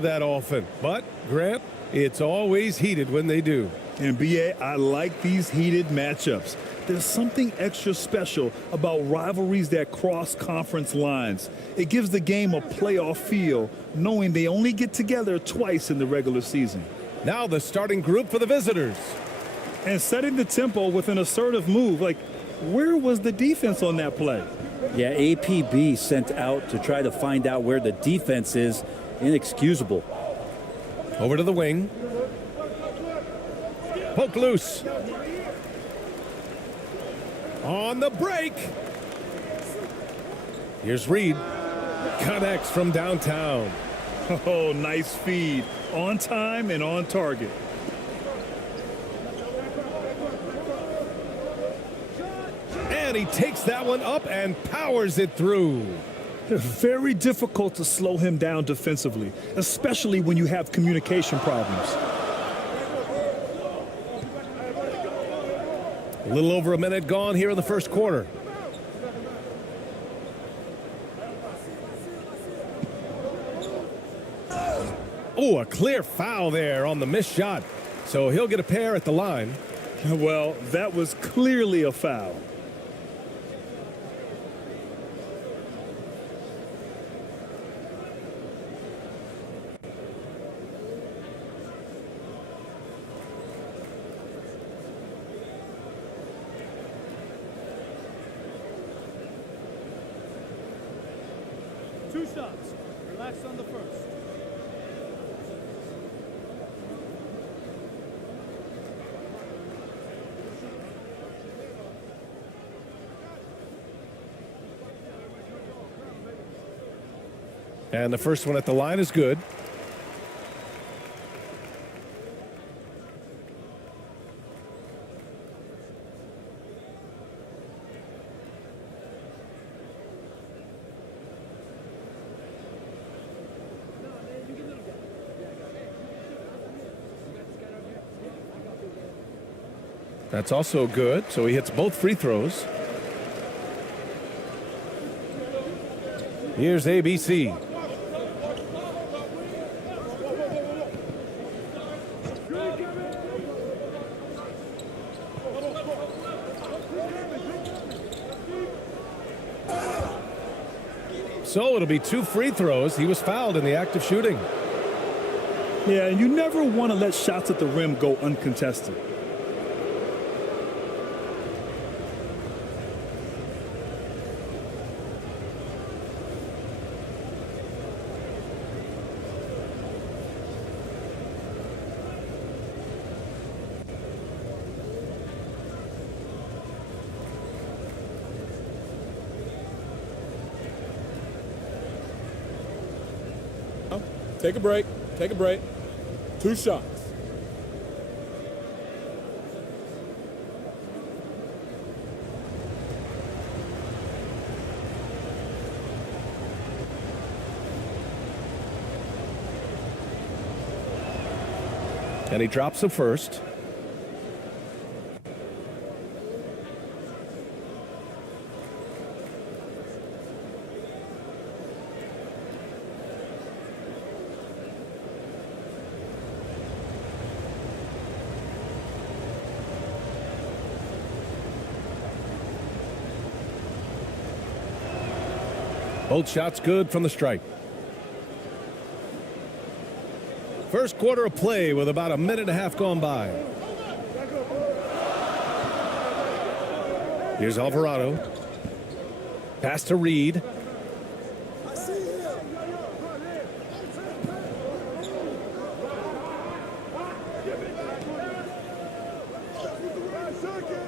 that often, but Grant, it's always heated when they do. And BA, I like these heated matchups. There's something extra special about rivalries that cross conference lines. It gives the game a playoff feel, knowing they only get together twice in the regular season. Now the starting group for the visitors. And setting the tempo with an assertive move. Like, where was the defense on that play? Yeah, APB sent out to try to find out where the defense is. Inexcusable. Over to the wing. Poke loose. On the break. Here's Reed. Connects from downtown. Oh, nice feed. On time and on target. And he takes that one up and powers it through. Very difficult to slow him down defensively, especially when you have communication problems. A little over a minute gone here in the first quarter. Oh, a clear foul there on the missed shot. So he'll get a pair at the line. Well, that was clearly a foul. Two shots. Relax on the first. And the first one at the line is good. That's also good, so he hits both free throws. Here's ABC. So it'll be two free throws. He was fouled in the act of shooting. Yeah, and you never want to let shots at the rim go uncontested. Take a break. Take a break. Two shots. And he drops the first. Both shots good from the stripe. First quarter of play with about a minute and a half gone by. Here's Alvarado. Pass to Reed.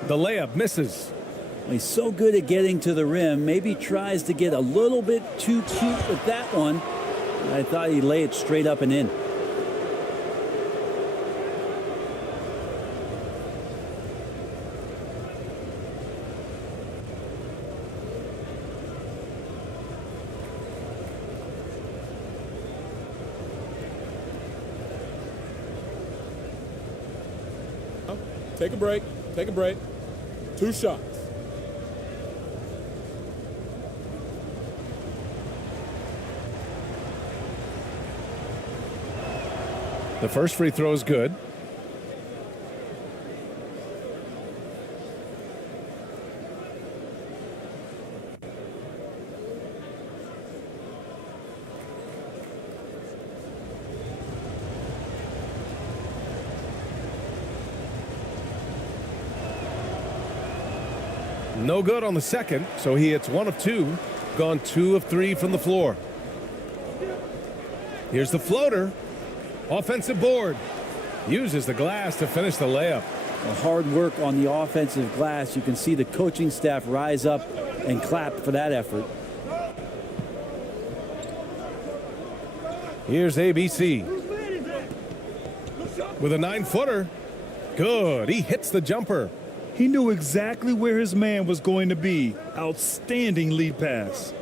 The layup misses. He's so good at getting to the rim. Maybe tries to get a little bit too cute with that one. I thought he'd lay it straight up and in. Take a break. Take a break. Two shots. The first free throw is good. No good on the second, so he hits 1 of 2, gone 2 of 3 from the floor. Here's the floater. Offensive board. Uses the glass to finish the layup. Well, hard work on the offensive glass. You can see the coaching staff rise up and clap for that effort. Here's ABC. With a 9-footer. Good. He hits the jumper. He knew exactly where his man was going to be. Outstanding lead pass.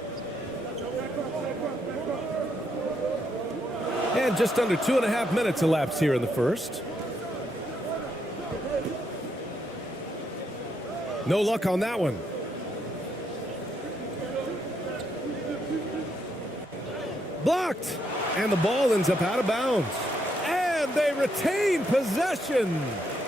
And just under 2.5 minutes elapsed here in the first. No luck on that one. Blocked. And the ball ends up out of bounds. And they retain possession.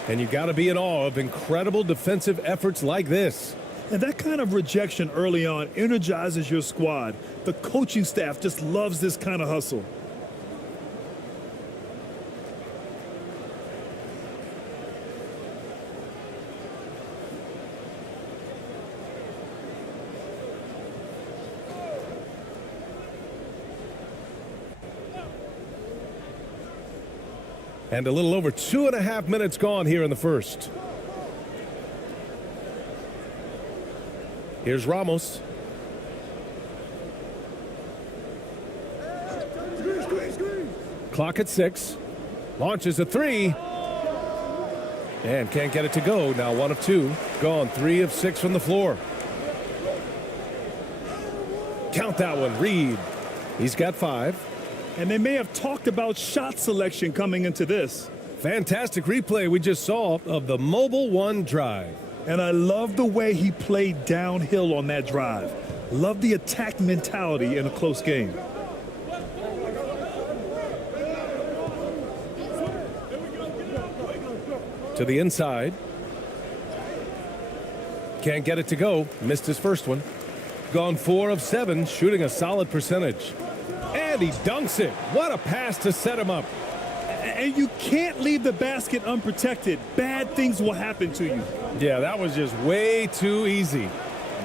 And you got to be in awe of incredible defensive efforts like this. And that kind of rejection early on energizes your squad. The coaching staff just loves this kind of hustle. And a little over 2.5 minutes gone here in the first. Here's Ramos. Clock at 6. Launches a 3. And can't get it to go. Now 1 of 2. Gone 3 of 6 from the floor. Count that one. Reed. He's got 5. And they may have talked about shot selection coming into this. Fantastic replay we just saw of the Mobile One drive. And I love the way he played downhill on that drive. Love the attack mentality in a close game. To the inside. Can't get it to go. Missed his first one. Gone 4 of 7, shooting a solid percentage. And he dunks it. What a pass to set him up. And you can't leave the basket unprotected. Bad things will happen to you. Yeah, that was just way too easy.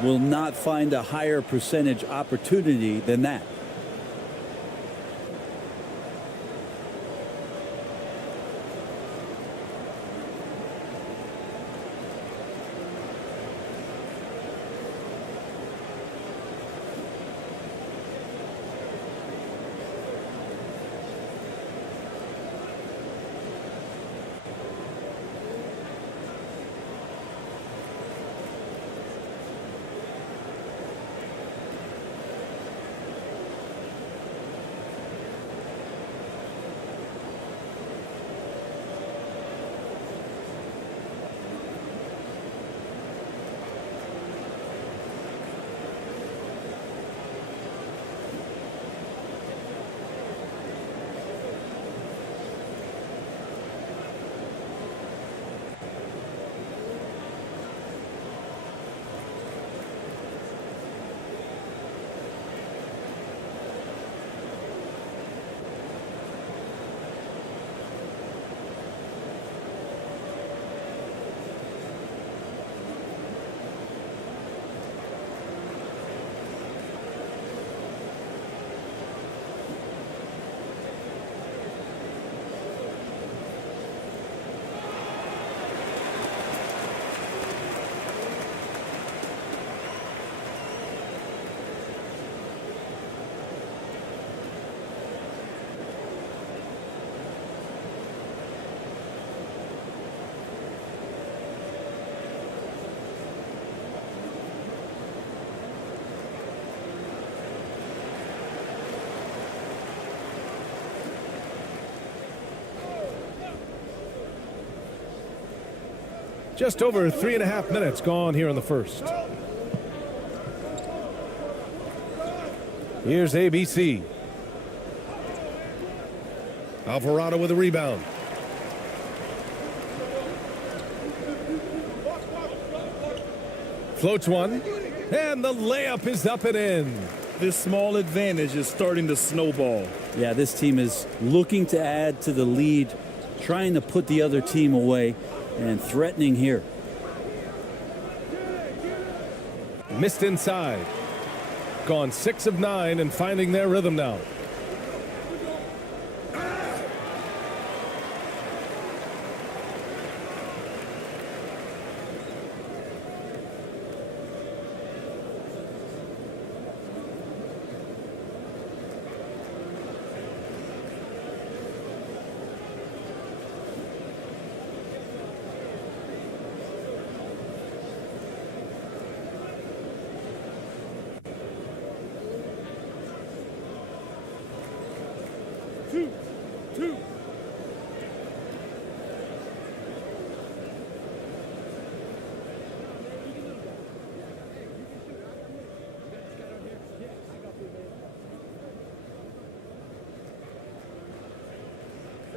Will not find a higher percentage opportunity than that. Just over 3.5 minutes gone here in the first. Here's ABC. Alvarado with a rebound. Floats one, and the layup is up and in. This small advantage is starting to snowball. Yeah, this team is looking to add to the lead, trying to put the other team away, and threatening here. Missed inside. Gone 6 of 9 and finding their rhythm now. Two.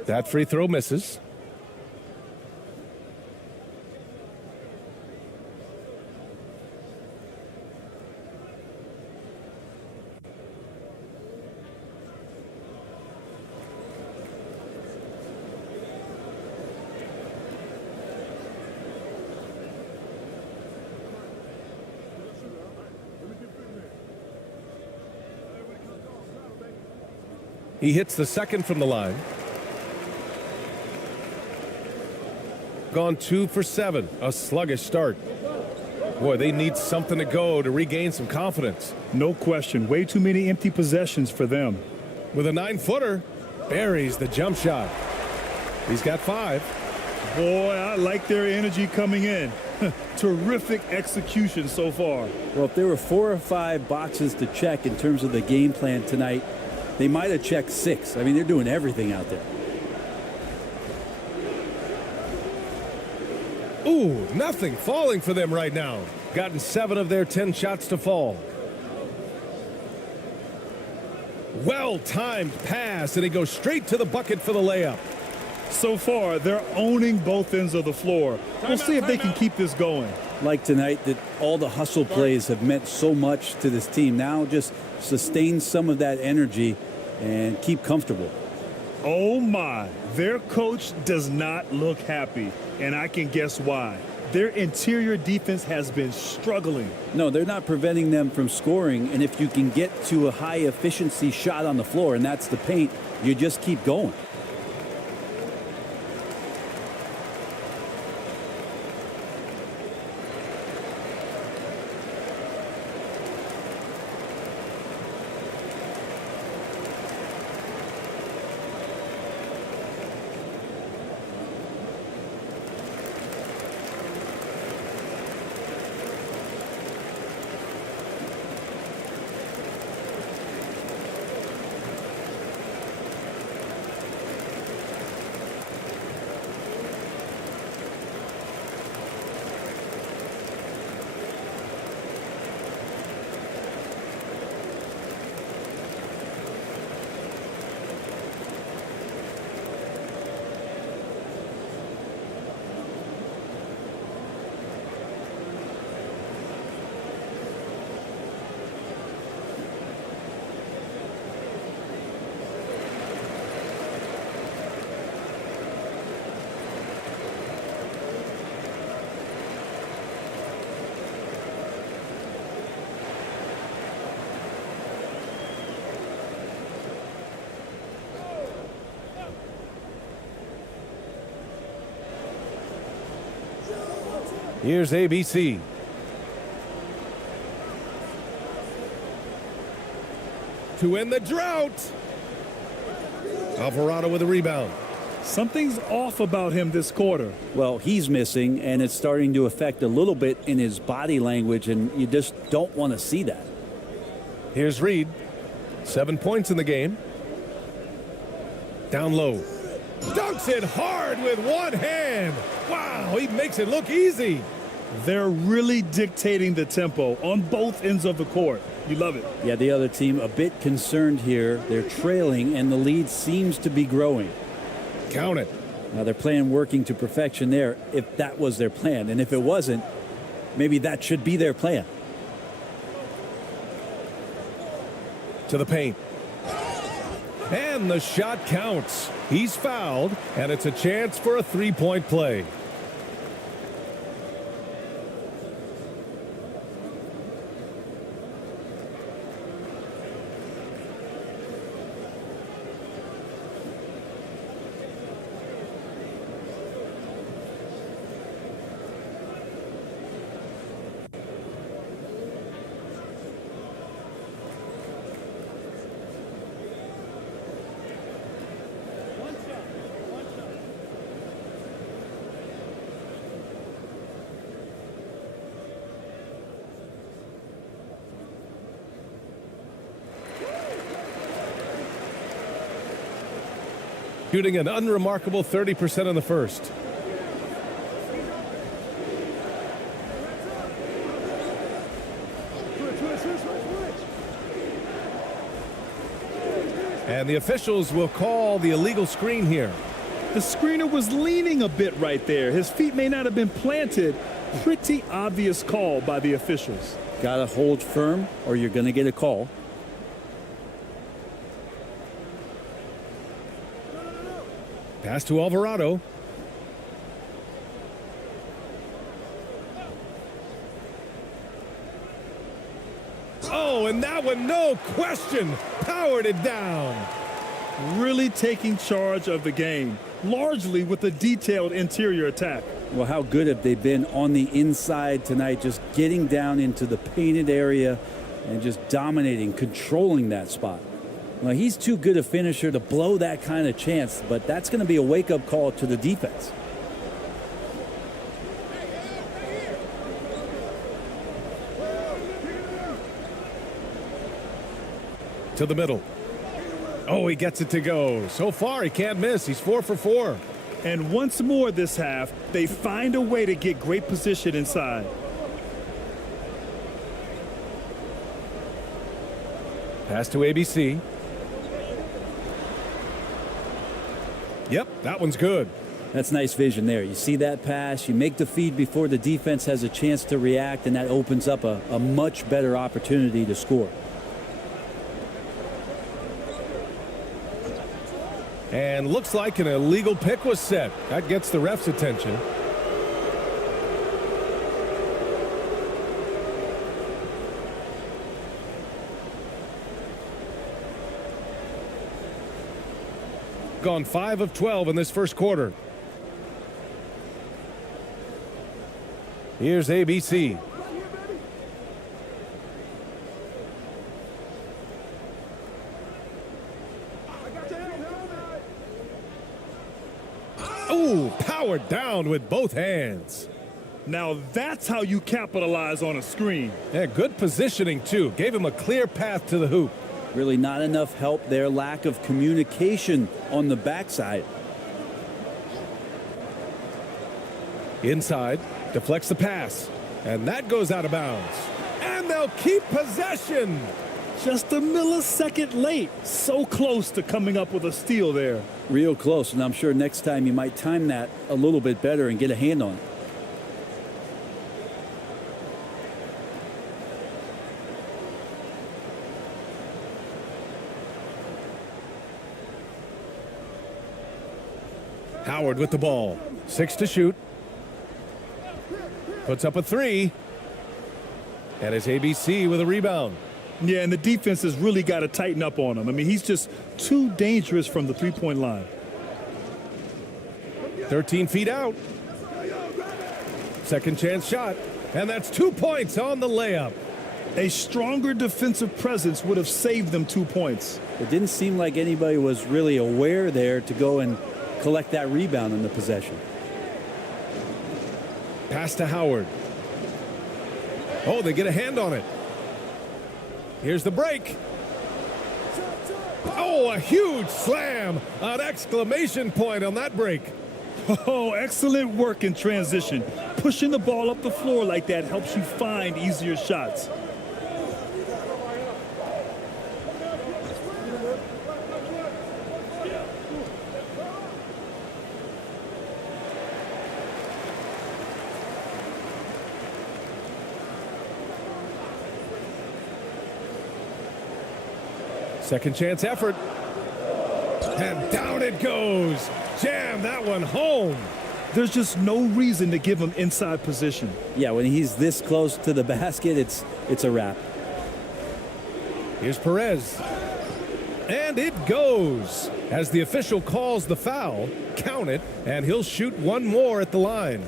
That free throw misses. He hits the second from the line. Gone 2 for 7. A sluggish start. Boy, they need something to go to regain some confidence. No question. Way too many empty possessions for them. With a 9-footer, buries the jump shot. He's got 5. Boy, I like their energy coming in. Terrific execution so far. Well, if there were 4 or 5 boxes to check in terms of the game plan tonight, they might have checked 6. I mean, they're doing everything out there. Ooh, nothing falling for them right now. Gotten 7 of their 10 shots to fall. Well-timed pass, and he goes straight to the bucket for the layup. So far, they're owning both ends of the floor. We'll see if they can keep this going. Like tonight, that all the hustle plays have meant so much to this team. Now just sustain some of that energy and keep comfortable. Oh my, their coach does not look happy, and I can guess why. Their interior defense has been struggling. No, they're not preventing them from scoring, and if you can get to a high efficiency shot on the floor, and that's the paint, you just keep going. Here's ABC. To end the drought. Alvarado with a rebound. Something's off about him this quarter. Well, he's missing, and it's starting to affect a little bit in his body language, and you just don't want to see that. Here's Reed. 7 points in the game. Down low. Dunks it hard with one hand. Wow, he makes it look easy. They're really dictating the tempo on both ends of the court. You love it. Yeah, the other team a bit concerned here. They're trailing, and the lead seems to be growing. Count it. Now they're playing working to perfection there if that was their plan. And if it wasn't, maybe that should be their plan. To the paint. And the shot counts. He's fouled, and it's a chance for a three-point play. Shooting an unremarkable 30% in the first. And the officials will call the illegal screen here. The screener was leaning a bit right there. His feet may not have been planted. Pretty obvious call by the officials. Got to hold firm or you're going to get a call. Pass to Alvarado. Oh, and that one, no question, powered it down. Really taking charge of the game, largely with a detailed interior attack. Well, how good have they been on the inside tonight, just getting down into the painted area and just dominating, controlling that spot. Well, he's too good a finisher to blow that kind of chance, but that's going to be a wake-up call to the defense. To the middle. Oh, he gets it to go. So far, he can't miss. He's 4 for 4. And once more this half, they find a way to get great position inside. Pass to ABC. Yep, that one's good. That's nice vision there. You see that pass, you make the feed before the defense has a chance to react, and that opens up a much better opportunity to score. And looks like an illegal pick was set. That gets the ref's attention. Gone 5 of 12 in this first quarter. Here's ABC. Ooh, powered down with both hands. Now that's how you capitalize on a screen. Yeah, good positioning, too. Gave him a clear path to the hoop. Really not enough help there. Lack of communication on the backside. Inside, deflects the pass, and that goes out of bounds. And they'll keep possession. Just a millisecond late. So close to coming up with a steal there. Real close, and I'm sure next time you might time that a little bit better and get a hand on it. Howard with the ball. 6 to shoot. Puts up a 3. And it's ABC with a rebound. Yeah, and the defense has really got to tighten up on him. I mean, he's just too dangerous from the three-point line. 13 feet out. Second chance shot. And that's 2 points on the layup. A stronger defensive presence would have saved them 2 points. It didn't seem like anybody was really aware there to go and collect that rebound in the possession. Pass to Howard. Oh, they get a hand on it. Here's the break. Oh, a huge slam. An exclamation point on that break. Oh, excellent work in transition. Pushing the ball up the floor like that helps you find easier shots. Second chance effort. And down it goes. Jam that one home. There's just no reason to give him inside position. Yeah, when he's this close to the basket, it's a wrap. Here's Perez. And it goes. As the official calls the foul, count it, and he'll shoot one more at the line.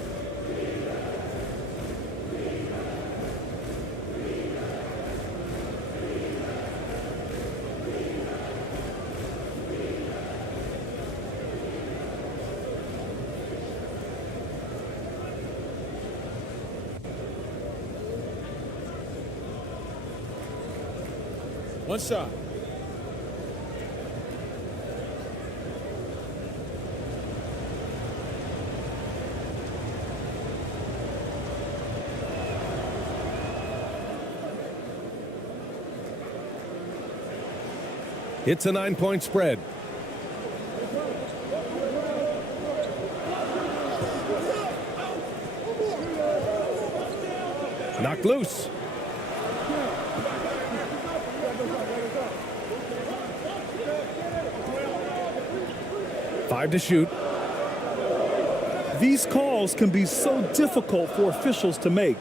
One shot. It's a 9-point spread. Knocked loose. Five to shoot. These calls can be so difficult for officials to make.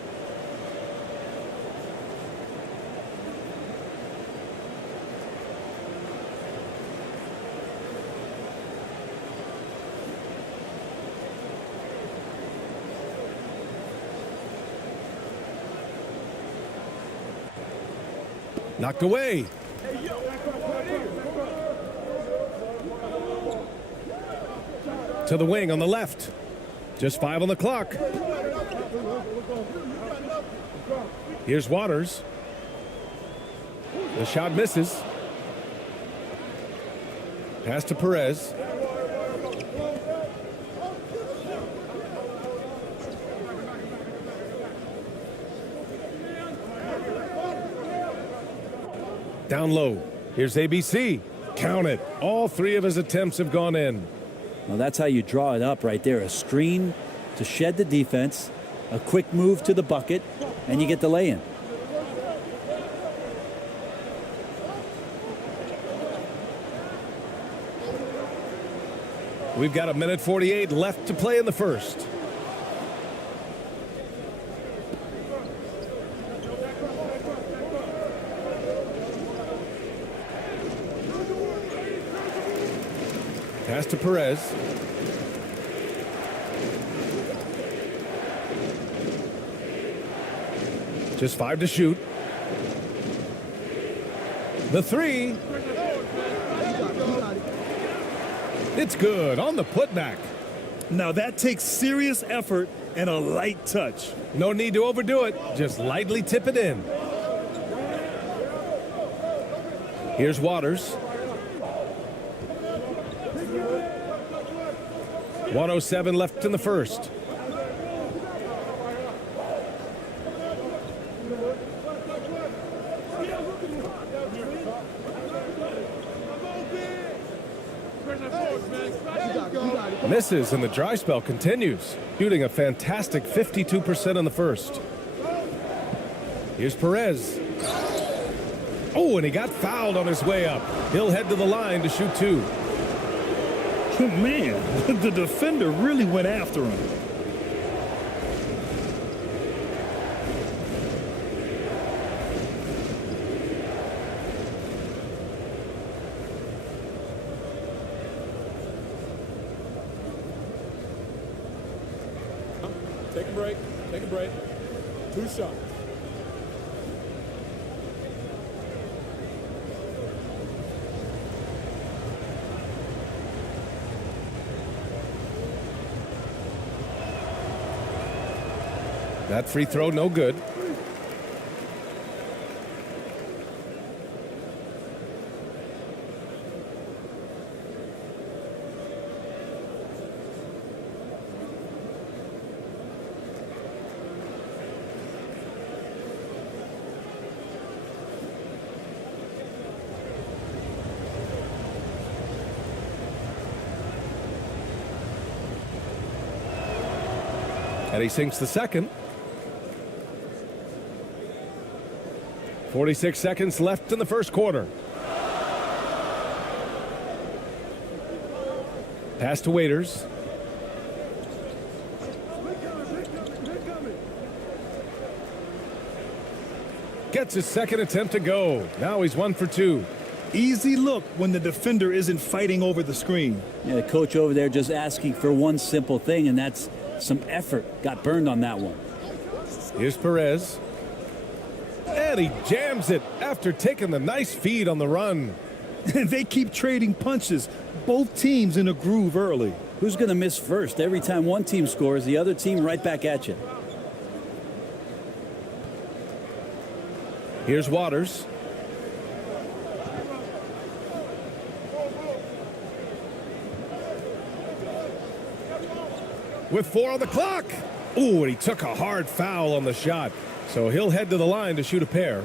Knocked away. To the wing on the left. Just 5 on the clock. Here's Waters. The shot misses. Pass to Perez. Down low. Here's ABC. Count it. All 3 of his attempts have gone in. Well, that's how you draw it up right there. A screen to shed the defense, a quick move to the bucket, and you get the lay-in. We've got a minute 48 left to play in the first. Pass to Perez. Just 5 to shoot. The 3. It's good on the putback. Now that takes serious effort and a light touch. No need to overdo it. Just lightly tip it in. Here's Waters. 1:07 left in the first. Misses, and the dry spell continues. Shooting a fantastic 52% in the first. Here's Perez. Oh, and he got fouled on his way up. He'll head to the line to shoot 2. Man, the defender really went after him. Take a break. Take a break. 2 shots. That free throw, no good. And he sinks the second. 46 seconds left in the first quarter. Pass to Waiters. Gets his second attempt to go. Now he's 1 for 2. Easy look when the defender isn't fighting over the screen. Yeah, the coach over there just asking for one simple thing, and that's some effort. Got burned on that one. Here's Perez. And he jams it after taking the nice feed on the run. They keep trading punches. Both teams in a groove early. Who's going to miss first? Every time one team scores, the other team right back at you. Here's Waters. With 4 on the clock. Ooh, and he took a hard foul on the shot. So he'll head to the line to shoot a pair.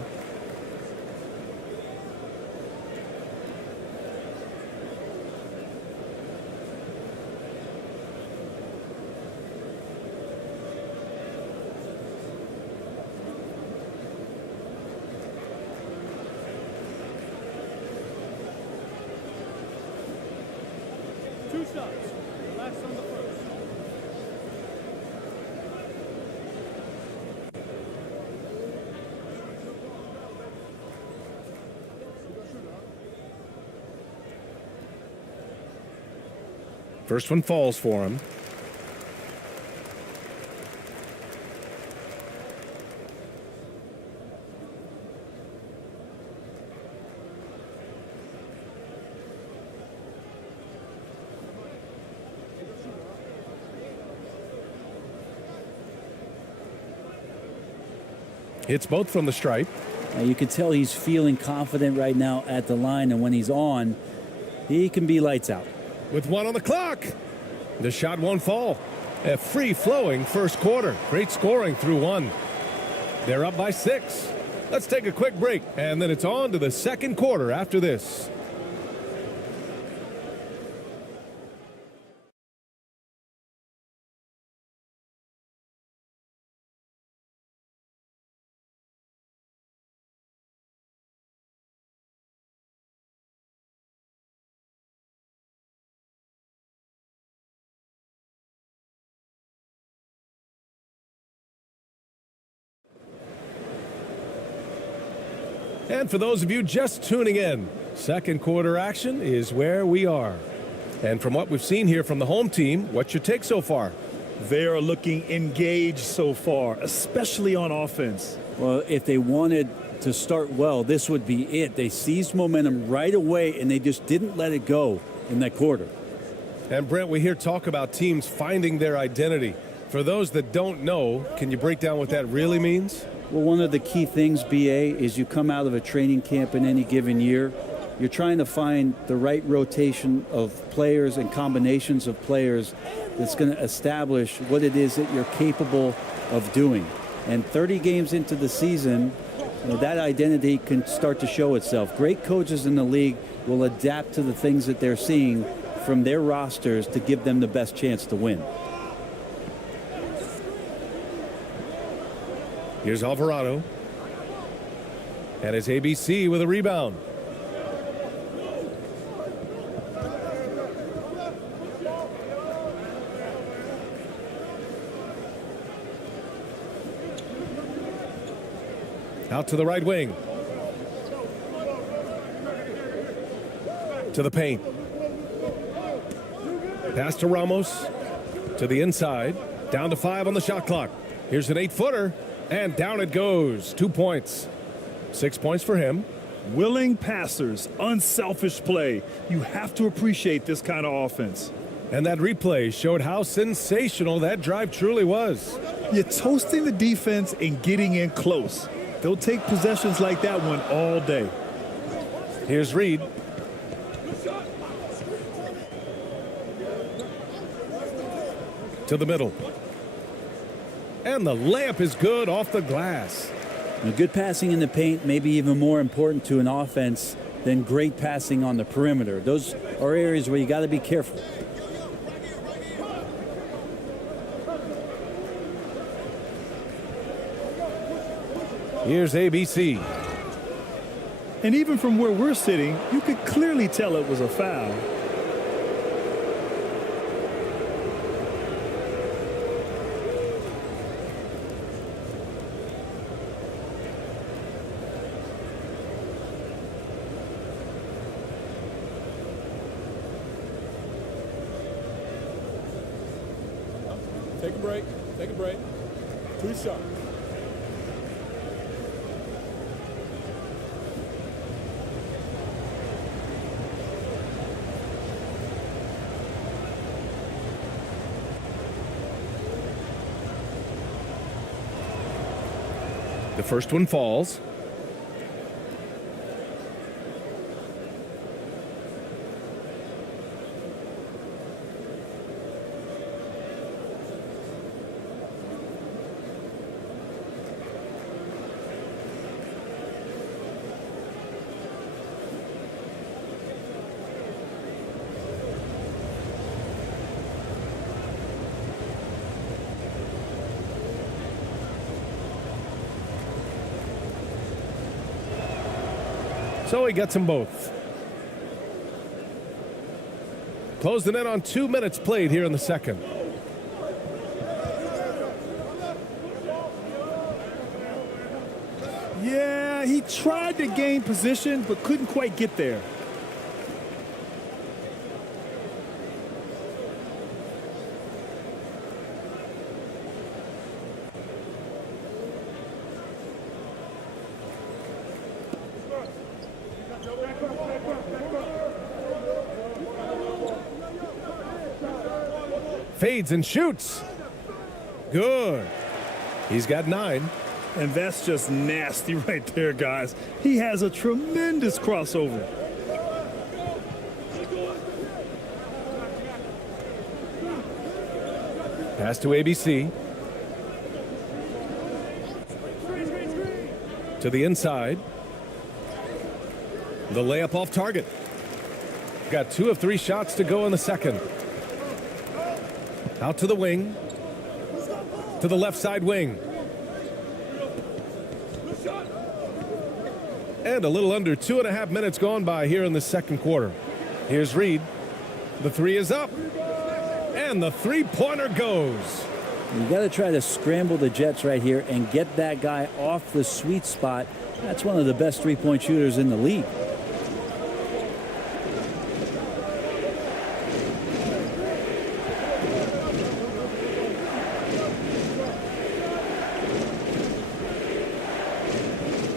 Two shots. Relax on the first. First one falls for him. Hits both from the stripe. You can tell he's feeling confident right now at the line, and when he's on, he can be lights out. With 1 on the clock. The shot won't fall. A free-flowing first quarter. Great scoring through 1. They're up by 6. Let's take a quick break, and then it's on to the second quarter after this. And for those of you just tuning in, second quarter action is where we are. And from what we've seen here from the home team, what's your take so far? They are looking engaged so far, especially on offense. Well, if they wanted to start well, this would be it. They seized momentum right away, and they just didn't let it go in that quarter. And Brent, we hear talk about teams finding their identity. For those that don't know, can you break down what that really means? Well, one of the key things, BA, is you come out of a training camp in any given year. You're trying to find the right rotation of players and combinations of players that's going to establish what it is that you're capable of doing. And 30 games into the season, that identity can start to show itself. Great coaches in the league will adapt to the things that they're seeing from their rosters to give them the best chance to win. Here's Alvarado. And it's ABC with a rebound. Out to the right wing. To the paint. Pass to Ramos. To the inside. Down to 5 on the shot clock. Here's an 8-footer. And down it goes. 2 points. 6 points for him. Willing passers, unselfish play. You have to appreciate this kind of offense. And that replay showed how sensational that drive truly was. You're toasting the defense and getting in close. They'll take possessions like that one all day. Here's Reed. To the middle. And the layup is good off the glass. Now, good passing in the paint may be even more important to an offense than great passing on the perimeter. Those are areas where you got to be careful. Here's ABC. And even from where we're sitting, you could clearly tell it was a foul. Take a break. Take a break. 2 shots. The first one falls. So he gets them both. Close the net on 2 minutes played here in the second. Yeah, he tried to gain position, but couldn't quite get there. Fades and shoots. Good. He's got 9. And that's just nasty right there, guys. He has a tremendous crossover. Pass to ABC. To the inside. The layup off target. Got 2 of 3 shots to go in the second. Out to the wing. To the left side wing. And a little under 2.5 minutes gone by here in the second quarter. Here's Reed. The 3 is up. And the three-pointer goes. You got to try to scramble the Jets right here and get that guy off the sweet spot. That's one of the best three-point shooters in the league.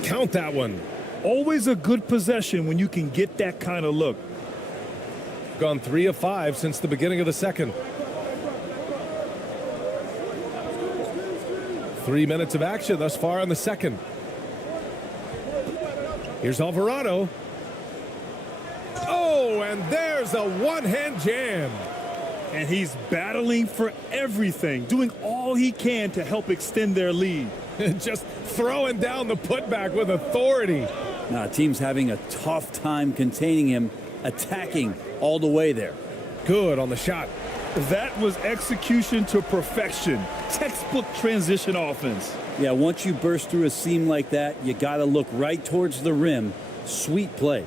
Count that one. Always a good possession when you can get that kind of look. Gone 3 of 5 since the beginning of the second. 3 minutes of action thus far in the second. Here's Alvarado. Oh, and there's a one-hand jam. And he's battling for everything, doing all he can to help extend their lead. Just throwing down the putback with authority. Now, team's having a tough time containing him, attacking all the way there. Good on the shot. That was execution to perfection. Textbook transition offense. Yeah, once you burst through a seam like that, you got to look right towards the rim. Sweet play.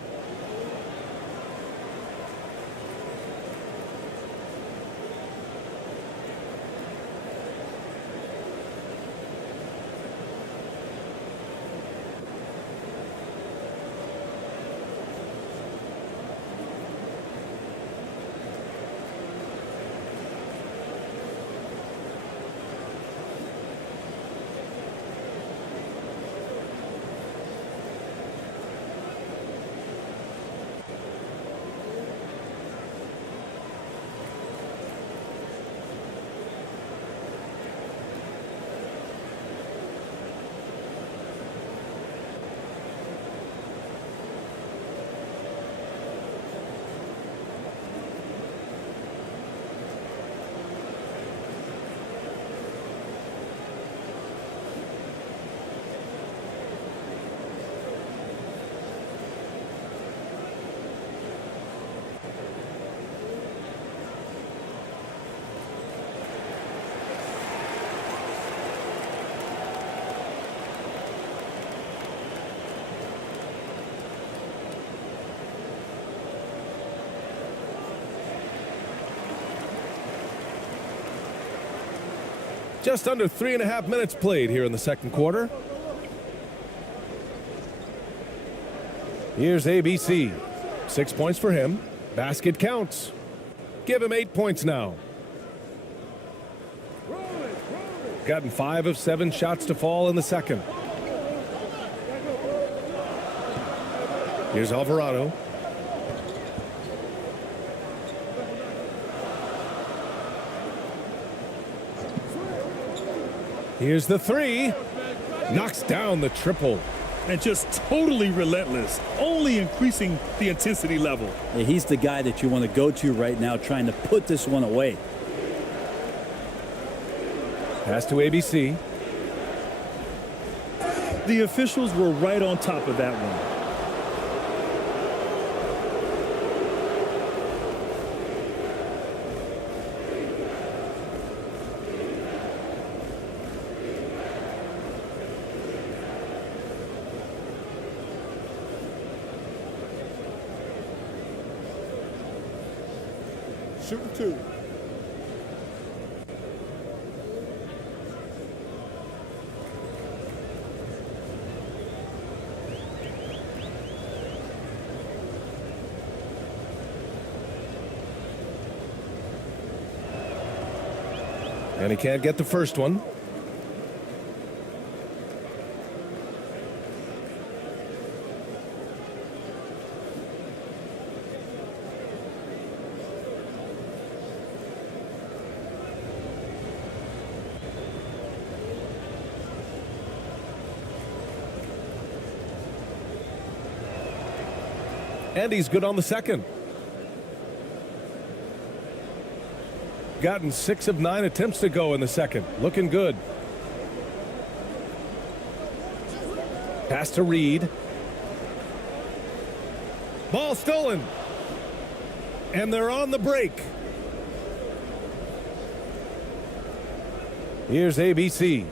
Just under 3.5 minutes played here in the second quarter. Here's ABC. 6 points for him. Basket counts. Give him 8 points now. Gotten 5 of 7 shots to fall in the second. Here's Alvarado. Here's the 3. Knocks down the triple. And just totally relentless, only increasing the intensity level. Yeah, he's the guy that you want to go to right now, trying to put this one away. Pass to ABC. The officials were right on top of that one. Shooting 2. And he can't get the first one. And he's good on the second. Gotten 6 of 9 attempts to go in the second. Looking good. Pass to Reed. Ball stolen. And they're on the break. Here's ABC.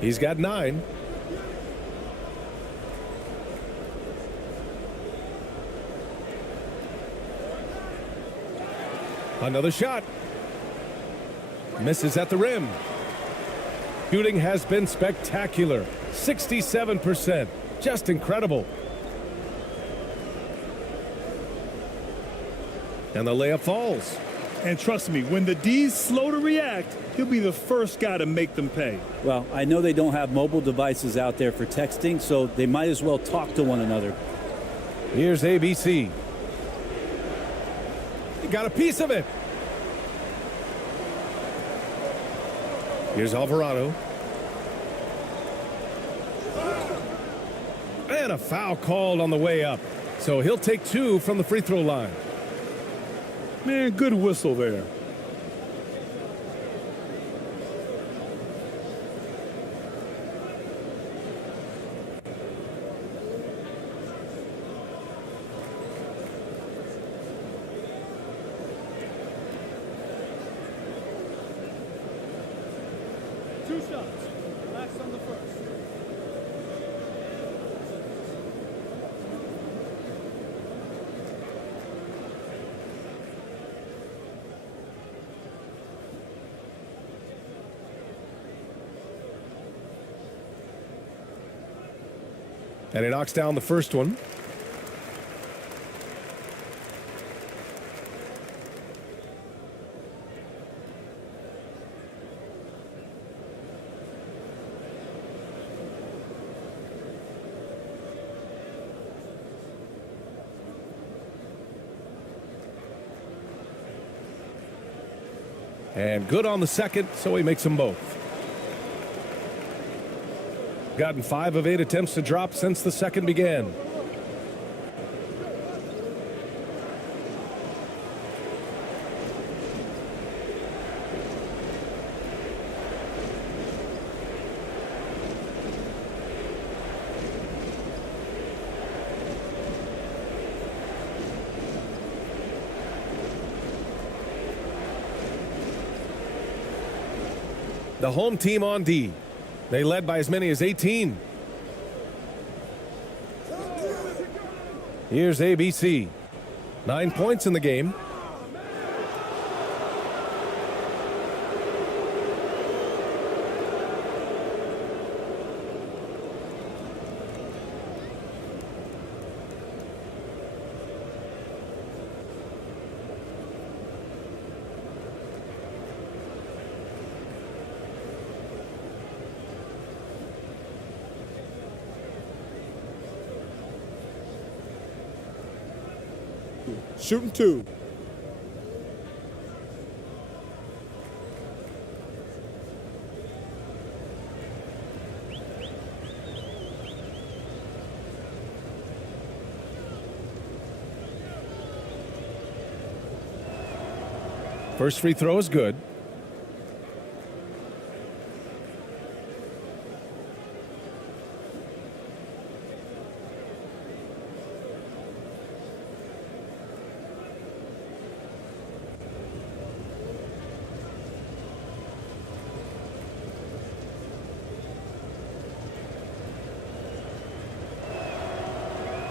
He's got 9. Another shot. Misses at the rim. Shooting has been spectacular. 67%. Just incredible. And the layup falls. And trust me, when the D's slow to react, he'll be the first guy to make them pay. Well, I know they don't have mobile devices out there for texting, so they might as well talk to one another. Here's ABC. He got a piece of it. Here's Alvarado. And a foul called on the way up. So he'll take 2 from the free throw line. Man, good whistle there. Two shots. Relax on the first. And he knocks down the first one. And good on the second, so he makes them both. Gotten 5 of 8 attempts to drop since the second began. The home team on D. They led by as many as 18. Here's ABC. 9 points in the game. Shooting 2. First free throw is good.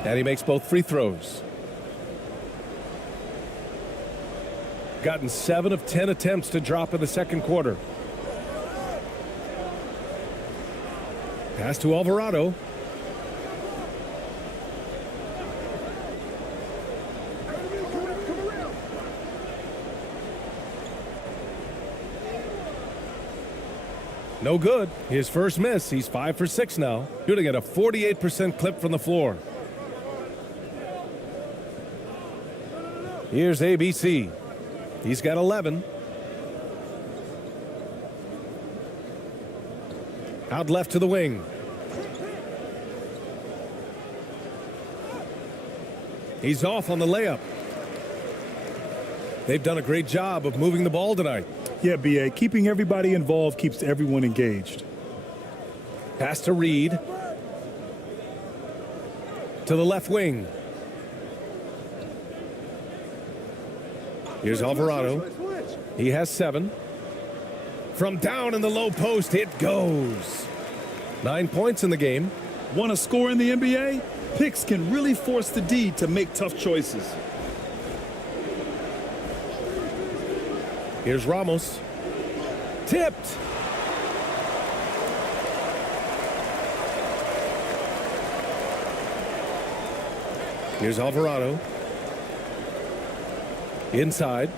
And he makes both free throws. Gotten 7 of 10 attempts to drop in the second quarter. Pass to Alvarado. No good. His first miss. He's 5 for 6 now. Shooting at a 48% clip from the floor. Here's ABC. He's got 11. Out left to the wing. He's off on the layup. They've done a great job of moving the ball tonight. Yeah, B.A., keeping everybody involved keeps everyone engaged. Pass to Reed. To the left wing. Here's Alvarado. He has 7. From down in the low post, it goes. 9 points in the game. Want to score in the NBA? Picks can really force the D to make tough choices. Here's Ramos. Tipped. Here's Alvarado. Inside.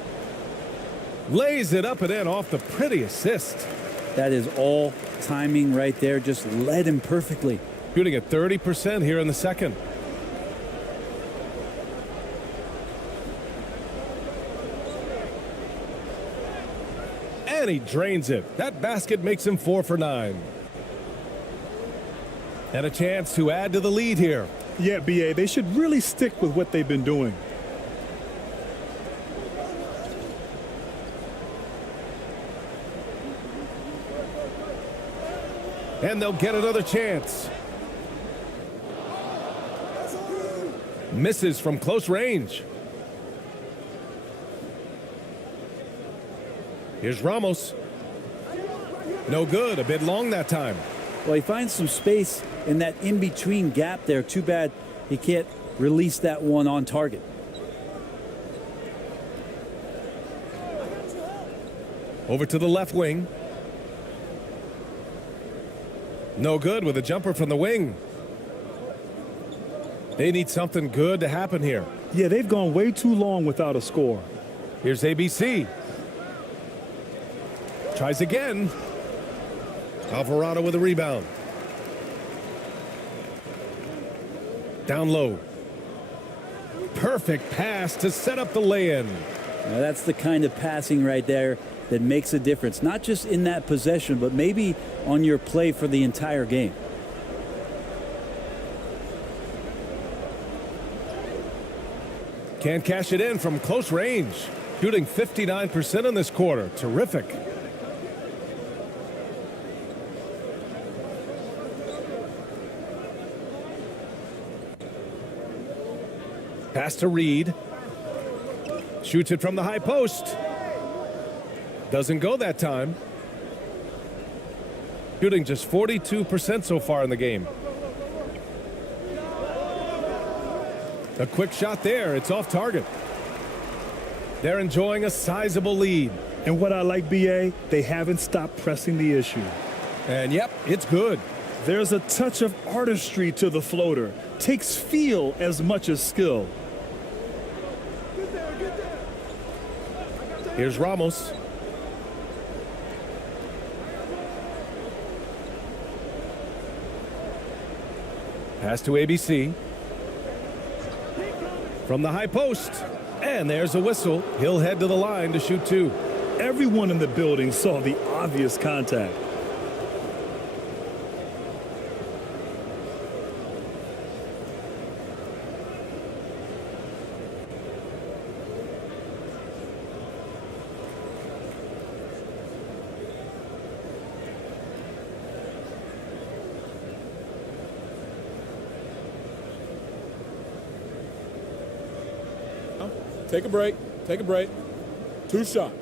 Lays it up and in off the pretty assist. That is all timing right there. Just led him perfectly. Shooting at 30% here in the second. And he drains it. That basket makes him 4 for 9. And a chance to add to the lead here. Yeah, B.A., they should really stick with what they've been doing. And they'll get another chance. Misses from close range. Here's Ramos. No good. A bit long that time. Well, he finds some space in that in-between gap there. Too bad he can't release that one on target. Over to the left wing. No good with a jumper from the wing. They need something good to happen here. Yeah, they've gone way too long without a score. Here's ABC. Tries again. Alvarado with a rebound. Down low. Perfect pass to set up the lay-in. Now that's the kind of passing right there that makes a difference, not just in that possession, but maybe on your play for the entire game. Can't cash it in from close range. Shooting 59% in this quarter. Terrific. Pass to Reed. Shoots it from the high post. Doesn't go that time. Shooting just 42% so far in the game. A quick shot there. It's off target. They're enjoying a sizable lead. And what I like, B.A., they haven't stopped pressing the issue. And yep, it's good. There's a touch of artistry to the floater. Takes feel as much as skill. Here's Ramos. Pass to ABC. From the high post. And there's a whistle. He'll head to the line to shoot 2. Everyone in the building saw the obvious contact. Take a break. Take a break. 2 shots.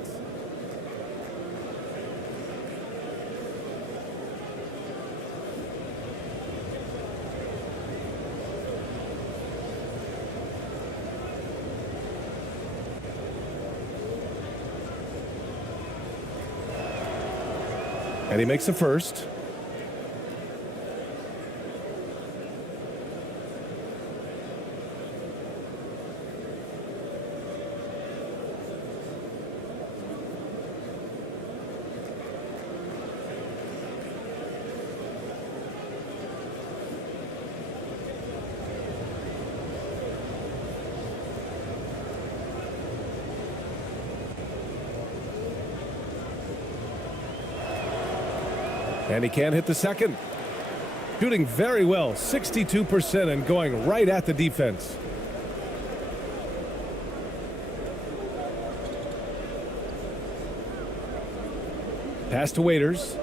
And he makes the first. And he can't hit the second. Shooting very well, 62% and going right at the defense. Pass to Waiters.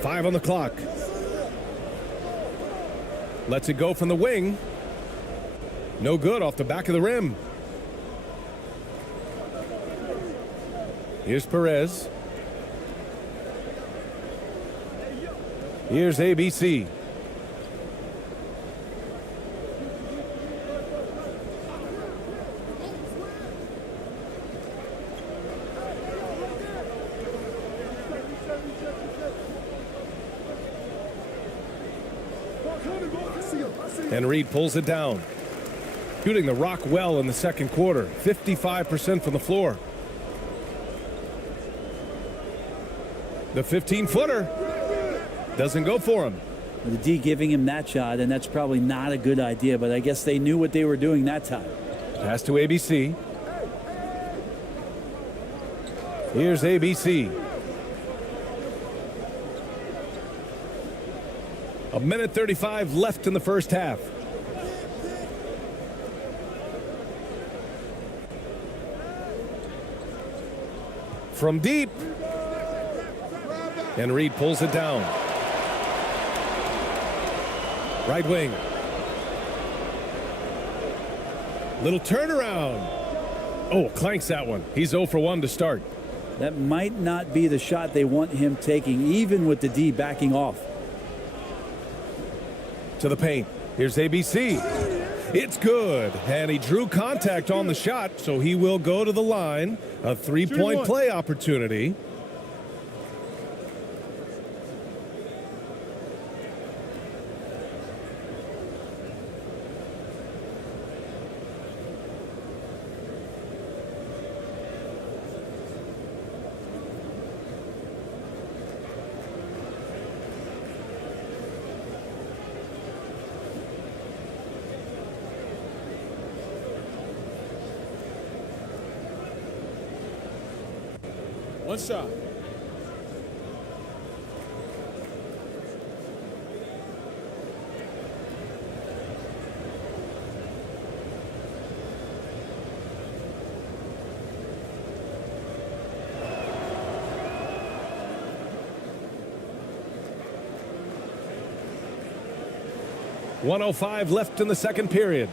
Five on the clock. Lets it go from the wing. No good off the back of the rim. Here's Perez. Here's ABC. And Reed pulls it down. Shooting the rock well in the second quarter. 55% from the floor. The 15-footer doesn't go for him. The D giving him that shot, and that's probably not a good idea, but I guess they knew what they were doing that time. Pass to ABC. Here's ABC. A minute 35 left in the first half. From deep. And Reed pulls it down. Right wing. Little turnaround. Oh, clanks that one. He's 0 for 1 to start. That might not be the shot they want him taking, even with the D backing off. To the paint. Here's ABC. It's good. And he drew contact on the shot, so he will go to the line. A three-point play opportunity. One shot. .105 left in the second period.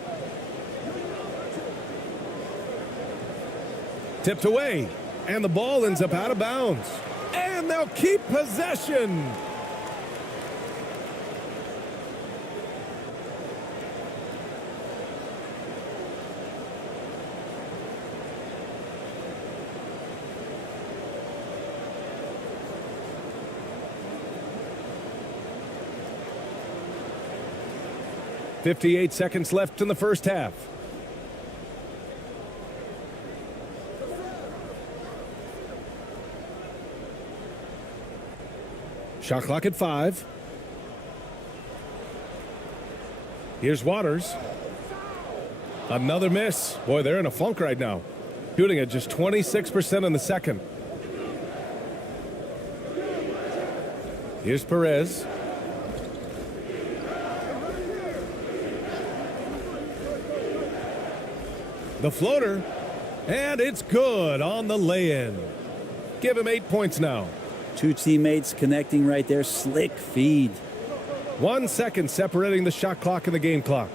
Tipped away. And the ball ends up out of bounds. And they'll keep possession. .58 seconds left in the first half. Shot clock at 5. Here's Waters. Another miss. Boy, they're in a funk right now. Shooting at just 26% in the second. Here's Perez. The floater. And it's good on the lay-in. Give him 8 points now. Two teammates connecting right there. Slick feed. 1 second separating the shot clock and the game clock.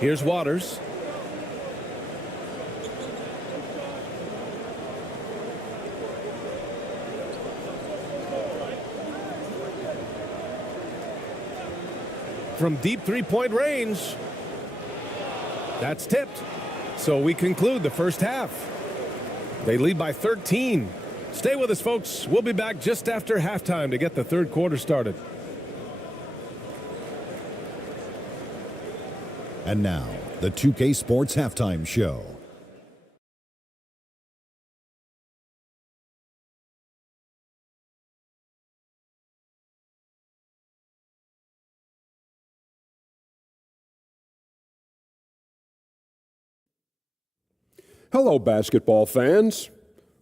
Here's Waters. From deep three-point range. That's tipped. So we conclude the first half. They lead by 13. Stay with us, folks. We'll be back just after halftime to get the third quarter started. And now, the 2K Sports Halftime Show. Hello, basketball fans.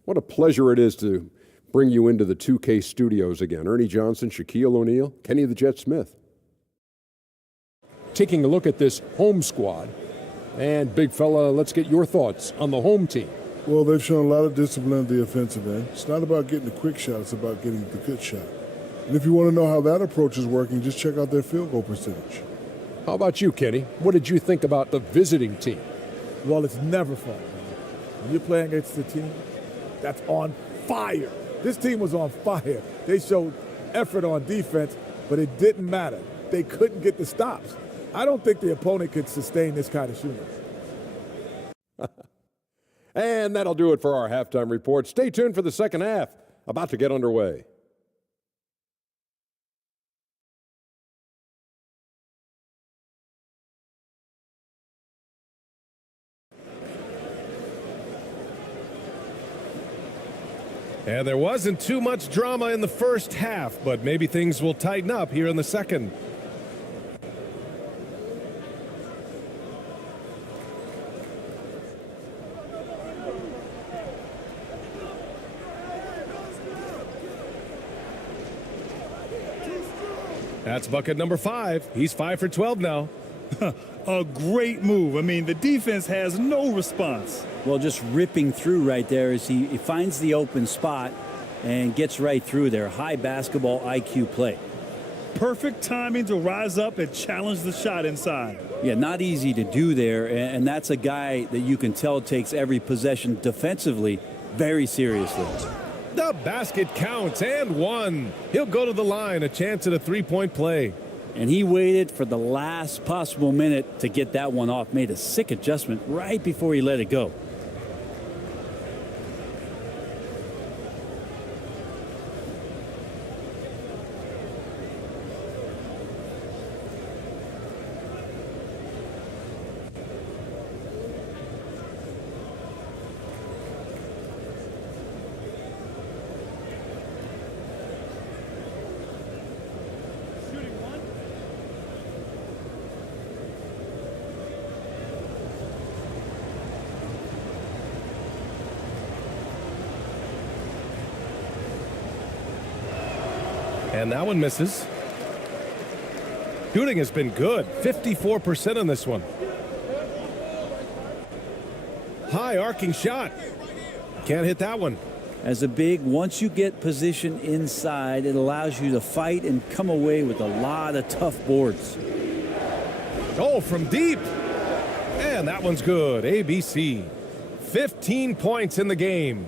What a pleasure it is to bring you into the 2K studios again. Ernie Johnson, Shaquille O'Neal, Kenny the Jet Smith. Taking a look at this home squad. And, big fella, let's get your thoughts on the home team. Well, they've shown a lot of discipline at the offensive end. It's not about getting the quick shot, it's about getting the good shot. And if you want to know how that approach is working, just check out their field goal percentage. How about you, Kenny? What did you think about the visiting team? Well, it's never fun. When you're playing against a team that's on fire. This team was on fire. They showed effort on defense, but it didn't matter. They couldn't get the stops. I don't think the opponent could sustain this kind of shooting. And that'll do it for our halftime report. Stay tuned for the second half, about to get underway. And there wasn't too much drama in the first half, but maybe things will tighten up here in the second. That's bucket number 5. He's 5 for 12 now. A great move. I mean, the defense has no response. Well, just ripping through right there as he finds the open spot and gets right through there. High basketball IQ play. Perfect timing to rise up and challenge the shot inside. Yeah, not easy to do there, and that's a guy that you can tell takes every possession defensively very seriously. The basket counts, and one. He'll go to the line, a chance at a three-point play. And he waited for the last possible minute to get that one off. Made a sick adjustment right before he let it go. And that one misses. Shooting has been good. 54% on this one. High arcing shot. Can't hit that one. As a big, once you get position inside, it allows you to fight and come away with a lot of tough boards. Oh, from deep. And that one's good. ABC. 15 points in the game.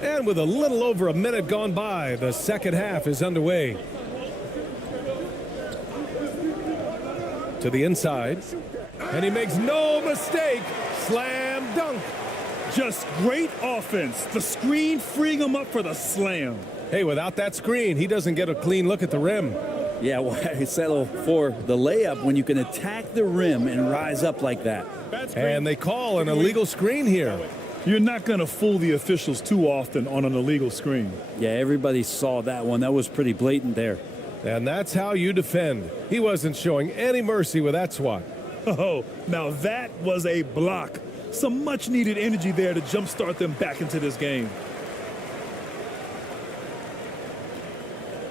And with a little over a minute gone by, the second half is underway. To the inside. And he makes no mistake. Slam dunk. Just great offense. The screen freeing him up for the slam. Hey, without that screen, he doesn't get a clean look at the rim. Yeah, why settle for the layup when you can attack the rim and rise up like that? And they call an illegal screen here. You're not going to fool the officials too often on an illegal screen. Yeah, everybody saw that one. That was pretty blatant there. And that's how you defend. He wasn't showing any mercy with that swat. Oh, now that was a block. Some much-needed energy there to jumpstart them back into this game.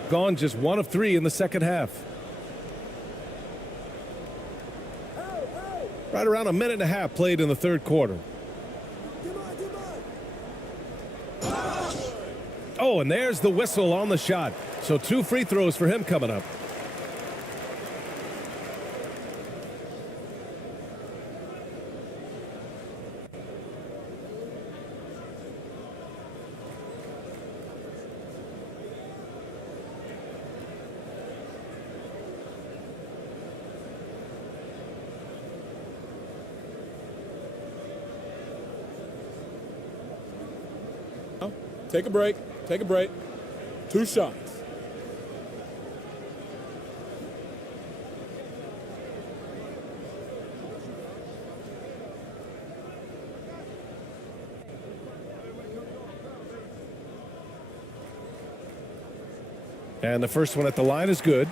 Gone just 1 of 3 in the second half. Right around a minute and a half played in the third quarter. Oh, and there's the whistle on the shot. So 2 free throws for him coming up. Take a break. Take a break. 2 shots. And the first one at the line is good.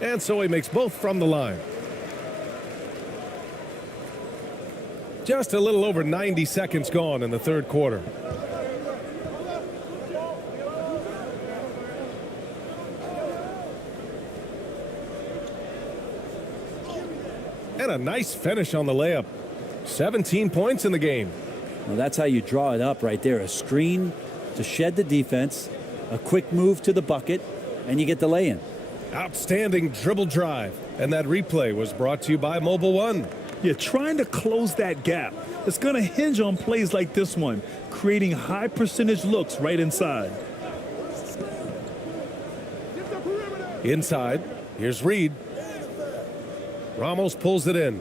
And so he makes both from the line. Just a little over 90 seconds gone in the third quarter. And a nice finish on the layup. 17 points in the game. Well, that's how you draw it up right there. A screen to shed the defense, a quick move to the bucket, and you get the lay-in. Outstanding dribble drive. And that replay was brought to you by Mobile One. You're trying to close that gap. It's going to hinge on plays like this one, creating high percentage looks right inside. Inside, here's Reed. Ramos pulls it in.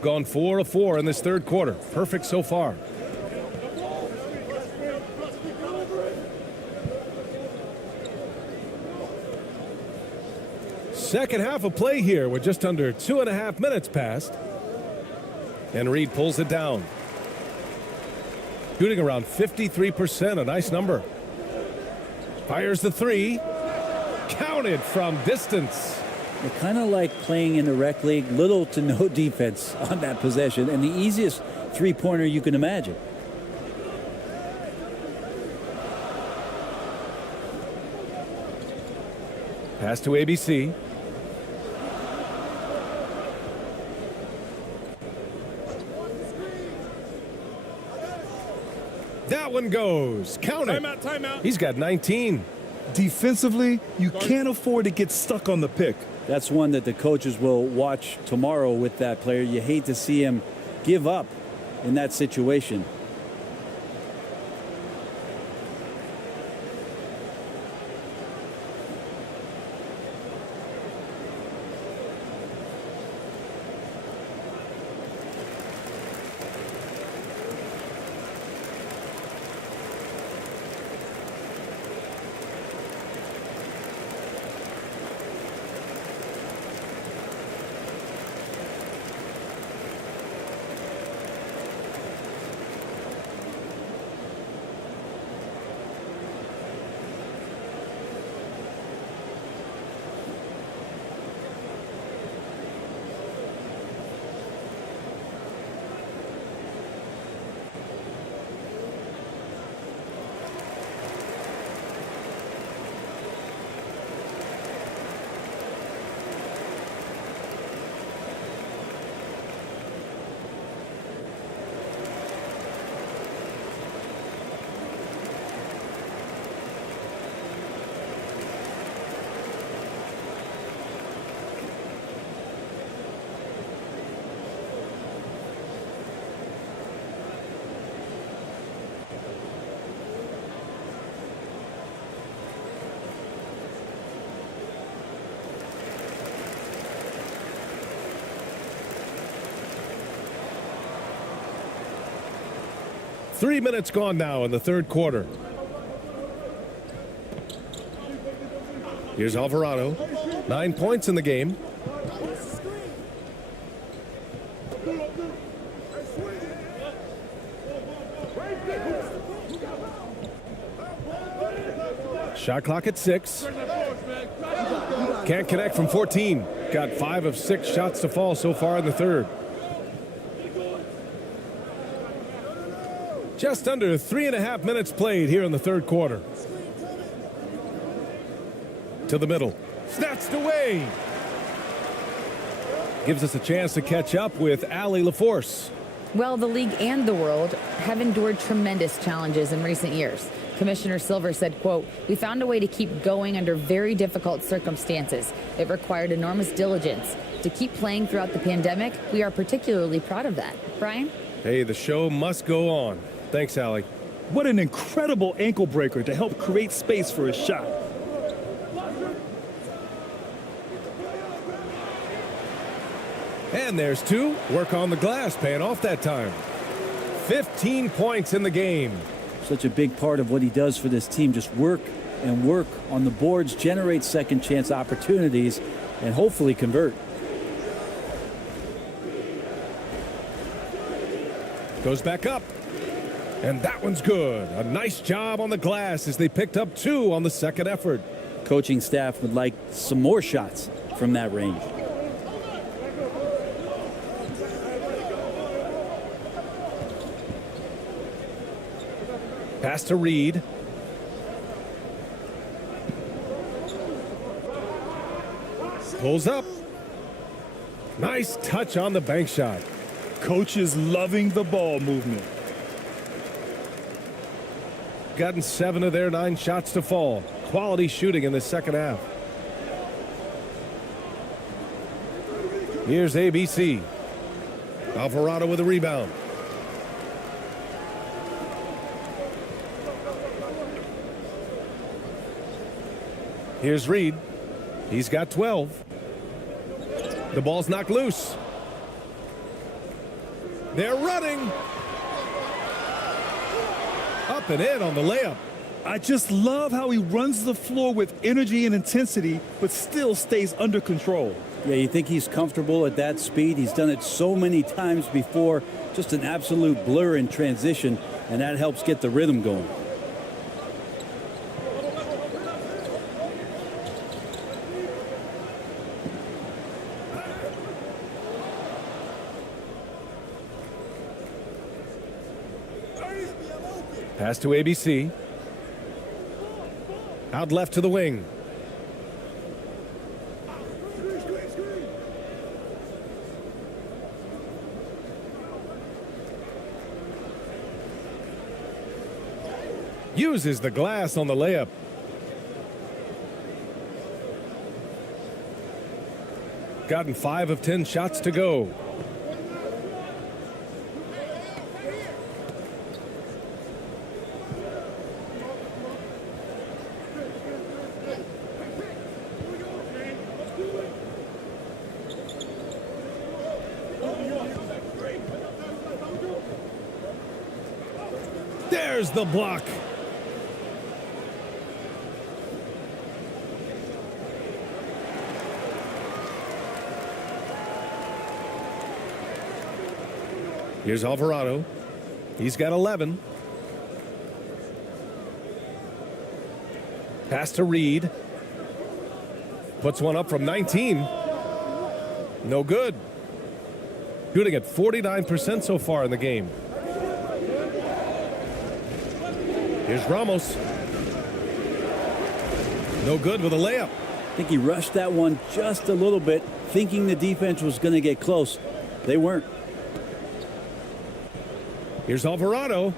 Gone 4 of 4 in this third quarter. Perfect so far. Second half of play here with just under 2.5 minutes passed. And Reed pulls it down. Shooting around 53%, a nice number. Fires the 3. Counted from distance. They're kind of like playing in the rec league, little to no defense on that possession, and the easiest three-pointer you can imagine. Pass to ABC. That one goes. Count it. Timeout, timeout. He's got 19. Defensively, you can't afford to get stuck on the pick. That's one that the coaches will watch tomorrow with that player. You hate to see him give up in that situation. 3 minutes gone now in the third quarter. Here's Alvarado. 9 points in the game. Shot clock at 6. Can't connect from 14. Got 5 of 6 shots to fall so far in the third. Just under 3.5 minutes played here in the third quarter. To the middle. Snatched away. Gives us a chance to catch up with Allie LaForce. Well, the league and the world have endured tremendous challenges in recent years. Commissioner Silver said, quote, "We found a way to keep going under very difficult circumstances. It required enormous diligence. To keep playing throughout the pandemic, we are particularly proud of that." Brian? Hey, the show must go on. Thanks, Allie. What an incredible ankle breaker to help create space for a shot. And there's 2. Work on the glass, paying off that time. 15 points in the game. Such a big part of what he does for this team. Just work and work on the boards, generate second chance opportunities, and hopefully convert. Goes back up. And that one's good. A nice job on the glass as they picked up 2 on the second effort. Coaching staff would like some more shots from that range. Pass to Reed. Pulls up. Nice touch on the bank shot. Coach is loving the ball movement. Gotten 7 of their 9 shots to fall. Quality shooting in the second half. Here's ABC. Alvarado with a rebound. Here's Reed. He's got 12. The ball's knocked loose. They're running. Up and in on the layup. I just love how he runs the floor with energy and intensity, but still stays under control. Yeah, you think he's comfortable at that speed? He's done it so many times before. Just an absolute blur in transition, and that helps get the rhythm going. Pass to ABC. Out left to the wing. Uses the glass on the layup. Gotten 5 of 10 shots to go. There's the block. Here's Alvarado. He's got 11. Pass to Reed. Puts one up from 19. No good. Shooting at 49% so far in the game. Here's Ramos. No good with a layup. I think he rushed that one just a little bit, thinking the defense was going to get close. They weren't. Here's Alvarado.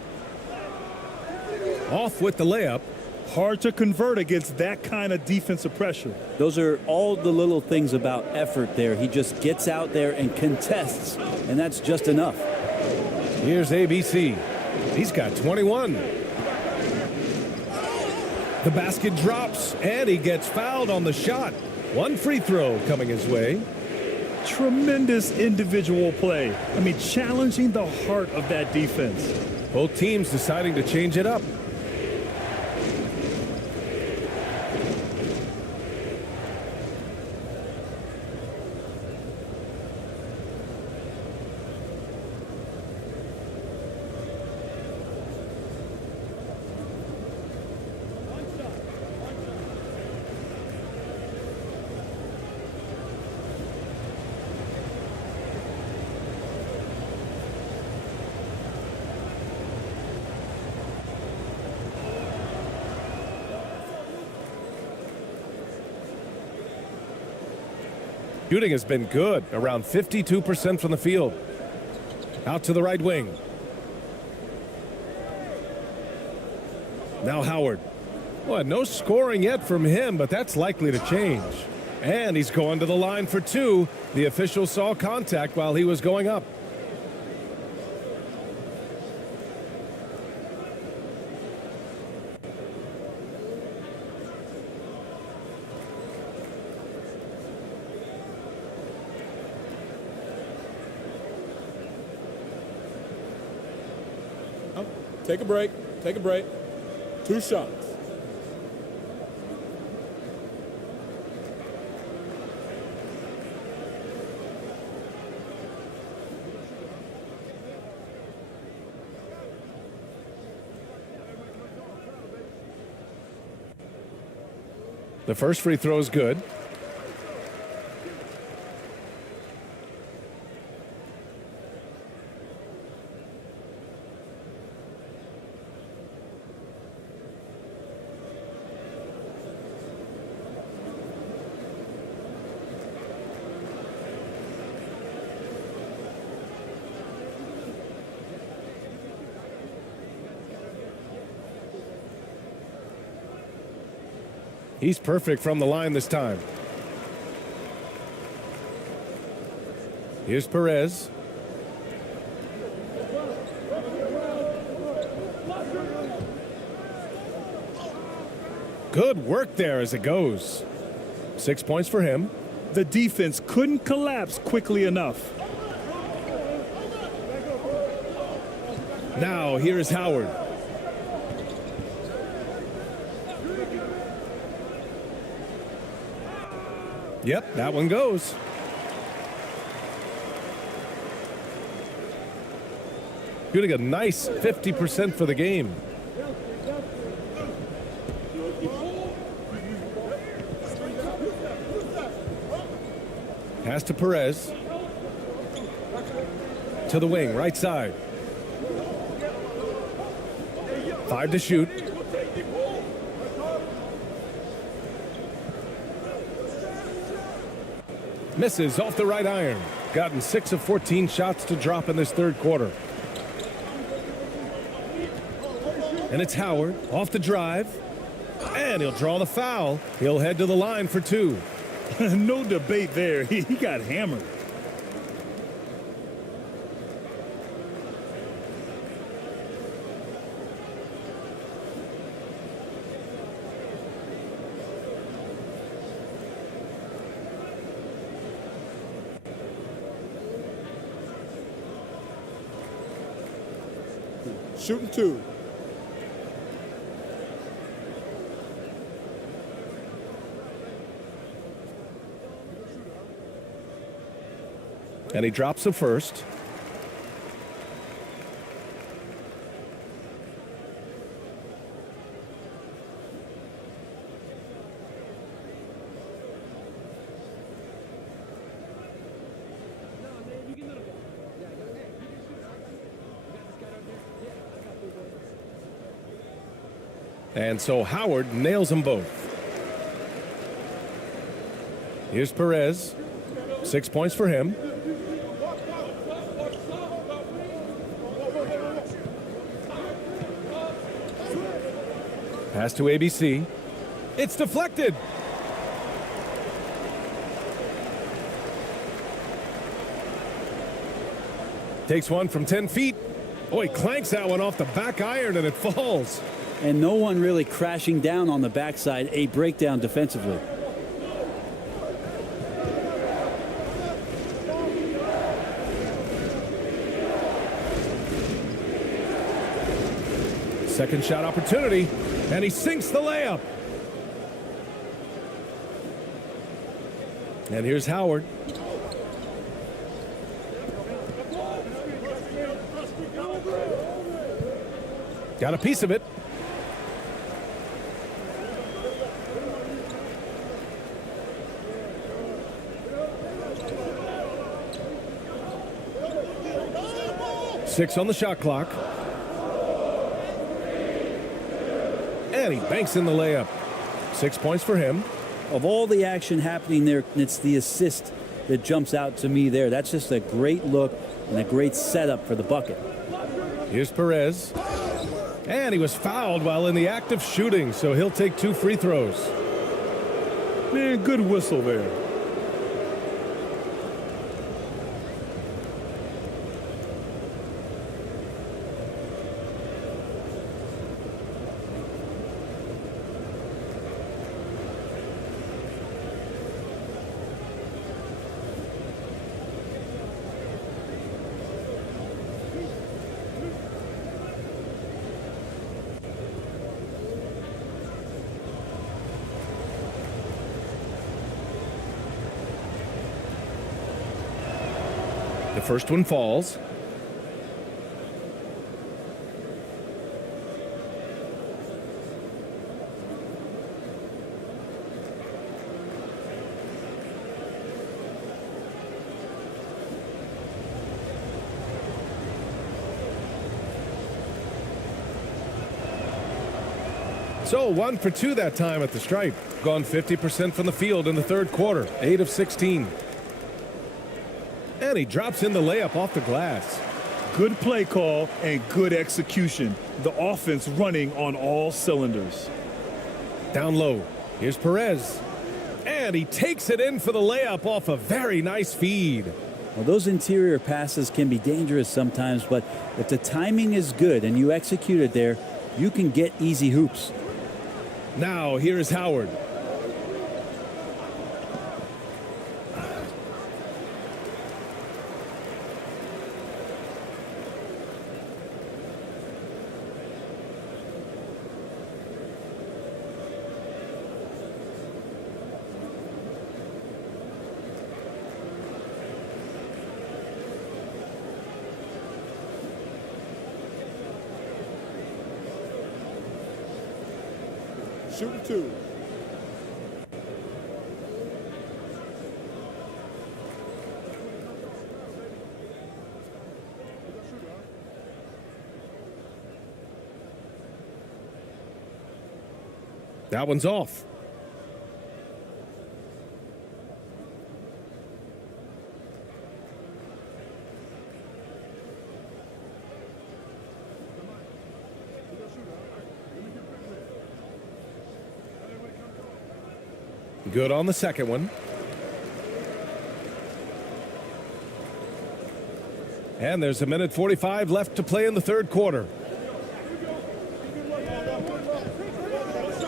Off with the layup. Hard to convert against that kind of defensive pressure. Those are all the little things about effort there. He just gets out there and contests, and that's just enough. Here's ABC. He's got 21. The basket drops, and he gets fouled on the shot. One free throw coming his way. Tremendous individual play. I mean, challenging the heart of that defense. Both teams deciding to change it up. Shooting has been good, around 52% from the field. Out to the right wing. Now Howard. Well, no scoring yet from him, but that's likely to change. And he's going to the line for two. The official saw contact while he was going up. Take a break. Take a break. 2 shots. The first free throw is good. He's perfect from the line this time. Here's Perez. Good work there as it goes. 6 points for him. The defense couldn't collapse quickly enough. Now here's Howard. Yep, that one goes. Shooting a nice 50% for the game. Pass to Perez. To the wing, right side. 5 to shoot. Misses off the right iron. Gotten 6 of 14 shots to drop in this third quarter. And it's Howard off the drive. And he'll draw the foul. He'll head to the line for 2. No debate there. He got hammered. Shooting 2. And he drops the first. And so Howard nails them both. Here's Perez. 6 points for him. Pass to ABC. It's deflected. Takes one from 10 feet. Oh, he clanks that one off the back iron and it falls. And no one really crashing down on the backside. A breakdown defensively. Second shot opportunity, and he sinks the layup. And here's Howard. Got a piece of it. Six on the shot clock. And he banks in the layup. 6 points for him. Of all the action happening there, it's the assist that jumps out to me there. That's just a great look and a great setup for the bucket. Here's Perez. And he was fouled while in the act of shooting, so he'll take 2 free throws. Man, good whistle there. The first one falls. So 1 for 2 that time at the stripe. Gone 50% from the field in the third quarter. 8 of 16. And he drops in the layup off the glass. Good play call and good execution. The offense running on all cylinders. Down low. Here's Perez. And he takes it in for the layup off a very nice feed. Well, those interior passes can be dangerous sometimes, but if the timing is good and you execute it there, you can get easy hoops. Now here is Howard. Shooting 2. That one's off. Good on the second one. And there's 1:45 left to play in the third quarter.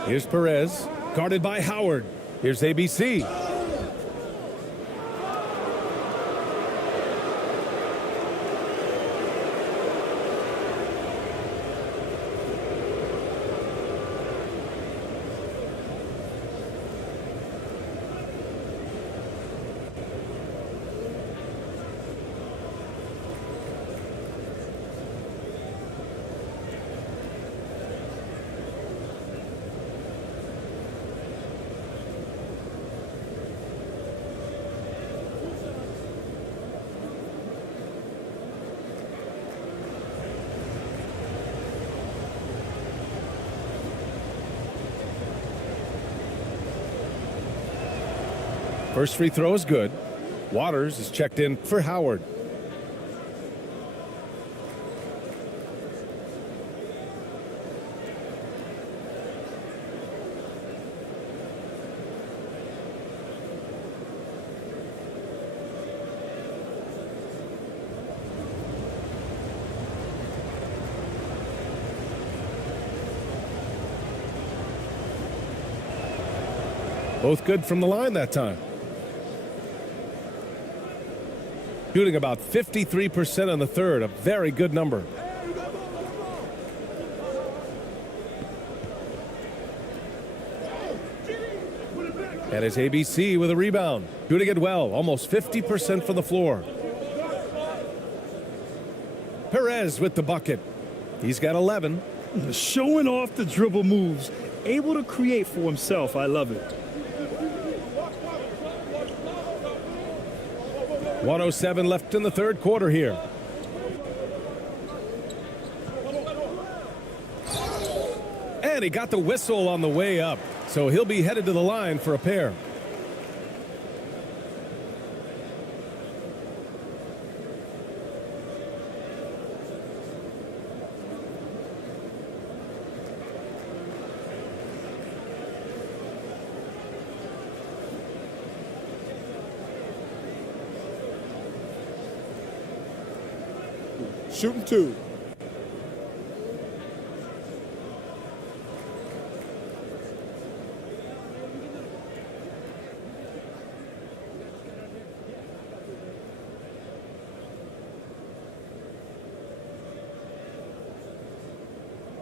Here's Perez, guarded by Howard. Here's ABC. First free throw is good. Waters is checked in for Howard. Both good from the line that time. Shooting about 53% on the third, a very good number. And it's ABC with a rebound. Doing it well, almost 50% from the floor. Perez with the bucket. He's got 11. Showing off the dribble moves, able to create for himself. I love it. 1:07 left in the third quarter here. And he got the whistle on the way up, so he'll be headed to the line for a pair. Shooting two.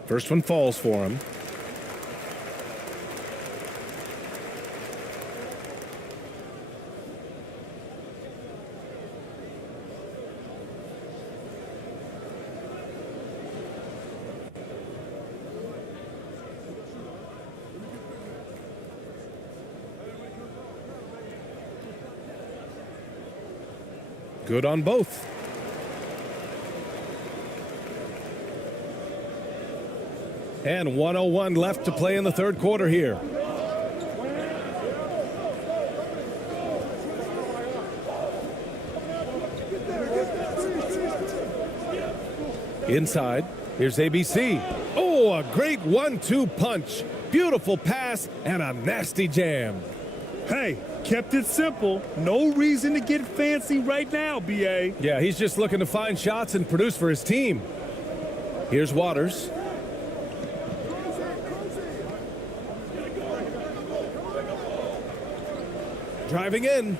First one falls for him. Good on both. And 1:01 left to play in the third quarter here. Inside, here's ABC. Oh, a great 1-2 punch. Beautiful pass and a nasty jam. Hey, kept it simple. No reason to get fancy right now, B.A. Yeah, he's just looking to find shots and produce for his team. Here's Waters. Driving in.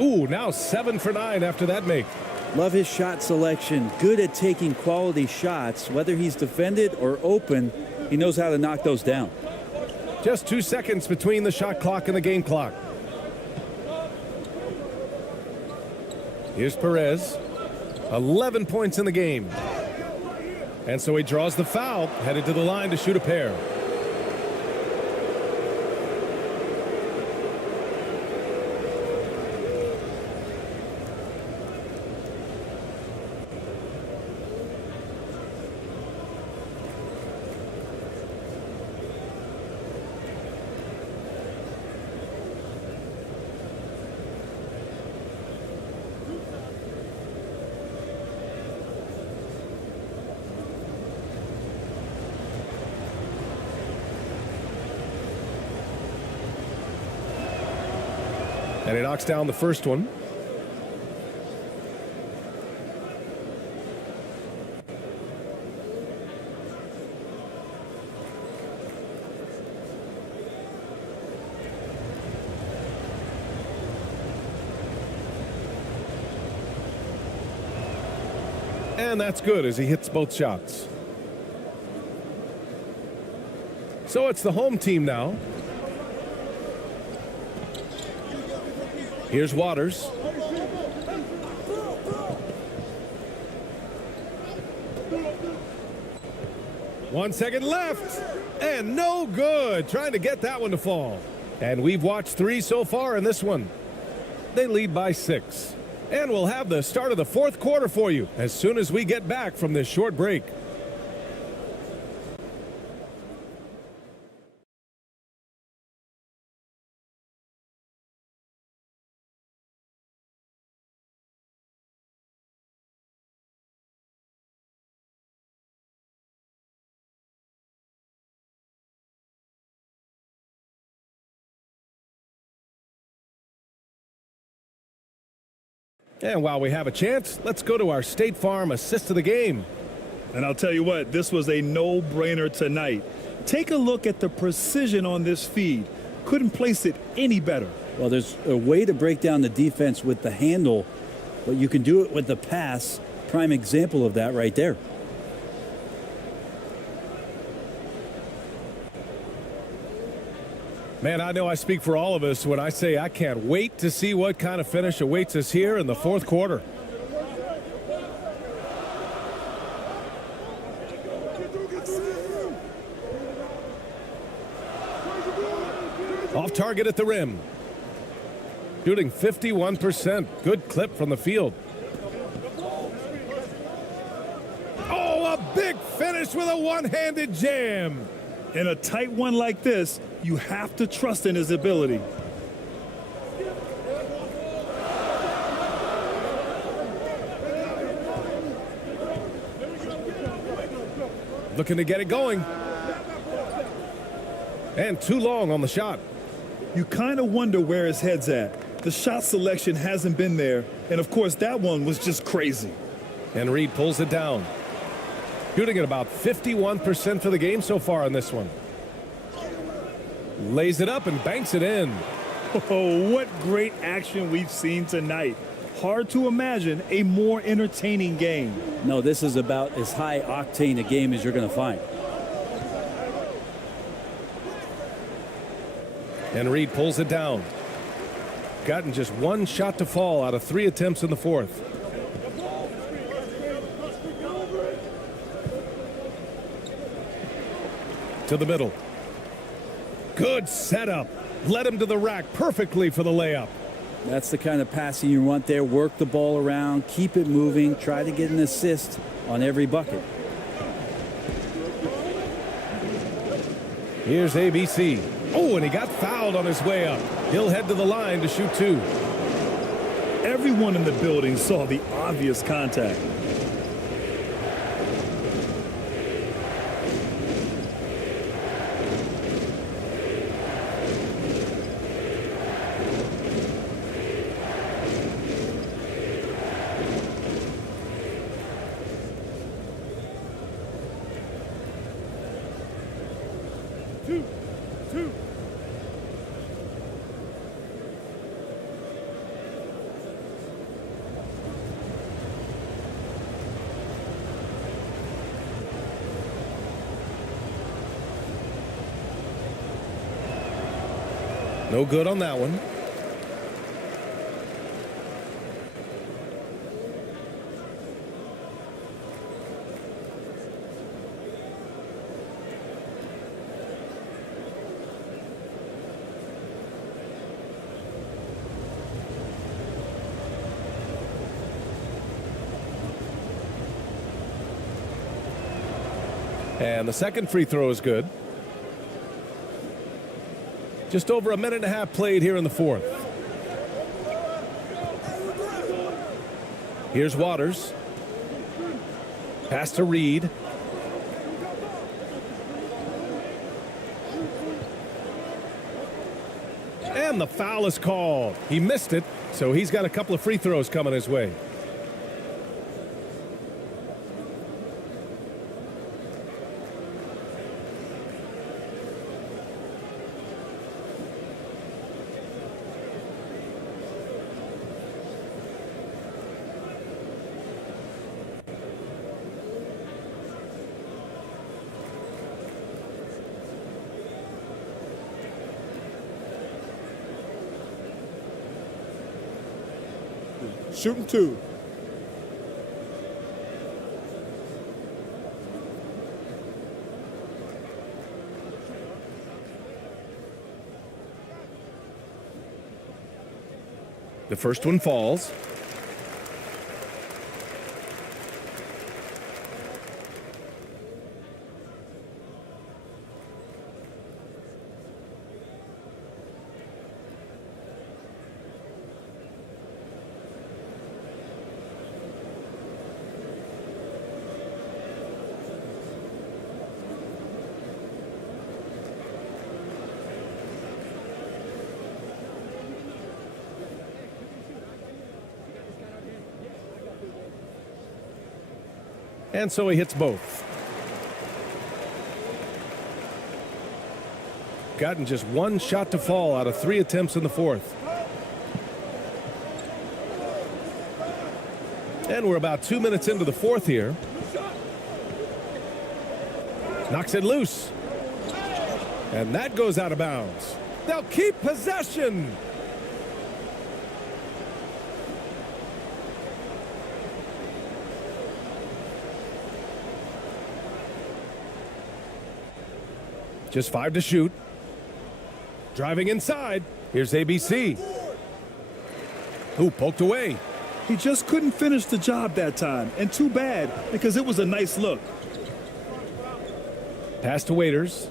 Ooh, now 7 for 9 after that make. Love his shot selection. Good at taking quality shots. Whether he's defended or open, he knows how to knock those down. Just 2 seconds between the shot clock and the game clock. Here's Perez. 11 points in the game. And so he draws the foul, headed to the line to shoot a pair. And he knocks down the first one. And that's good as he hits both shots. So it's the home team now. Here's Waters. 1 second left. And no good. Trying to get that one to fall. And we've watched 3 so far in this one. They lead by 6. And we'll have the start of the fourth quarter for you as soon as we get back from this short break. And while we have a chance, let's go to our State Farm assist of the game. And I'll tell you what, this was a no-brainer tonight. Take a look at the precision on this feed. Couldn't place it any better. Well, there's a way to break down the defense with the handle, but you can do it with the pass. Prime example of that right there. Man, I know I speak for all of us when I say I can't wait to see what kind of finish awaits us here in the fourth quarter. Off target at the rim. Shooting 51%. Good clip from the field. Oh, a big finish with a one-handed jam. In a tight one like this, you have to trust in his ability. Looking to get it going. And too long on the shot. You kind of wonder where his head's at. The shot selection hasn't been there, and of course that one was just crazy. And Reed pulls it down. Shooting at about 51% for the game so far on this one. Lays it up and banks it in. Oh, what great action we've seen tonight. Hard to imagine a more entertaining game. No, this is about as high octane a game as you're going to find. And Reed pulls it down. Gotten just one shot to fall out of 3 attempts in the fourth. To the middle. Good setup. Led him to the rack perfectly for the layup. That's the kind of passing you want there. Work the ball around, keep it moving, try to get an assist on every bucket. Here's ABC. Oh, and he got fouled on his way up. He'll head to the line to shoot 2. Everyone in the building saw the obvious contact. No good on that one. And the second free throw is good. Just over a minute and a half played here in the fourth. Here's Waters. Pass to Reed. And the foul is called. He missed it, so he's got a couple of free throws coming his way. Shooting 2. The first one falls. And so he hits both. Gotten just one shot to fall out of 3 attempts in the fourth. And we're about 2 minutes into the fourth here. Knocks it loose. And that goes out of bounds. They'll keep possession. Just 5 to shoot. Driving inside. Here's ABC. Ooh, poked away. He just couldn't finish the job that time, and too bad, because it was a nice look. Pass to Waiters.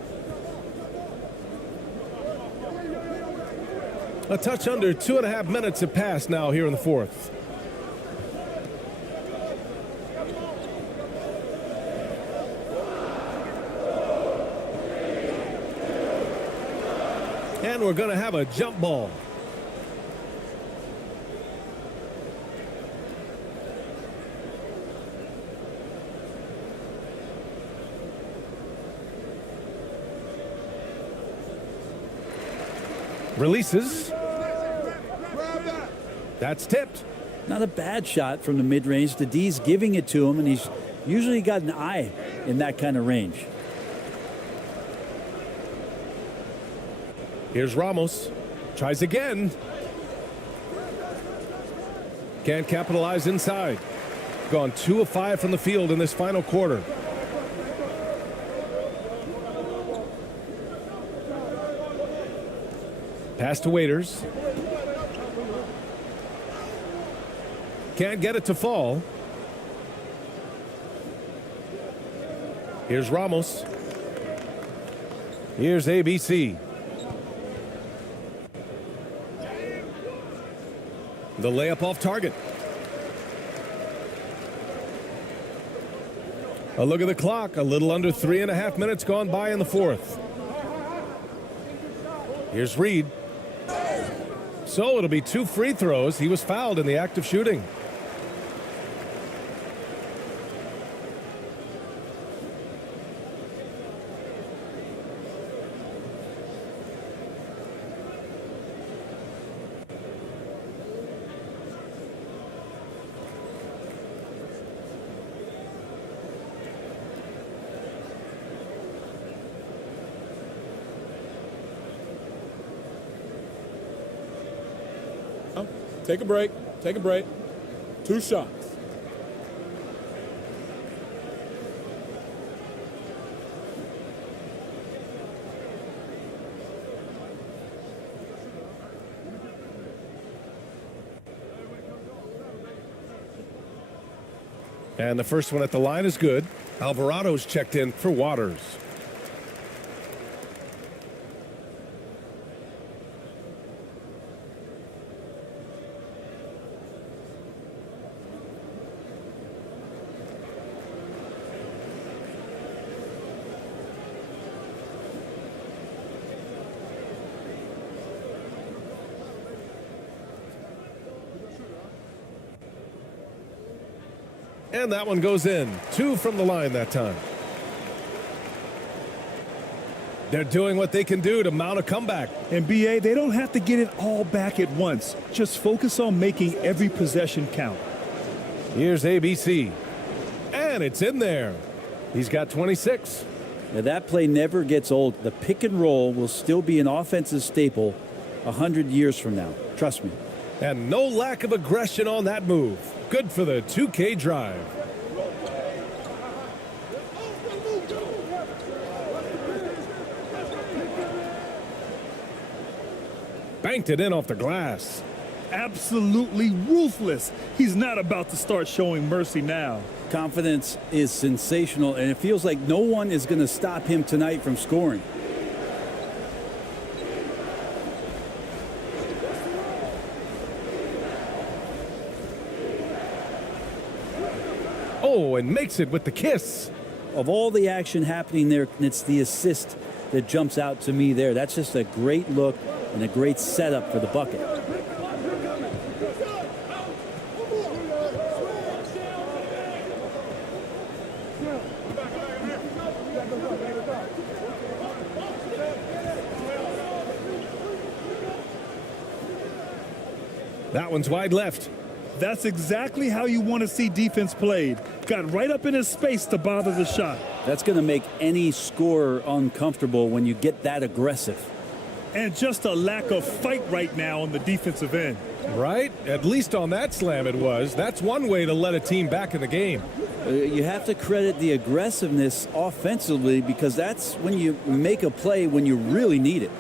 A touch under 2.5 minutes have passed now here in the fourth. And we're going to have a jump ball. Releases. That's tipped. Not a bad shot from the mid-range. The D's giving it to him, and he's usually got an eye in that kind of range. Here's Ramos. Tries again. Can't capitalize inside. Gone 2 of 5 from the field in this final quarter. Pass to Waiters. Can't get it to fall. Here's Ramos. Here's ABC. The layup off target. A look at the clock. A little under 3.5 minutes gone by in the fourth. Here's Reed. So it'll be 2 free throws. He was fouled in the act of shooting. Take a break. Take a break. 2 shots. And the first one at the line is good. Alvarado's checked in for Waters. And that one goes in. 2 from the line that time. They're doing what they can do to mount a comeback. And BA, they don't have to get it all back at once. Just focus on making every possession count. Here's ABC. And it's in there. He's got 26. Now that play never gets old. The pick and roll will still be an offensive staple 100 years from now. Trust me. And no lack of aggression on that move. Good for the 2K drive. Banked it in off the glass. Absolutely ruthless. He's not about to start showing mercy now. Confidence is sensational, and it feels like no one is going to stop him tonight from scoring. Oh, and makes it with the kiss. Of all the action happening there, it's the assist that jumps out to me there. That's just a great look and a great setup for the bucket. That one's wide left. That's exactly how you want to see defense played. Got right up in his space to bother the shot. That's going to make any scorer uncomfortable when you get that aggressive. And just a lack of fight right now on the defensive end. Right? At least on that slam it was. That's one way to let a team back in the game. You have to credit the aggressiveness offensively, because that's when you make a play when you really need it.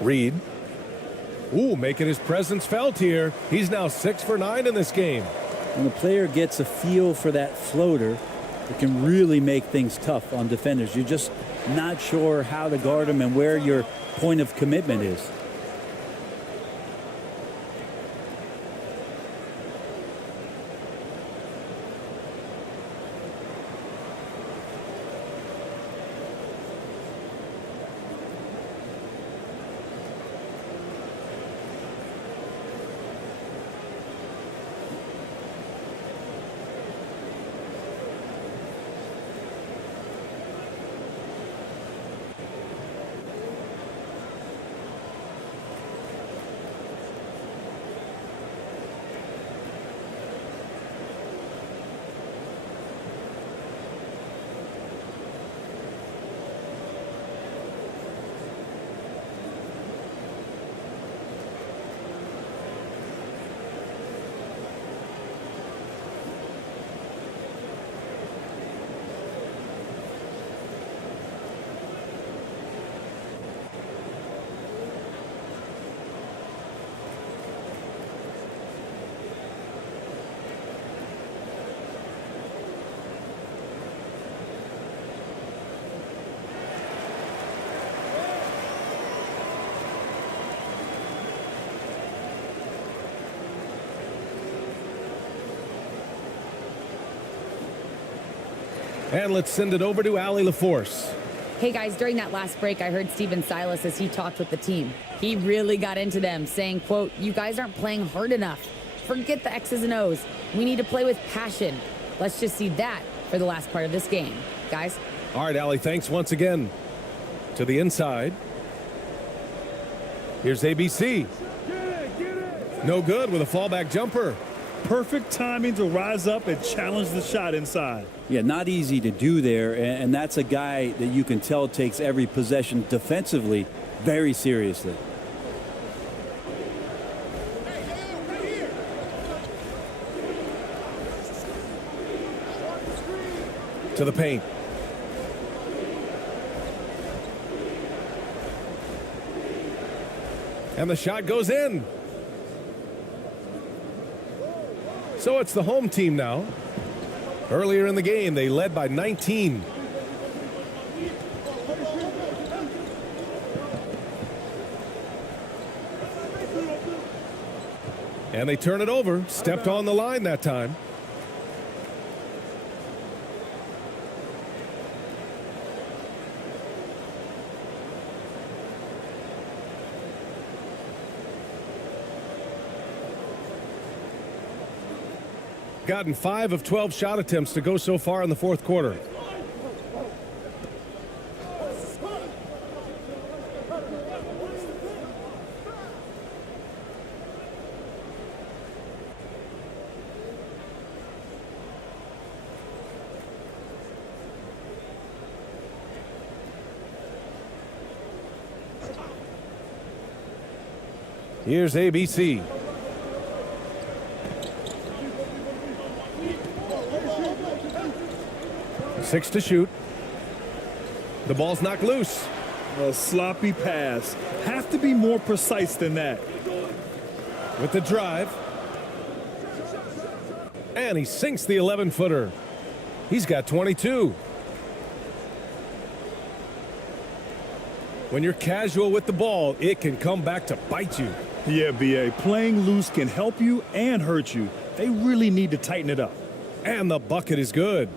Reed. Ooh, making his presence felt here. He's now 6 for 9 in this game. When the player gets a feel for that floater, it can really make things tough on defenders. You're just not sure how to guard them and where your point of commitment is. And let's send it over to Allie LaForce. Hey guys, during that last break, I heard Steven Silas as he talked with the team. He really got into them, saying, quote, "You guys aren't playing hard enough. Forget the X's and O's. We need to play with passion. Let's just see that for the last part of this game." Guys? All right, Allie, thanks once again. To the inside. Here's ABC. No good with a fallback jumper. Perfect timing to rise up and challenge the shot inside. Yeah, not easy to do there, and that's a guy that you can tell takes every possession defensively very seriously. To the paint. And the shot goes in. So it's the home team now. Earlier in the game, they led by 19. And they turn it over. Stepped on the line that time. Gotten 5 of 12 shot attempts to go so far in the fourth quarter. Here's ABC. Six to shoot. The ball's knocked loose. A sloppy pass. Have to be more precise than that. With the drive. And he sinks the 11-footer. He's got 22. When you're casual with the ball, it can come back to bite you. Yeah, B.A. Playing loose can help you and hurt you. They really need to tighten it up. And the bucket is good.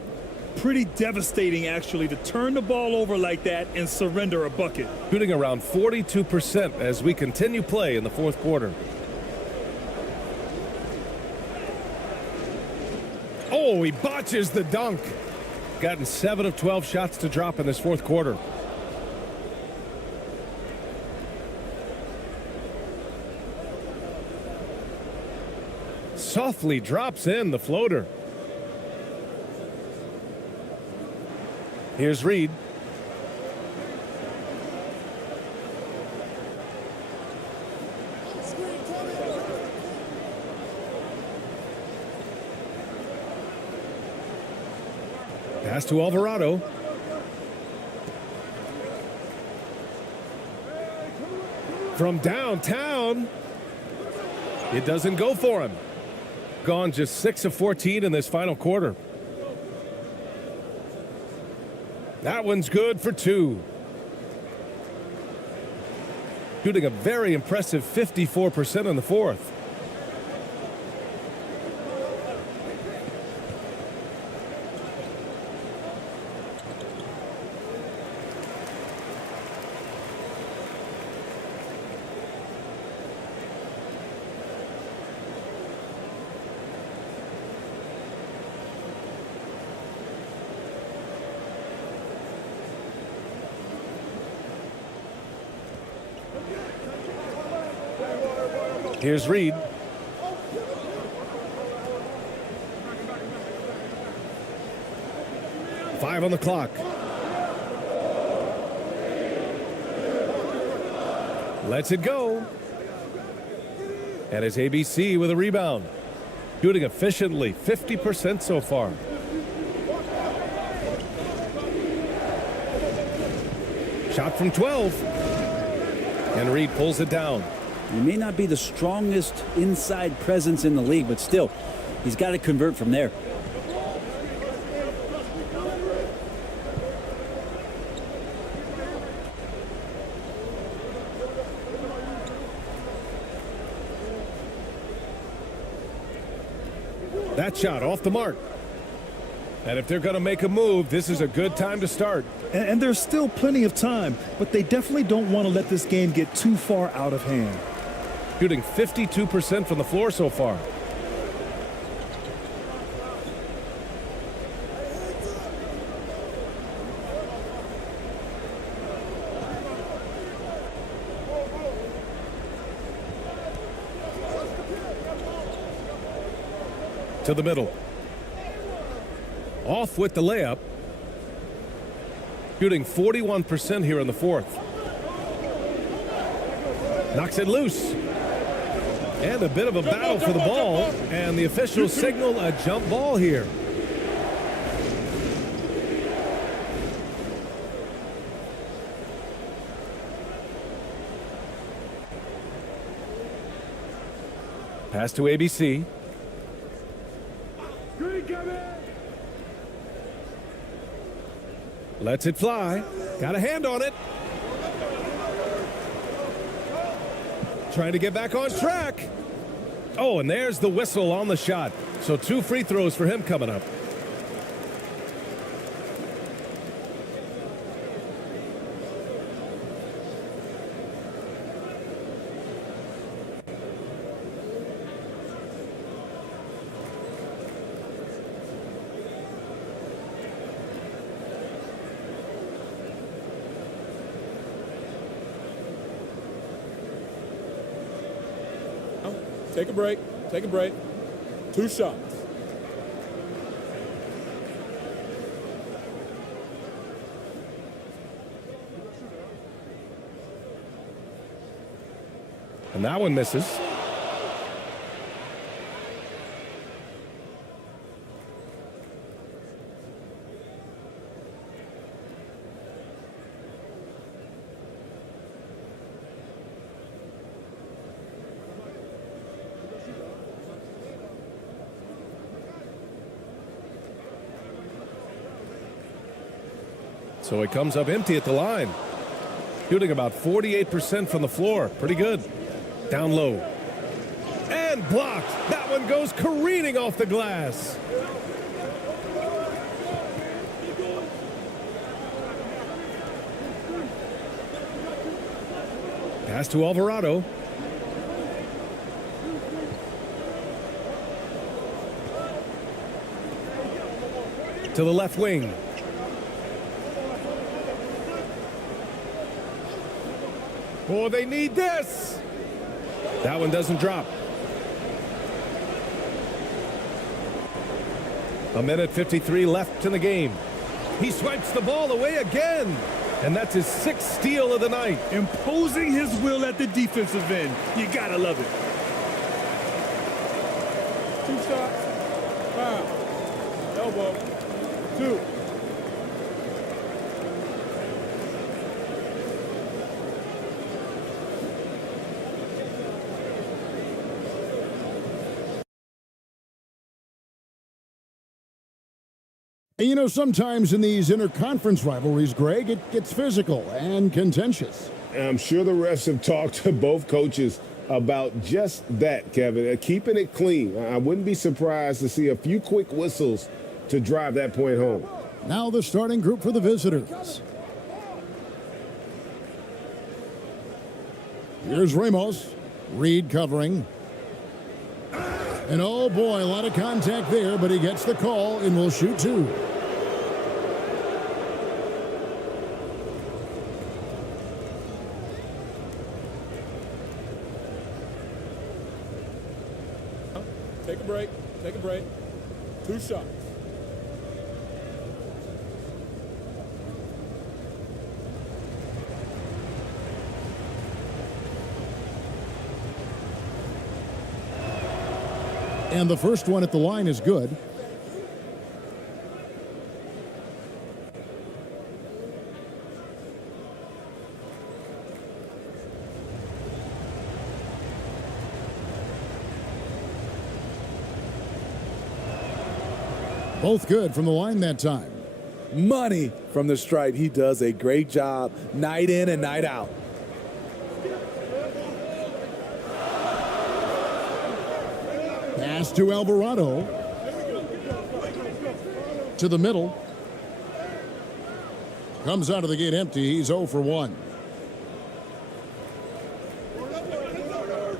Pretty devastating, actually, to turn the ball over like that and surrender a bucket. Shooting around 42% as we continue play in the fourth quarter. Oh, he botches the dunk. Gotten 7 of 12 shots to drop in this fourth quarter. Softly drops in the floater. Here's Reed. Pass to Alvarado. From downtown, it doesn't go for him. Gone just 6 of 14 in this final quarter. That one's good for 2. Shooting a very impressive 54% in the fourth. Here's Reed. Five on the clock. Lets it go. And it's ABC with a rebound. Shooting efficiently, 50% so far. Shot from 12. And Reed pulls it down. He may not be the strongest inside presence in the league, but still, he's got to convert from there. That shot off the mark. And if they're going to make a move, this is a good time to start. And there's still plenty of time, but they definitely don't want to let this game get too far out of hand. Shooting 52% from the floor so far. To the middle. Off with the layup. Shooting 41% here in the fourth. Knocks it loose. And a bit of a battle for the ball. And the officials signal a jump ball here. Pass to ABC. Lets it fly. Got a hand on it. Trying to get back on track. Oh, and there's the whistle on the shot. So 2 free throws for him coming up. Take a break. Take a break. 2 shots. And that one misses. So it comes up empty at the line. Shooting about 48% from the floor. Pretty good. Down low. And blocked. That one goes careening off the glass. Pass to Alvarado. To the left wing. Oh, they need this. That one doesn't drop. A minute 53 left in the game. He swipes the ball away again. And that's his 6th steal of the night. Imposing his will at the defensive end. You gotta love it. 2 shots. Foul. Elbow. 2. You know, sometimes in these interconference rivalries, Greg, it gets physical and contentious. I'm sure the refs have talked to both coaches about just that, Kevin. Keeping it clean. I wouldn't be surprised to see a few quick whistles to drive that point home. Now the starting group for the visitors. Here's Ramos. Reed covering. And oh boy, a lot of contact there, but he gets the call and will shoot two. Take a break. Take a break. 2 shots. And the first one at the line is good. Both good from the line that time. Money from the stripe. He does a great job night in and night out. Pass to Alvarado. To the middle. Comes out of the gate empty. He's 0 for 1.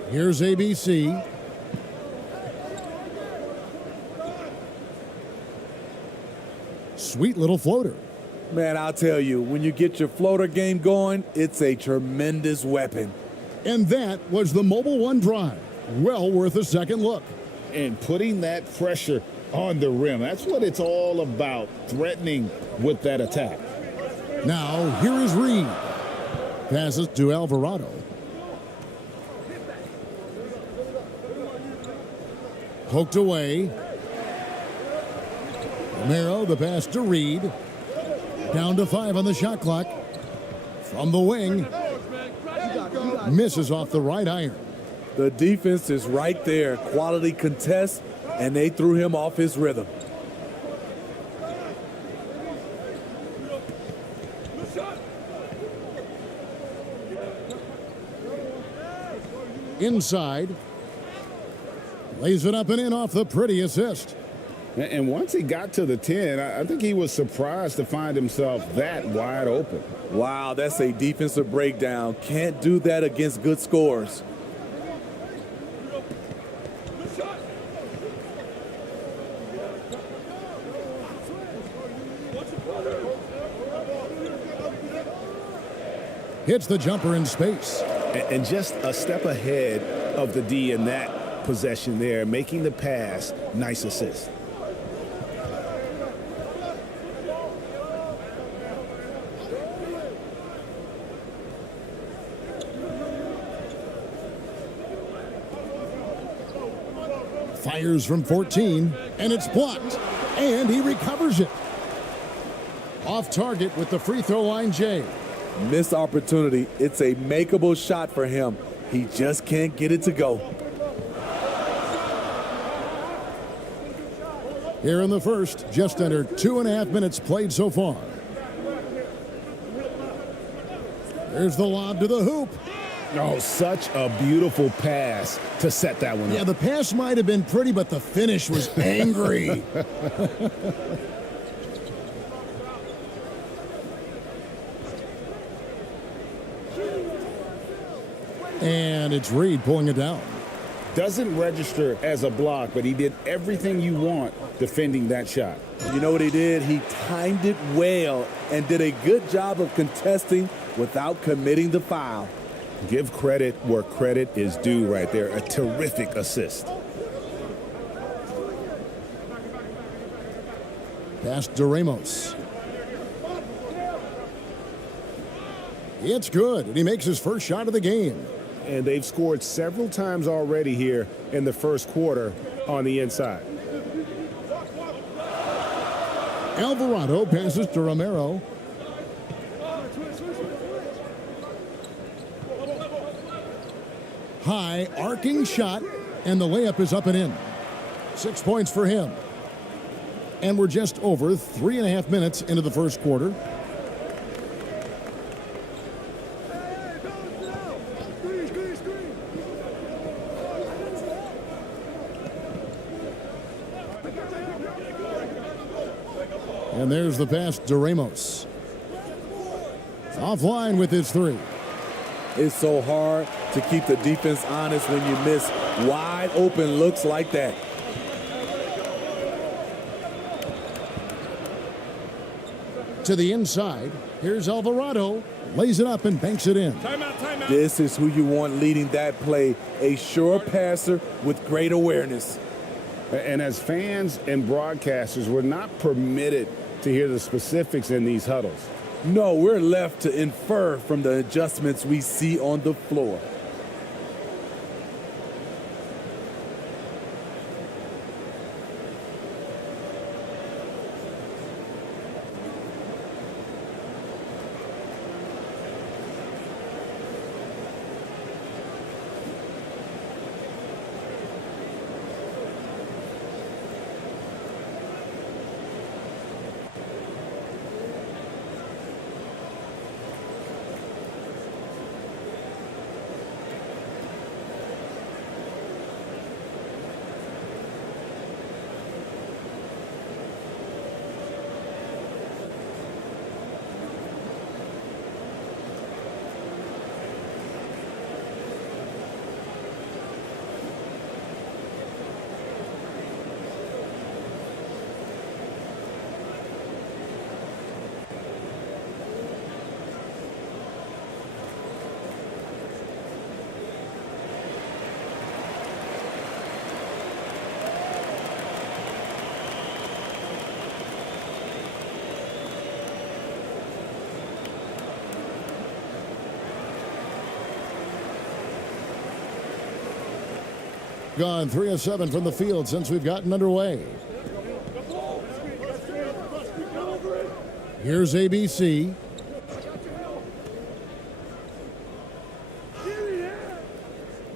Here's ABC. Sweet little floater. Man, I'll tell you, when you get your floater game going, it's a tremendous weapon. And that was the Mobile One drive. Well worth a second look. And putting that pressure on the rim. That's what it's all about, threatening with that attack. Now, here is Reed. Passes to Alvarado. Poked away. Romero, the pass to Reed. Down to 5 on the shot clock. From the wing. Misses off the right iron. The defense is right there. Quality contest, and they threw him off his rhythm. Inside. Lays it up and in off the pretty assist. And once he got to the 10, I think he was surprised to find himself that wide open. Wow, that's a defensive breakdown. Can't do that against good scores. Hits the jumper in space. And just a step ahead of the D in that possession there, making the pass. Nice assist. Fires from 14, and it's blocked. And he recovers it. Off target with the free throw line, Jay. Missed opportunity. It's a makeable shot for him. He just can't get it to go. Here in the first, just under 2.5 minutes played so far. There's the lob to the hoop. Oh, such a beautiful pass to set that one up. Yeah, the pass might have been pretty, but the finish was angry. And it's Reed pulling it down. Doesn't register as a block, but he did everything you want defending that shot. You know what he did? He timed it well and did a good job of contesting without committing the foul. Give credit where credit is due right there. A terrific assist. Pass to Ramos. It's good, and he makes his first shot of the game. And they've scored several times already here in the first quarter on the inside. Alvarado passes to Romero. High, arcing shot, and the layup is up and in. 6 points for him. And we're just over 3.5 minutes into the first quarter. And there's the pass to Ramos. Offline with his three. It's so hard to keep the defense honest when you miss wide open looks like that. To the inside. Here's Alvarado. Lays it up and banks it in. Timeout. This is who you want leading that play. A sure passer with great awareness. And as fans and broadcasters, we're not permitted to hear the specifics in these huddles. No, we're left to infer from the adjustments we see on the floor. Gone 3 of 7 from the field since we've gotten underway. Here's ABC.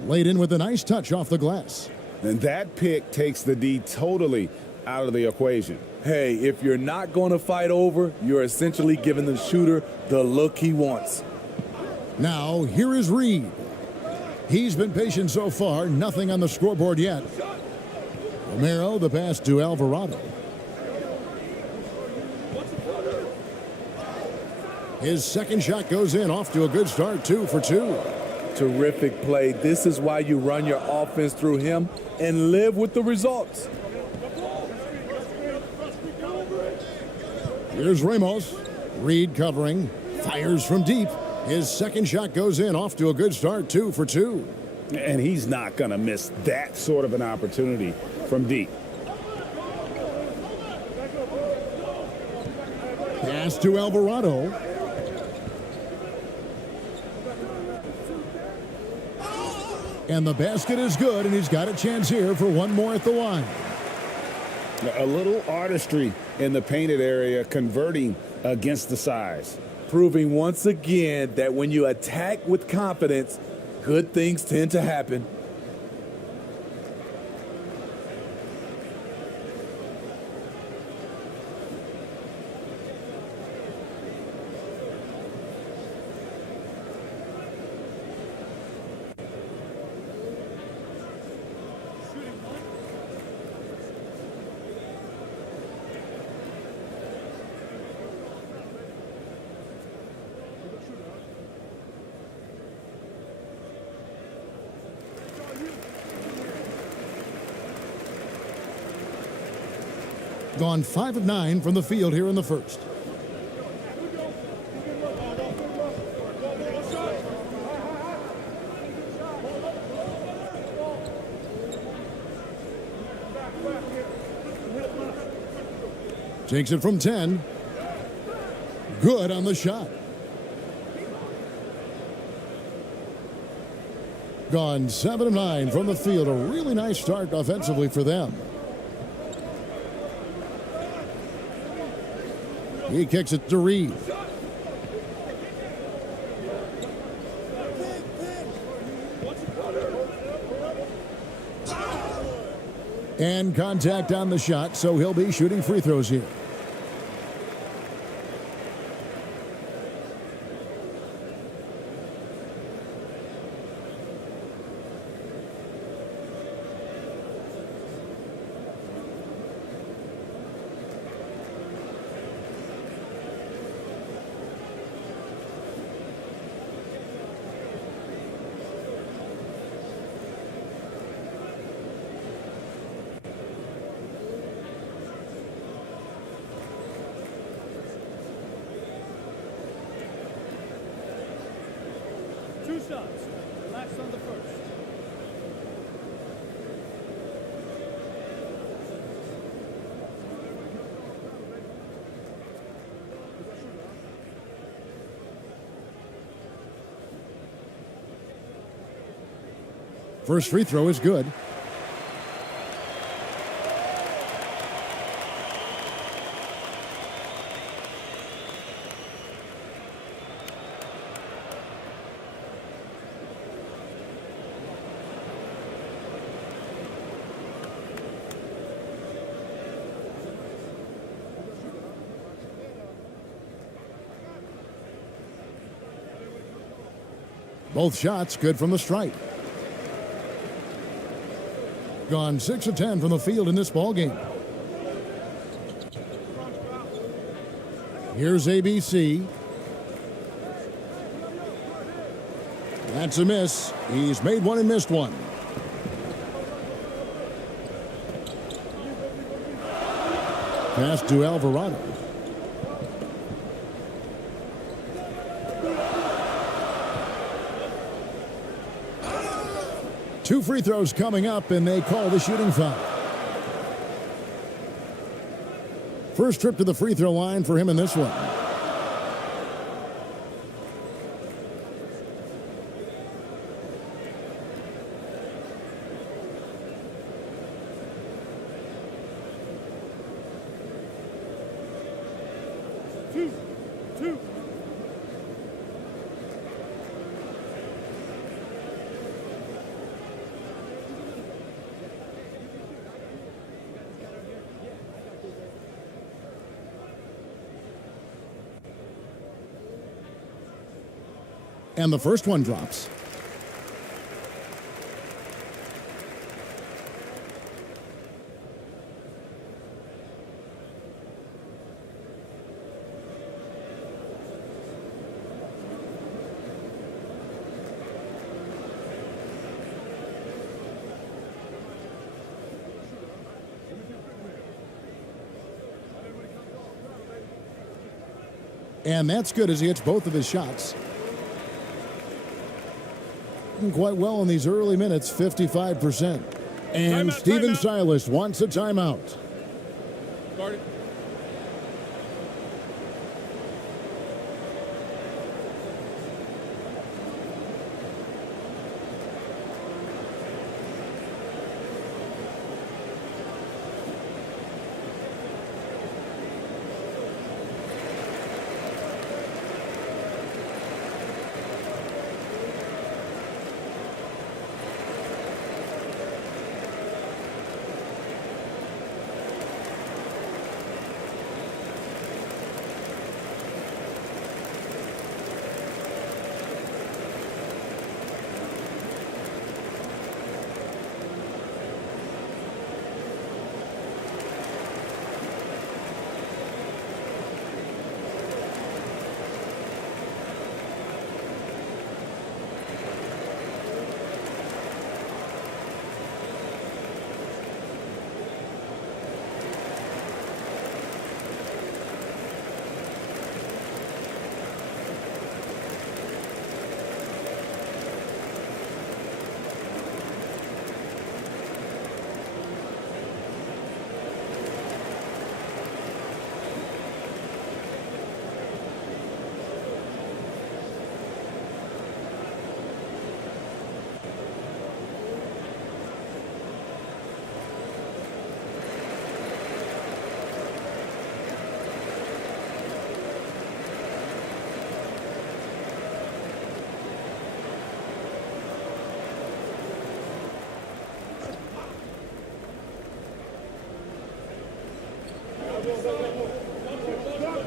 Laid in with a nice touch off the glass. And that pick takes the D totally out of the equation. Hey, if you're not going to fight over, you're essentially giving the shooter the look he wants. Now, here is Reed. He's been patient so far, nothing on the scoreboard yet. Romero, the pass to Alvarado. His second shot goes in, off to a good start, 2 for 2. Terrific play. This is why you run your offense through him and live with the results. Here's Ramos. Reed covering, fires from deep. His second shot goes in, off to a good start, 2 for 2. And he's not going to miss that sort of an opportunity from deep. Pass to Alvarado. And the basket is good, and he's got a chance here for one more at the line. A little artistry in the painted area, converting against the size. Proving once again that when you attack with confidence, good things tend to happen. Gone 5 of 9 from the field here in the first. Takes it from 10. Good on the shot. Gone 7 of 9 from the field. A really nice start offensively for them. He kicks it to Reed. And contact on the shot, so he'll be shooting free throws here. Two shots. Relax on the first. First free throw is good. Both shots good from the stripe. Gone 6 of 10 from the field in this ball game. Here's ABC. That's a miss. He's made one and missed one. Pass to Alvarado. Two free throws coming up, and they call the shooting foul. First trip to the free throw line for him in this one. Two. And the first one drops. And that's good as he hits both of his shots. Quite well in these early minutes, 55%. And Steven Silas wants a timeout. Guard it.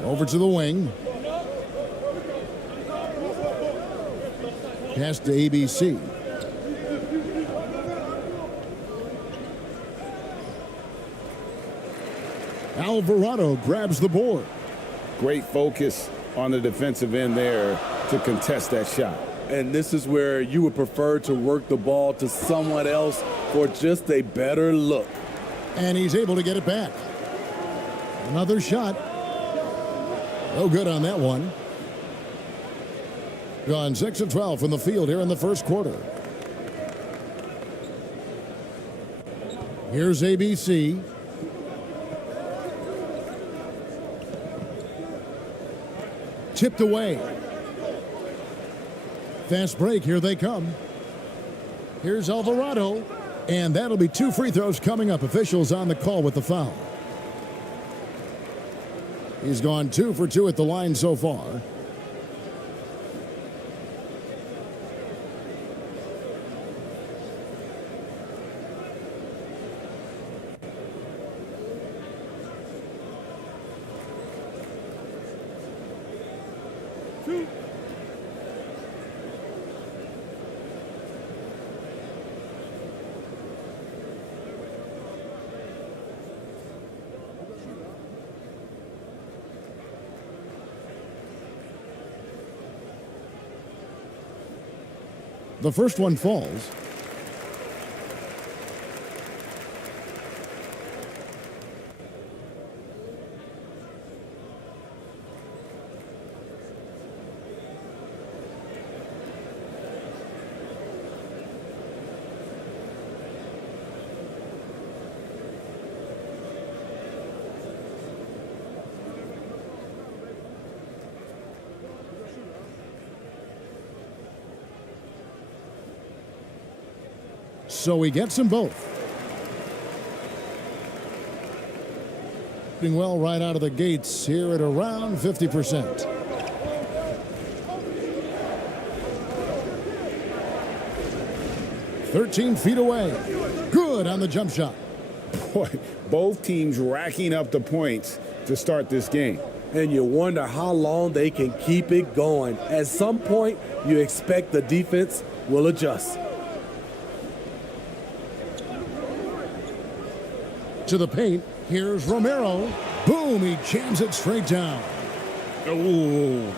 Over to the wing. Pass to ABC. Alvarado grabs the board. Great focus on the defensive end there to contest that shot. And this is where you would prefer to work the ball to someone else for just a better look. And he's able to get it back. Another shot. No good on that one. Gone 6 of 12 from the field here in the first quarter. Here's ABC. Tipped away. Fast break, here they come. Here's Alvarado. And that'll be 2 free throws coming up. Officials on the call with the foul. He's gone 2 for 2 at the line so far. The first one falls. So he gets them both. Doing well right out of the gates here at around 50%. "13 feet away. Good on the jump shot." Boy, both teams racking up the points to start this game. And you wonder how long they can keep it going. At some point, you expect the defense will adjust. To the paint, here's Romero. Boom, he jams it straight down. Oh,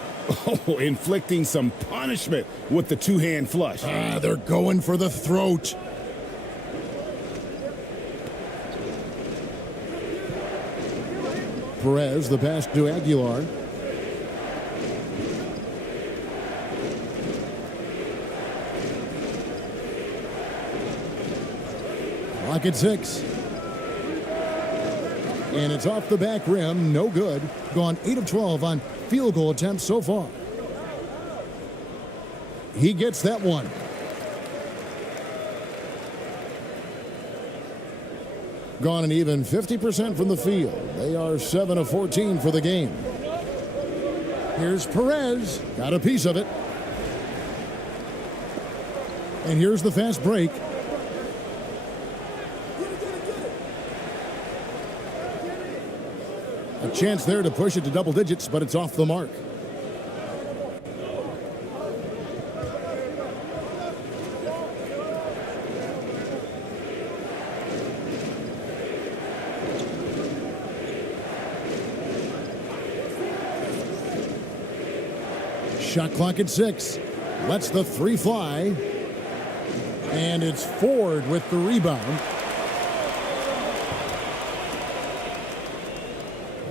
inflicting some punishment with the two-hand flush. They're going for the throat. Perez, the pass to Aguilar. Clock at 6. And it's off the back rim, no good. Gone 8 of 12 on field goal attempts so far. He gets that one. Gone an even 50% from the field. They are 7 of 14 for the game. Here's Perez, got a piece of it. And here's the fast break. A chance there to push it to double digits, but it's off the mark. Shot clock at 6. Lets the 3 fly. And it's Ford with the rebound.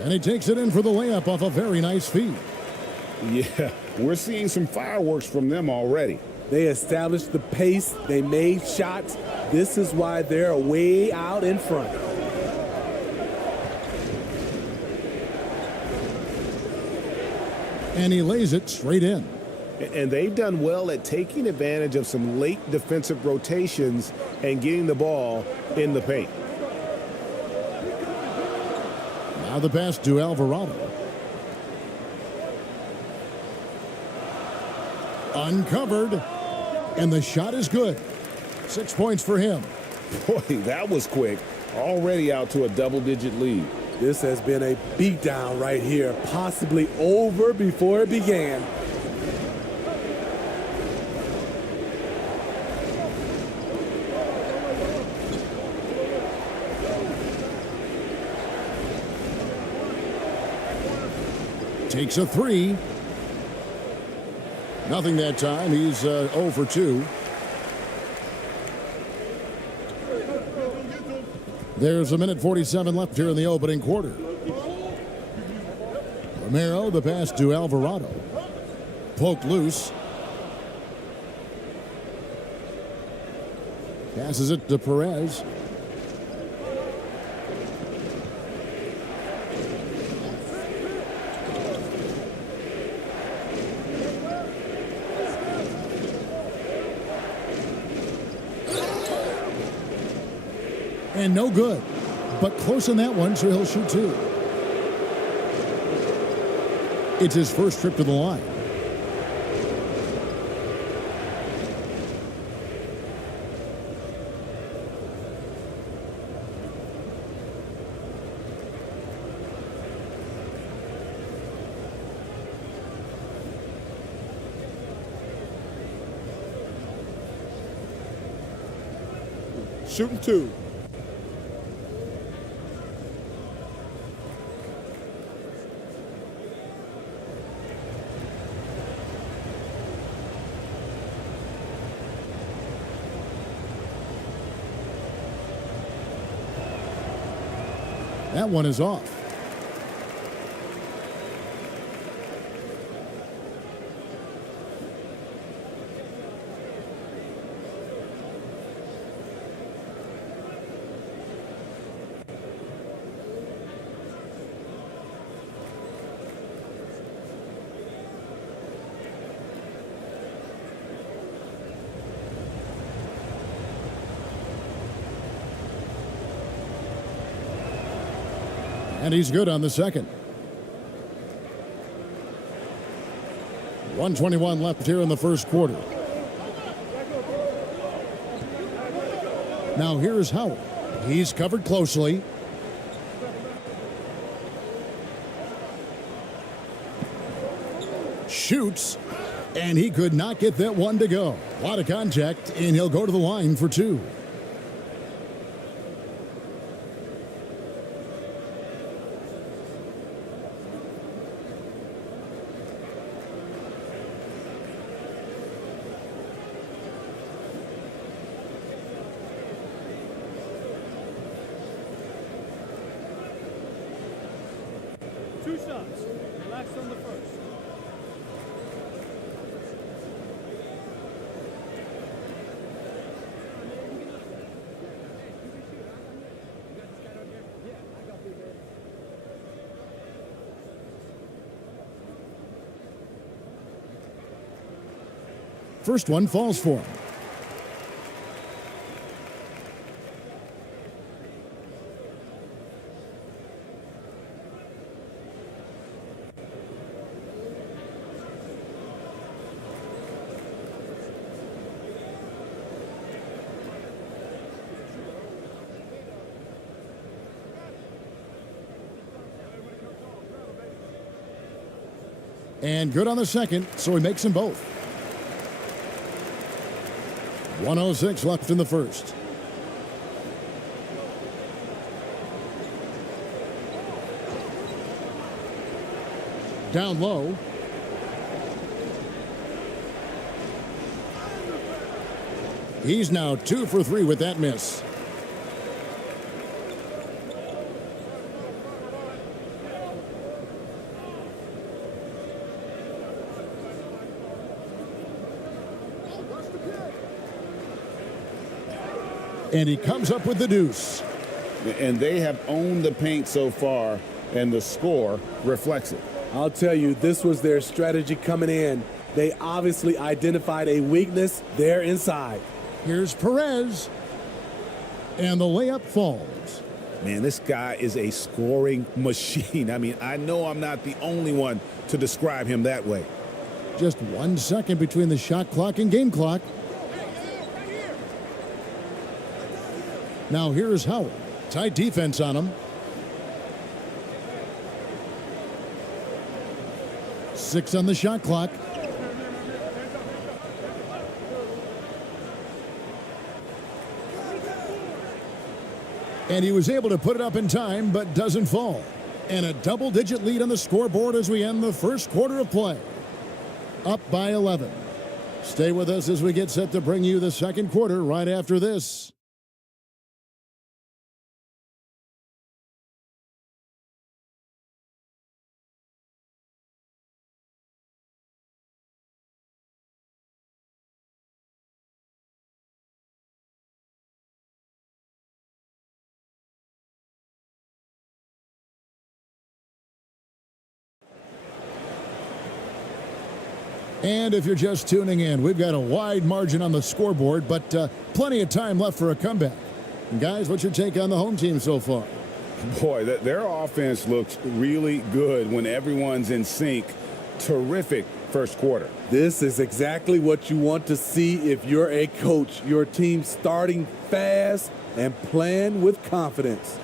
And he takes it in for the layup off a very nice feed. Yeah, we're seeing some fireworks from them already. They established the pace. They made shots. This is why they're way out in front. And he lays it straight in. And they've done well at taking advantage of some late defensive rotations and getting the ball in the paint. Now the pass to Alvarado. Uncovered. And the shot is good. 6 points for him. Boy, that was quick. Already out to a double-digit lead. This has been a beatdown right here, possibly over before it began. Takes a three. Nothing that time. He's 0 for 2. There's 1:47 left here in the opening quarter. Romero, the pass to Alvarado. Poked loose. Passes it to Perez. And no good, but close on that one, so he'll shoot 2. It's his first trip to the line. Shooting 2. That one is off. And he's good on the second. 1:21 left here in the first quarter. Now here's Howard. He's covered closely. Shoots, and he could not get that one to go. A lot of contact, and he'll go to the line for 2. Two shots. Relax on the first. First one falls for him. And good on the second, so he makes them both. 1:06 left in the first. Down low. He's now 2 for 3 with that miss. And he comes up with the deuce. And they have owned the paint so far, and the score reflects it. I'll tell you, this was their strategy coming in. They obviously identified a weakness there inside. Here's Perez. And the layup falls. Man, this guy is a scoring machine. I mean, I know I'm not the only one to describe him that way. Just 1 second between the shot clock and game clock. Now here's Howard. Tight defense on him. 6 on the shot clock. And he was able to put it up in time, but doesn't fall. And a double-digit lead on the scoreboard as we end the first quarter of play. Up by 11. Stay with us as we get set to bring you the second quarter right after this. And if you're just tuning in, we've got a wide margin on the scoreboard, but plenty of time left for a comeback. And guys, what's your take on the home team so far? Boy, their offense looks really good when everyone's in sync. Terrific first quarter. This is exactly what you want to see if you're a coach. Your team starting fast and playing with confidence.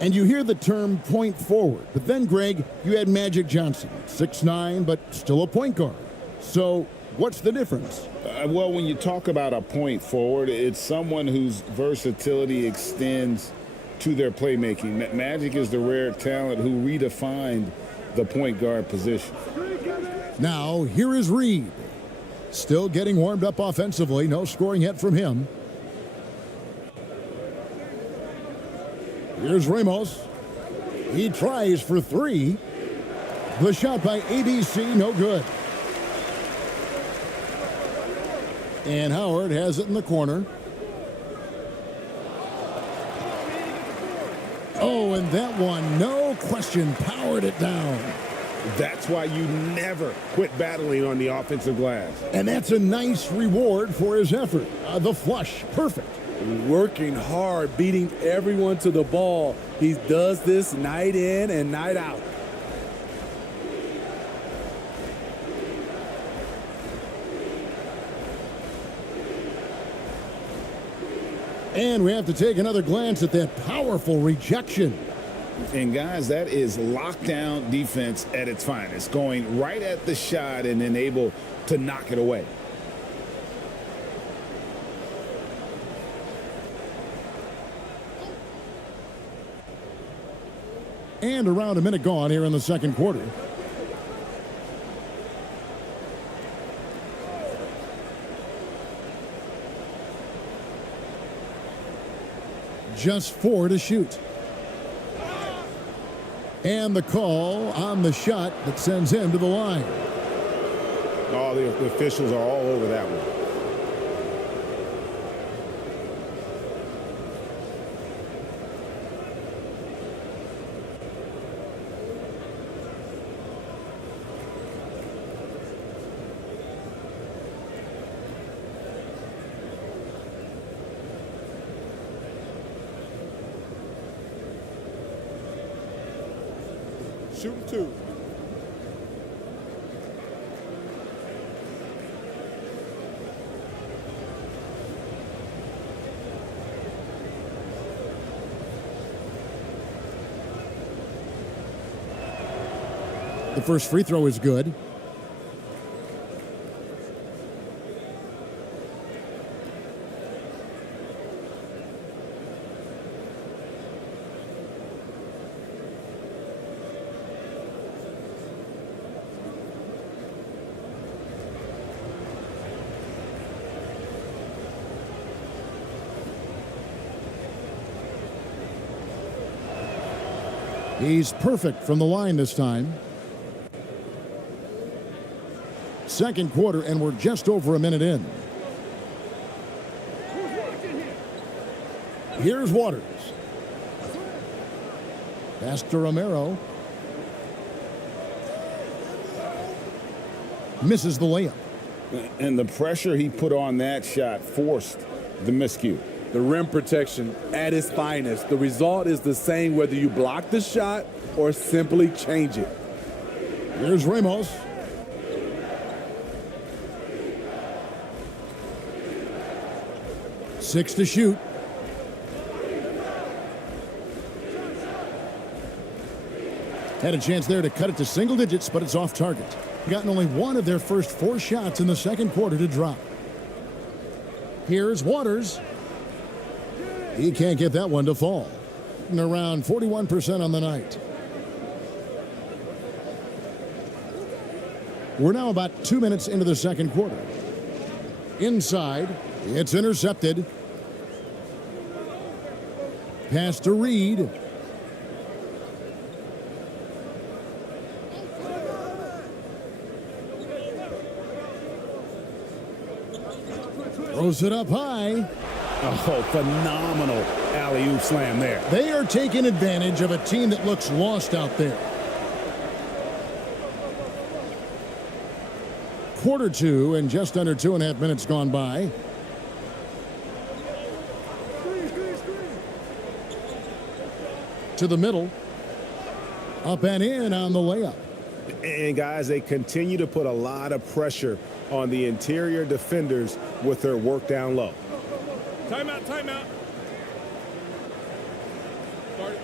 And you hear the term point forward, but then, Greg, you had Magic Johnson, 6'9", but still a point guard. So what's the difference? Well, when you talk about a point forward, it's someone whose versatility extends to their playmaking. Magic is the rare talent who redefined the point guard position. Now, here is Reed. Still getting warmed up offensively. No scoring yet from him. Here's Ramos. He tries for 3. The shot by ABC, no good. And Howard has it in the corner. Oh, and that one, no question, powered it down. That's why you never quit battling on the offensive glass. And that's a nice reward for his effort. The flush, perfect. Working hard, beating everyone to the ball. He does this night in and night out. And we have to take another glance at that powerful rejection. And guys, that is lockdown defense at its finest, going right at the shot and then able to knock it away. And around a minute gone here in the second quarter. Just 4 to shoot. And the call on the shot that sends him to the line. Oh, the officials are all over that one. Shooting 2. The first free throw is good. He's perfect from the line this time. Second quarter, and we're just over a minute in. Here's Waters. Pass to Romero. Misses the layup. And the pressure he put on that shot forced the miscue. The rim protection at its finest. The result is the same whether you block the shot or simply change it. Here's Ramos. Six to shoot. Had a chance there to cut it to single digits, but it's off target. Gotten only one of their first 4 shots in the second quarter to drop. Here's Waters. He can't get that one to fall. And around 41% on the night. We're now about 2 minutes into the second quarter. Inside, it's intercepted. Pass to Reed. Throws it up high. Oh, phenomenal alley-oop slam there. They are taking advantage of a team that looks lost out there. Quarter 2 and just under 2.5 minutes gone by. To the middle. Up and in on the layup. And guys, they continue to put a lot of pressure on the interior defenders with their work down low. Timeout, timeout. Start it.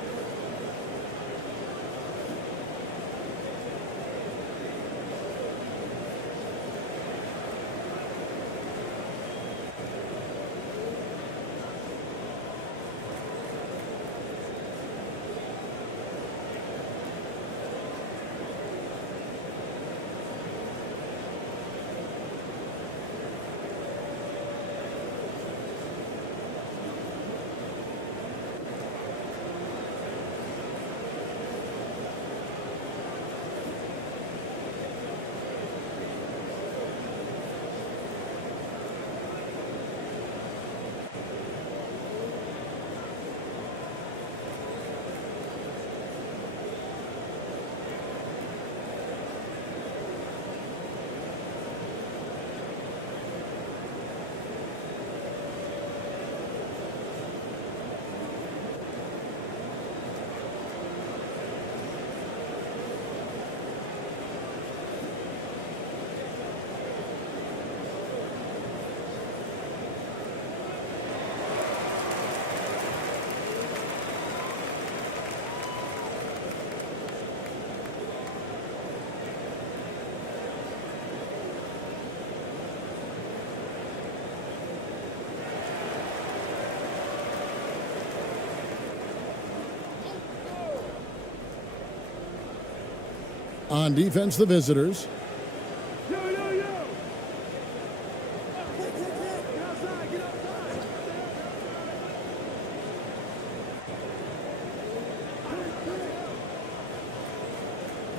On defense, the visitors.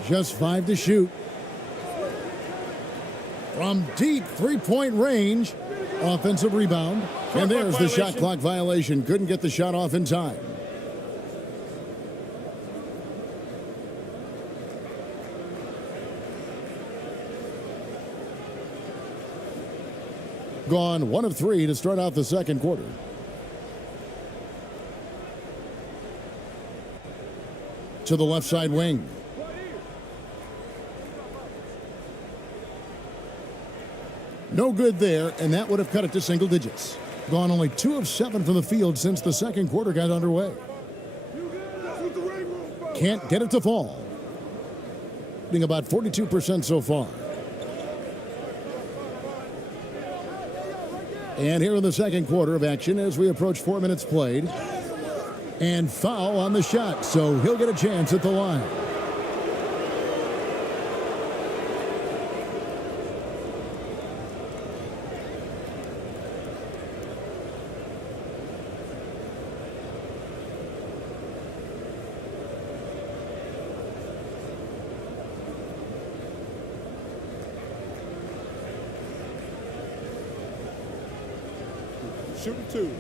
Just 5 to shoot. From deep three-point range. Offensive rebound. And there's the shot clock violation. Couldn't get the shot off in time. Gone 1 of 3 to start out the second quarter. To the left side wing. No good there, and that would have cut it to single digits. Gone only 2 of 7 from the field since the second quarter got underway. Can't get it to fall. Being about 42% so far. And here in the second quarter of action as we approach 4 minutes played. And foul on the shot, so he'll get a chance at the line. Shooting 2.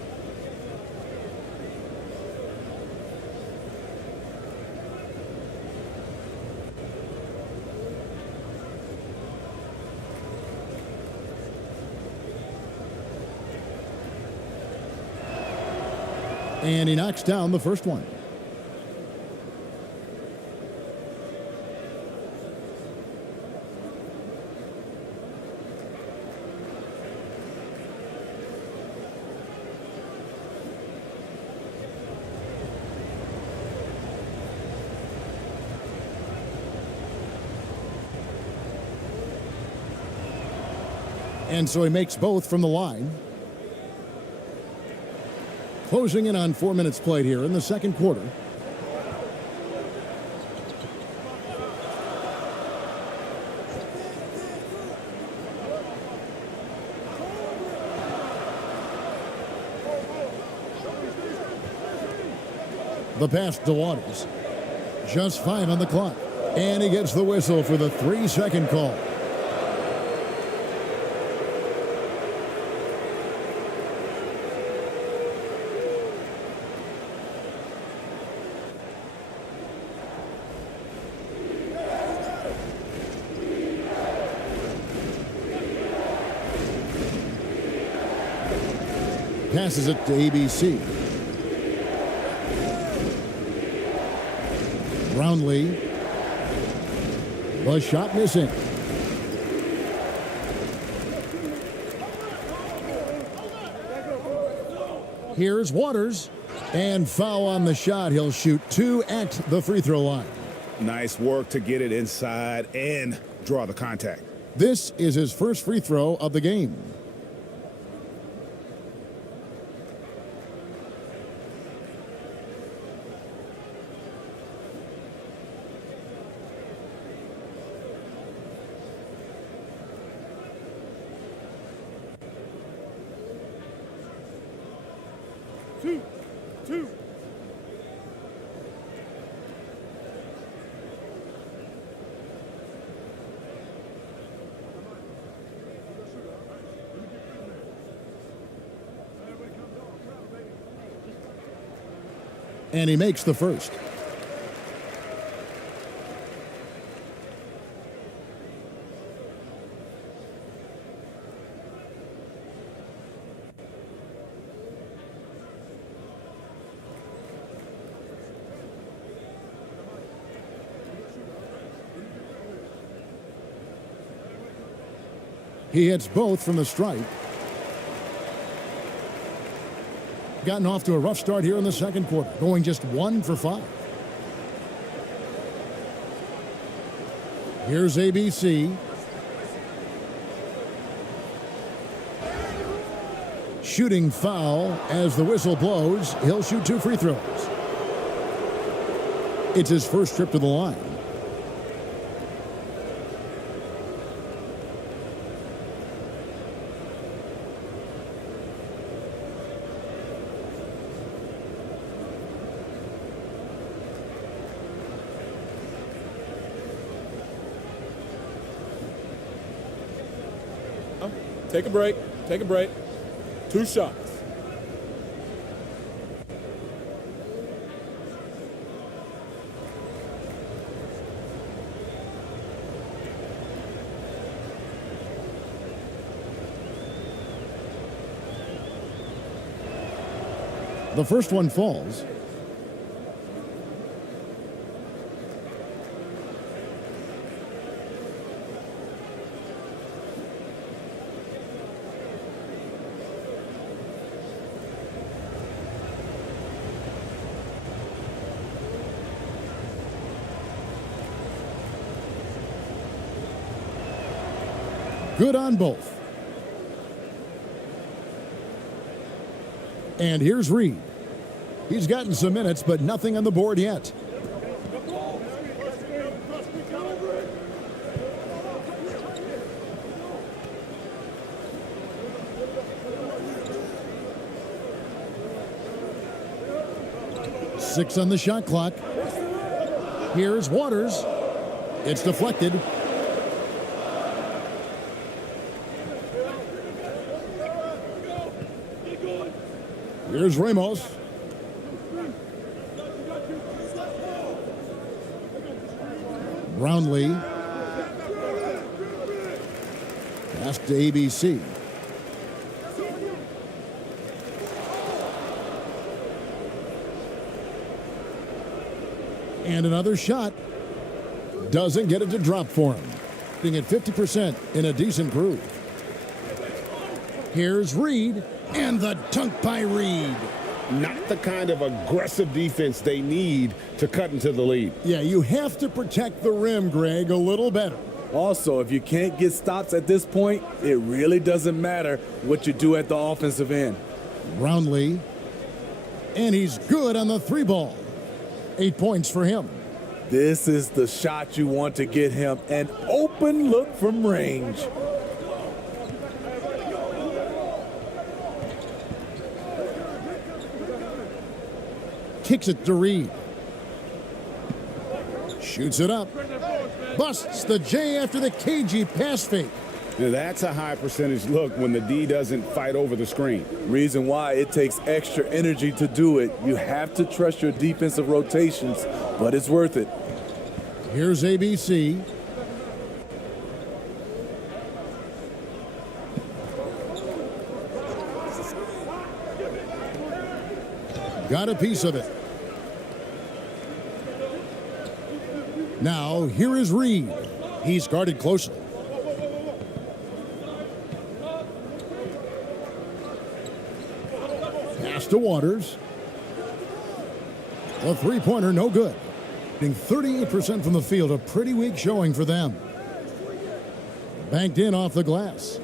And he knocks down the first one. And so he makes both from the line. Closing in on 4 minutes played here in the second quarter. The pass to Waters. Just 5 on the clock. And he gets the whistle for the 3-second call. Passes it to ABC. Brownlee. The shot missing. Here's Waters. And foul on the shot. He'll shoot 2 at the free throw line. Nice work to get it inside and draw the contact. This is his first free throw of the game. Two. And he makes the first. He hits both from the stripe. Gotten off to a rough start here in the second quarter, going just 1 for 5. Here's ABC. Shooting foul as the whistle blows. He'll shoot 2 free throws. It's his first trip to the line. Take a break. Take a break. 2 shots. The first one falls. Good on both. And here's Reed. He's gotten some minutes, but nothing on the board yet. Six on the shot clock. Here's Waters. It's deflected. Here's Ramos. Brownlee. Pass to ABC. And another shot. Doesn't get it to drop for him. Being at 50% in a decent groove. Here's Reed. And the dunk by Reed. Not the kind of aggressive defense they need to cut into the lead. Yeah, you have to protect the rim, Greg, a little better. Also, if you can't get stops at this point, it really doesn't matter what you do at the offensive end. Roundley. And he's good on the 3-ball. 8 points for him. This is the shot you want to get him. An open look from range. Kicks it to Reed. Shoots it up. Busts the J after the cagey pass fake. Now that's a high percentage look when the D doesn't fight over the screen. Reason why it takes extra energy to do it. You have to trust your defensive rotations, but it's worth it. Here's ABC. Got a piece of it. Now, here is Reed. He's guarded closely. Pass to Waters. A three-pointer, no good. Hitting 38% from the field, a pretty weak showing for them. Banked in off the glass.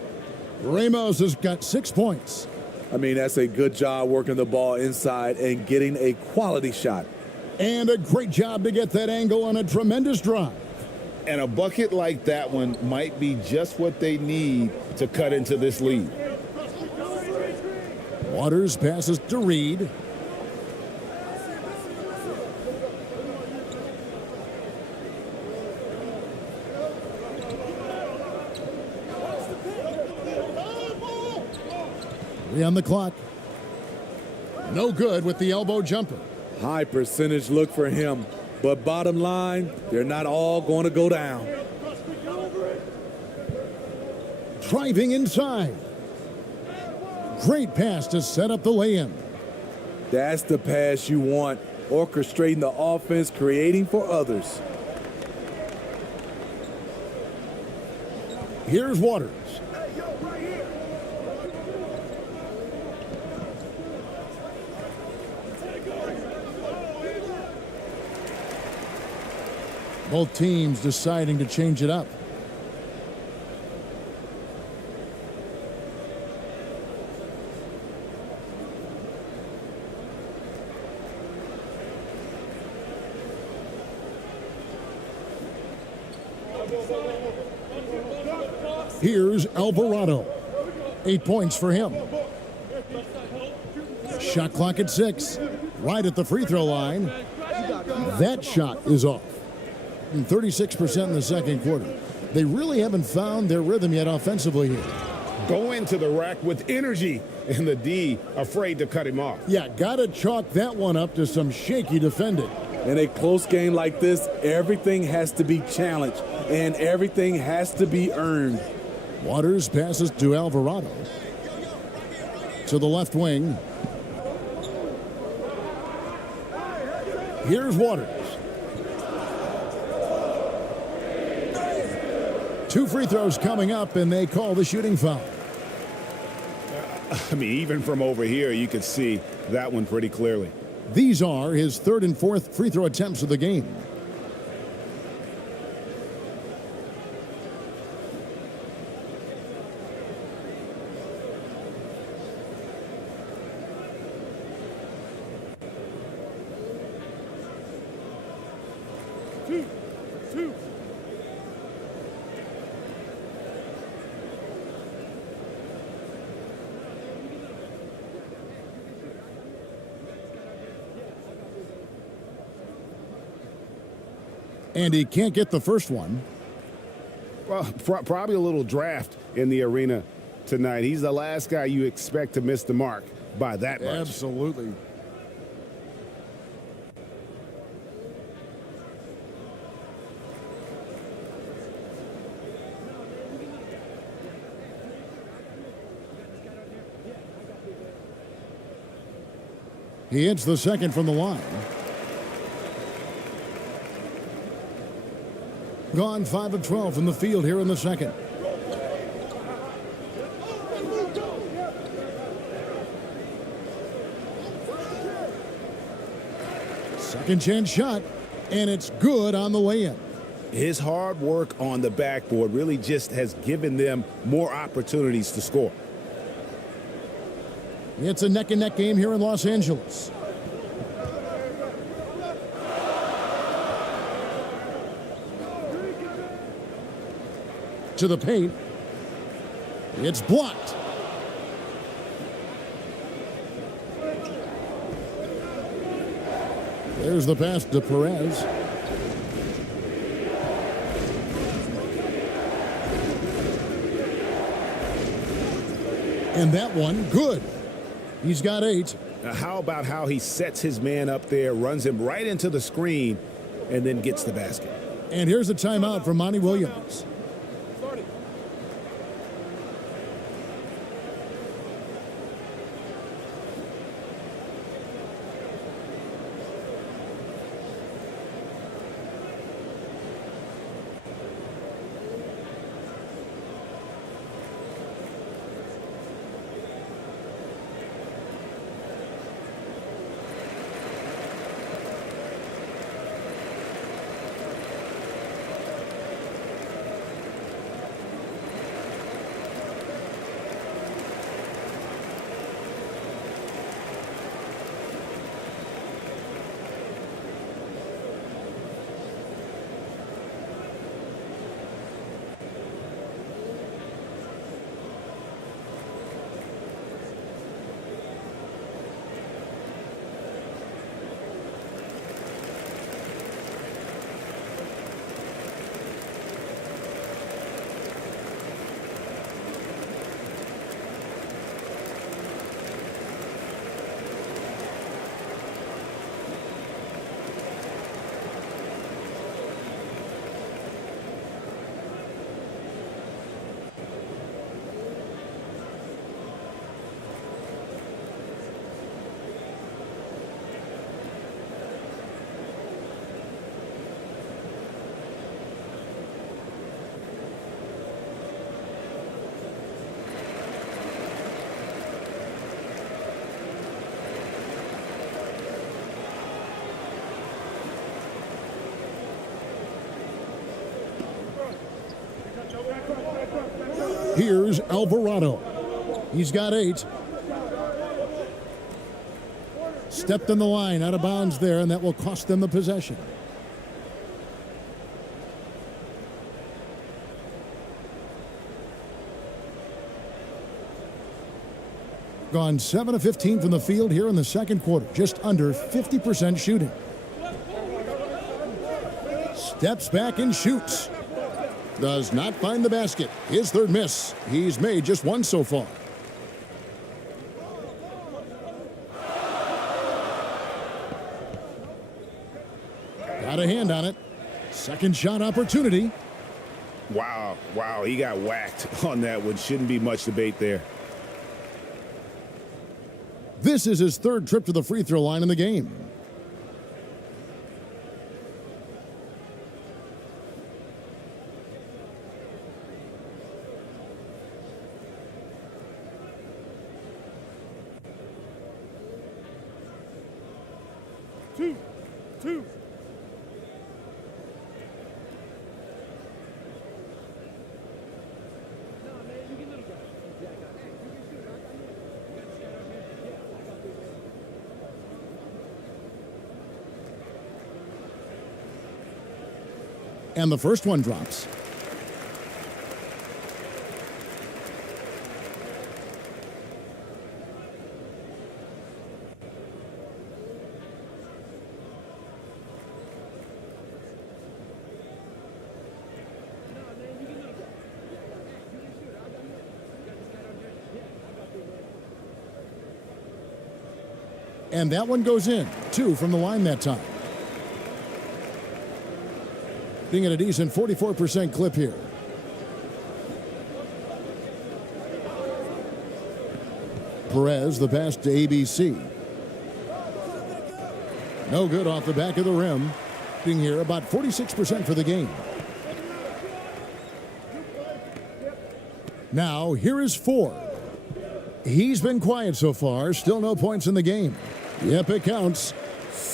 Ramos has got 6 points. I mean, that's a good job working the ball inside and getting a quality shot. And a great job to get that angle on a tremendous drive. And a bucket like that one might be just what they need to cut into this lead. Waters passes to Reed. Three on the clock. No good with the elbow jumper. High percentage look for him. But bottom line, they're not all going to go down. Driving inside. Great pass to set up the lay-in. That's the pass you want. Orchestrating the offense, creating for others. Here's Waters. Both teams deciding to change it up. Here's Alvarado. 8 points for him. Shot clock at 6. Right at the free throw line. That shot is off. 36% in the second quarter. They really haven't found their rhythm yet offensively here. Go into the rack with energy, and the D afraid to cut him off. Yeah, got to chalk that one up to some shaky defending. In a close game like this, everything has to be challenged, and everything has to be earned. Waters passes to Alvarado. To the left wing. Here's Waters. 2 free throws coming up, and they call the shooting foul. I mean, even from over here, you could see that one pretty clearly. These are his 3rd and 4th free throw attempts of the game. Two. And he can't get the first one. Well, probably a little draft in the arena tonight. He's the last guy you expect to miss the mark by that much. Absolutely. He hits the second from the line. Gone 5 of 12 from the field here in the second. Second chance shot, and it's good on the way in. His hard work on the backboard really just has given them more opportunities to score. It's a neck-and-neck game here in Los Angeles. To the paint. It's blocked. There's the pass to Perez. And that one, good. He's got 8. Now, how about how he sets his man up there, runs him right into the screen, and then gets the basket? And here's a timeout from Monty Williams. Here's Alvarado. He's got 8. Stepped in the line, out of bounds there, and that will cost them the possession. Gone 7 of 15 from the field here in the second quarter. Just under 50% shooting. Steps back and shoots. Does not find the basket. His third miss. He's made just 1 so far. Got a hand on it. Second shot opportunity. Wow, he got whacked on that one. Shouldn't be much debate there. This is his 3rd trip to the free throw line in the game. Two. And the first one drops. And that one goes in. 2 from the line that time. Being at a decent 44% clip here. Perez, the pass to ABC. No good off the back of the rim. Being here about 46% for the game. Now, here is Ford. He's been quiet so far. Still no points in the game. Yep, it counts.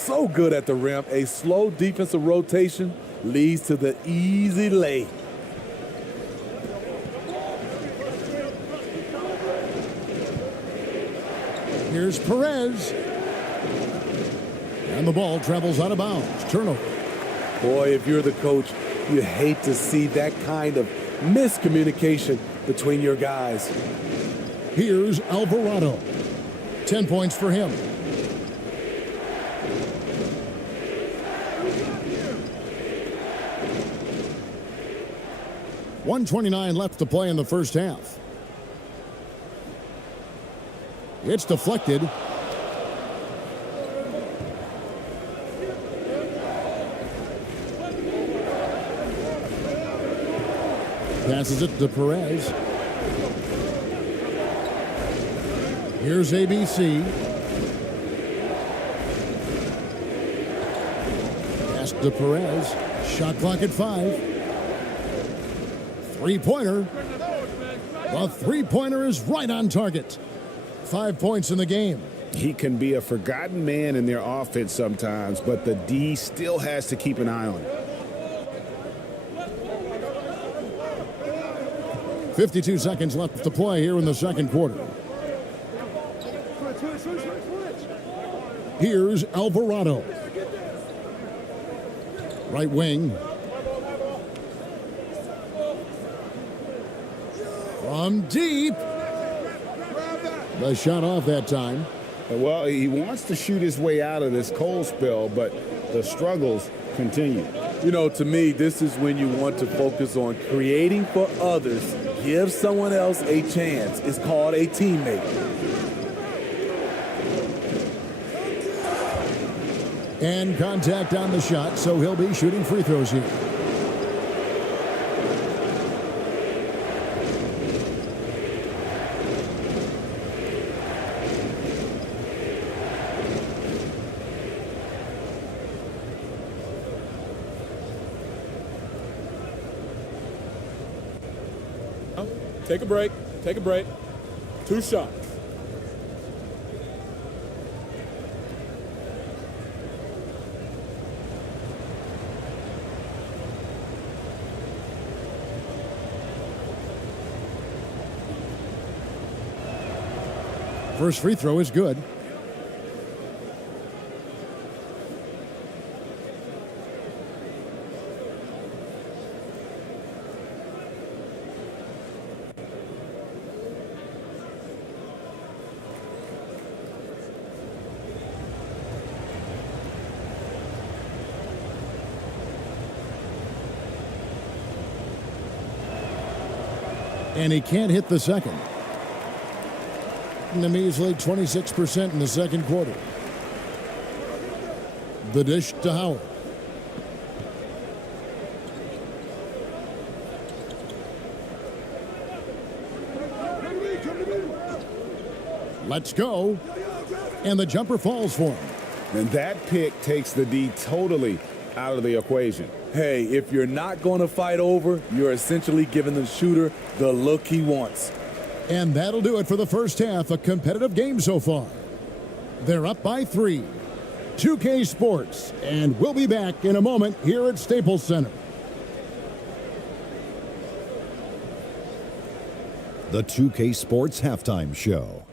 so good at the rim. A slow defensive rotation leads to the easy lay. Here's Perez. And the ball travels out of bounds. Turnover. Boy, if you're the coach, you hate to see that kind of miscommunication between your guys. Here's Alvarado. 10 points for him. .129 left to play in the first half. It's deflected. Passes it to Perez. Here's ABC. Pass to Perez. Shot clock at 5. Three-pointer. The three-pointer is right on target. 5 points in the game. He can be a forgotten man in their offense sometimes, but the D still has to keep an eye on him. 52 seconds left to play here in the second quarter. Here's Alvarado. Right wing. From deep. The shot off that time. Well, he wants to shoot his way out of this cold spell, but the struggles continue. You know, to me, this is when you want to focus on creating for others. Give someone else a chance. It's called a teammate. And contact on the shot, so he'll be shooting free throws here. Take a break. Take a break. 2 shots. First free throw is good. And he can't hit the second. And a measly 26% in the second quarter. The dish to Howard. Let's go. And the jumper falls for him. And that pick takes the D totally out of the equation. Hey, if you're not going to fight over, you're essentially giving the shooter the look he wants. And that'll do it for the first half. A competitive game so far. They're up by 3. 2K Sports. And we'll be back in a moment here at Staples Center. The 2K Sports Halftime Show.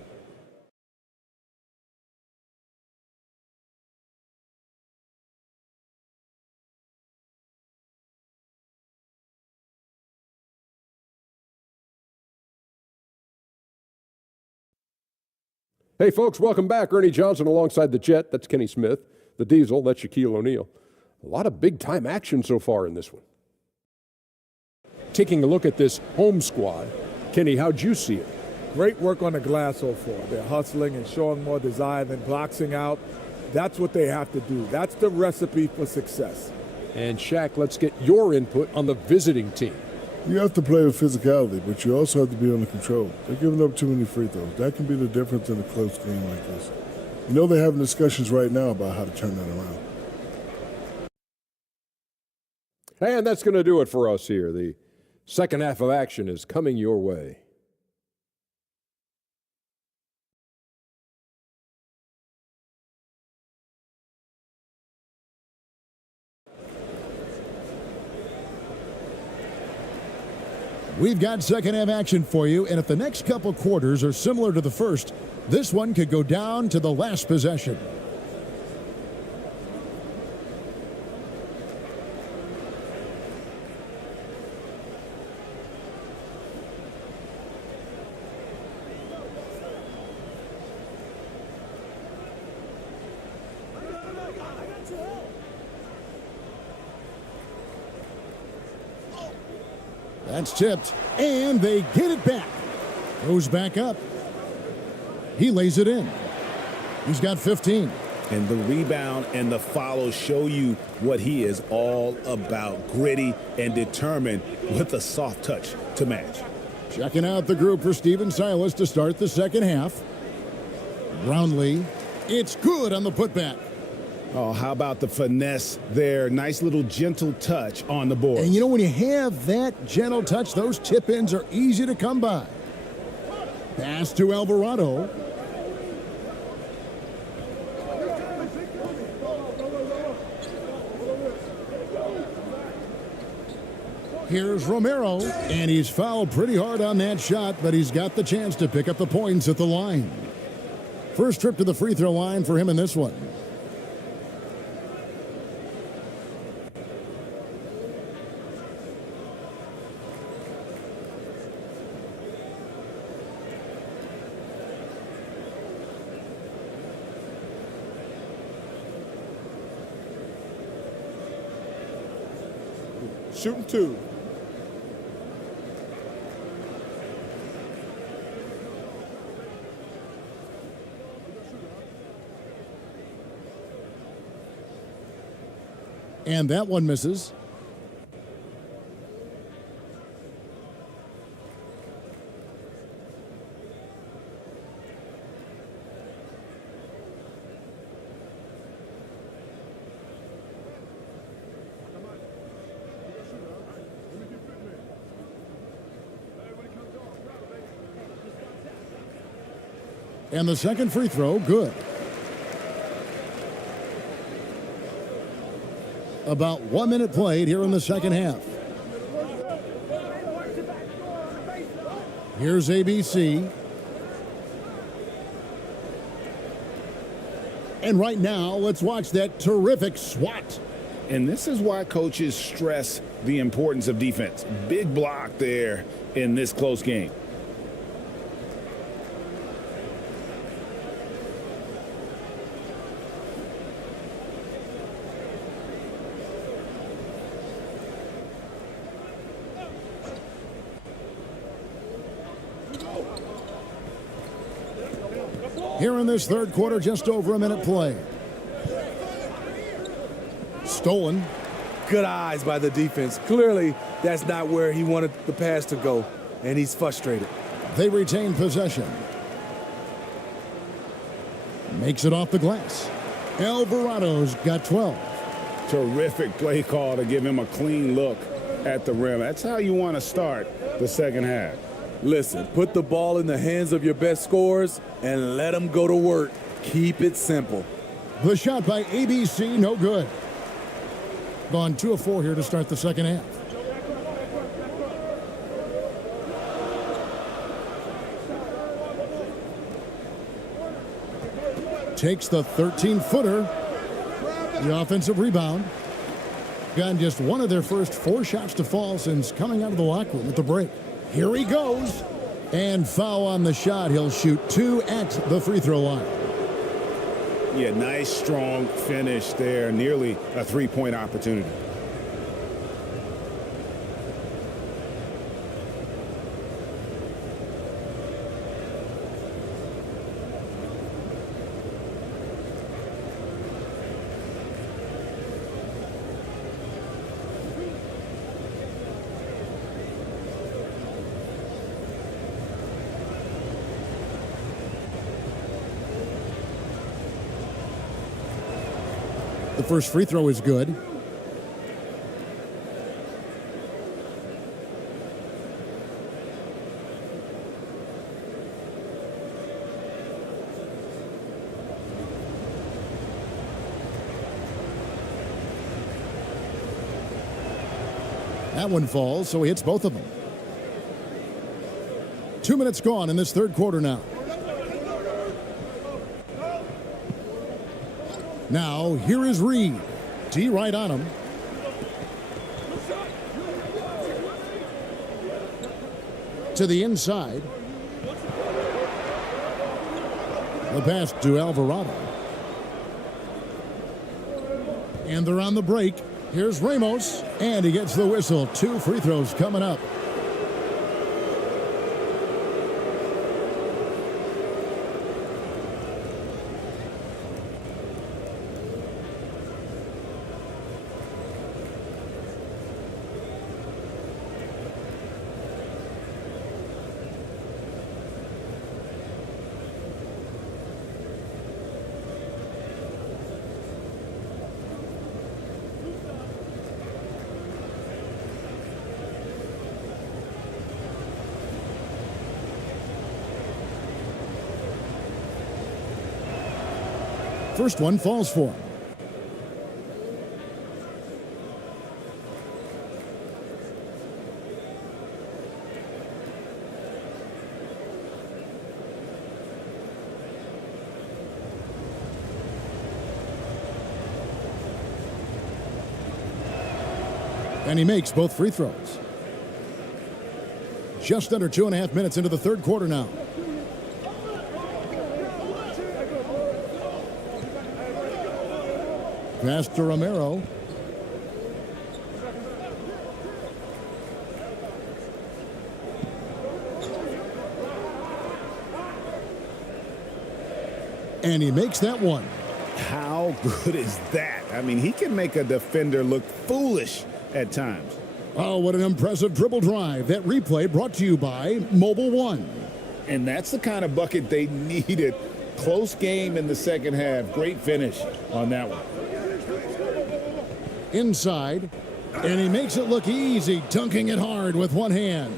Hey, folks, welcome back. Ernie Johnson alongside the Jet. That's Kenny Smith. The Diesel. That's Shaquille O'Neal. A lot of big-time action so far in this one. Taking a look at this home squad, Kenny, how'd you see it? Great work on the glass so far. They're hustling and showing more desire than boxing out. That's what they have to do. That's the recipe for success. And Shaq, let's get your input on the visiting team. You have to play with physicality, but you also have to be under control. They're giving up too many free throws. That can be the difference in a close game like this. You know they're having discussions right now about how to turn that around. And that's going to do it for us here. The second half of action is coming your way. We've got second half action for you, and if the next couple quarters are similar to the first, this one could go down to the last possession. That's tipped, and they get it back. Goes back up. He lays it in. He's got 15. And the rebound and the follow show you what he is all about. Gritty and determined with a soft touch to match. Checking out the group for Steven Silas to start the second half. Brownlee. It's good on the putback. Oh, how about the finesse there? Nice little gentle touch on the board. And you know, when you have that gentle touch, those tip-ins are easy to come by. Pass to Alvarado. Here's Romero, and he's fouled pretty hard on that shot, but he's got the chance to pick up the points at the line. First trip to the free throw line for him in this one. Shooting two. And that one misses. And the second free throw, good. About 1 minute played here in the second half. Here's ABC. And right now, let's watch that terrific swat. And this is why coaches stress the importance of defense. Big block there in this close game. Here in this third quarter, just over a minute play. Stolen. Good eyes by the defense. Clearly, that's not where he wanted the pass to go, and he's frustrated. They retain possession. Makes it off the glass. Alvarado's got 12. Terrific play call to give him a clean look at the rim. That's how you want to start the second half. Listen, put the ball in the hands of your best scorers and let them go to work. Keep it simple. The shot by ABC, no good. Gone 2 of 4 here to start the second half. Takes the 13-footer. The offensive rebound. Gotten just one of their first 4 shots to fall since coming out of the locker room at the break. Here he goes. And foul on the shot. He'll shoot 2 at the free throw line. Yeah, nice, strong finish there. Nearly a 3-point opportunity. The first free throw is good. That one falls, so he hits both of them. 2 minutes gone in this third quarter now. Now, here is Reed. D right on him. To the inside. The pass to Alvarado. And they're on the break. Here's Ramos, and he gets the whistle. 2 free throws coming up. First one falls for him. And he makes both free throws. Just under 2.5 minutes into the third quarter now. Pass to Romero. And he makes that one. How good is that? I mean, he can make a defender look foolish at times. Oh, what an impressive dribble drive. That replay brought to you by Mobile One. And that's the kind of bucket they needed. Close game in the second half. Great finish on that one. Inside, and he makes it look easy, dunking it hard with one hand.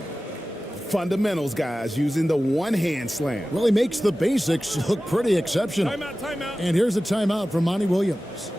Fundamentals, guys, using the one-hand slam. Well, he makes the basics look pretty exceptional. Timeout, timeout. And here's a timeout from Monty Williams.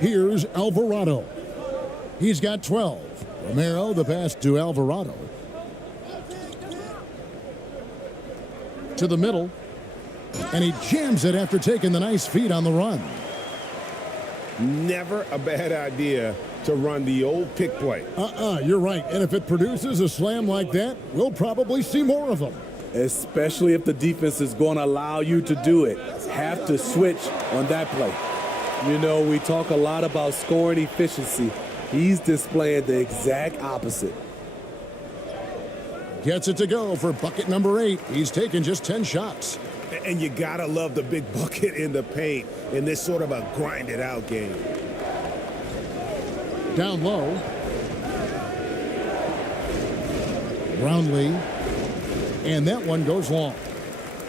Here's Alvarado. He's got 12. Romero, the pass to Alvarado. To the middle. And he jams it after taking the nice feed on the run. Never a bad idea to run the old pick play. You're right. And if it produces a slam like that, we'll probably see more of them. Especially if the defense is going to allow you to do it. Have to switch on that play. You know, we talk a lot about scoring efficiency. He's displaying the exact opposite. Gets it to go for bucket number 8. He's taken just 10 shots. And you gotta love the big bucket in the paint in this sort of a grinded out game. Down low. Brownlee. And that one goes long.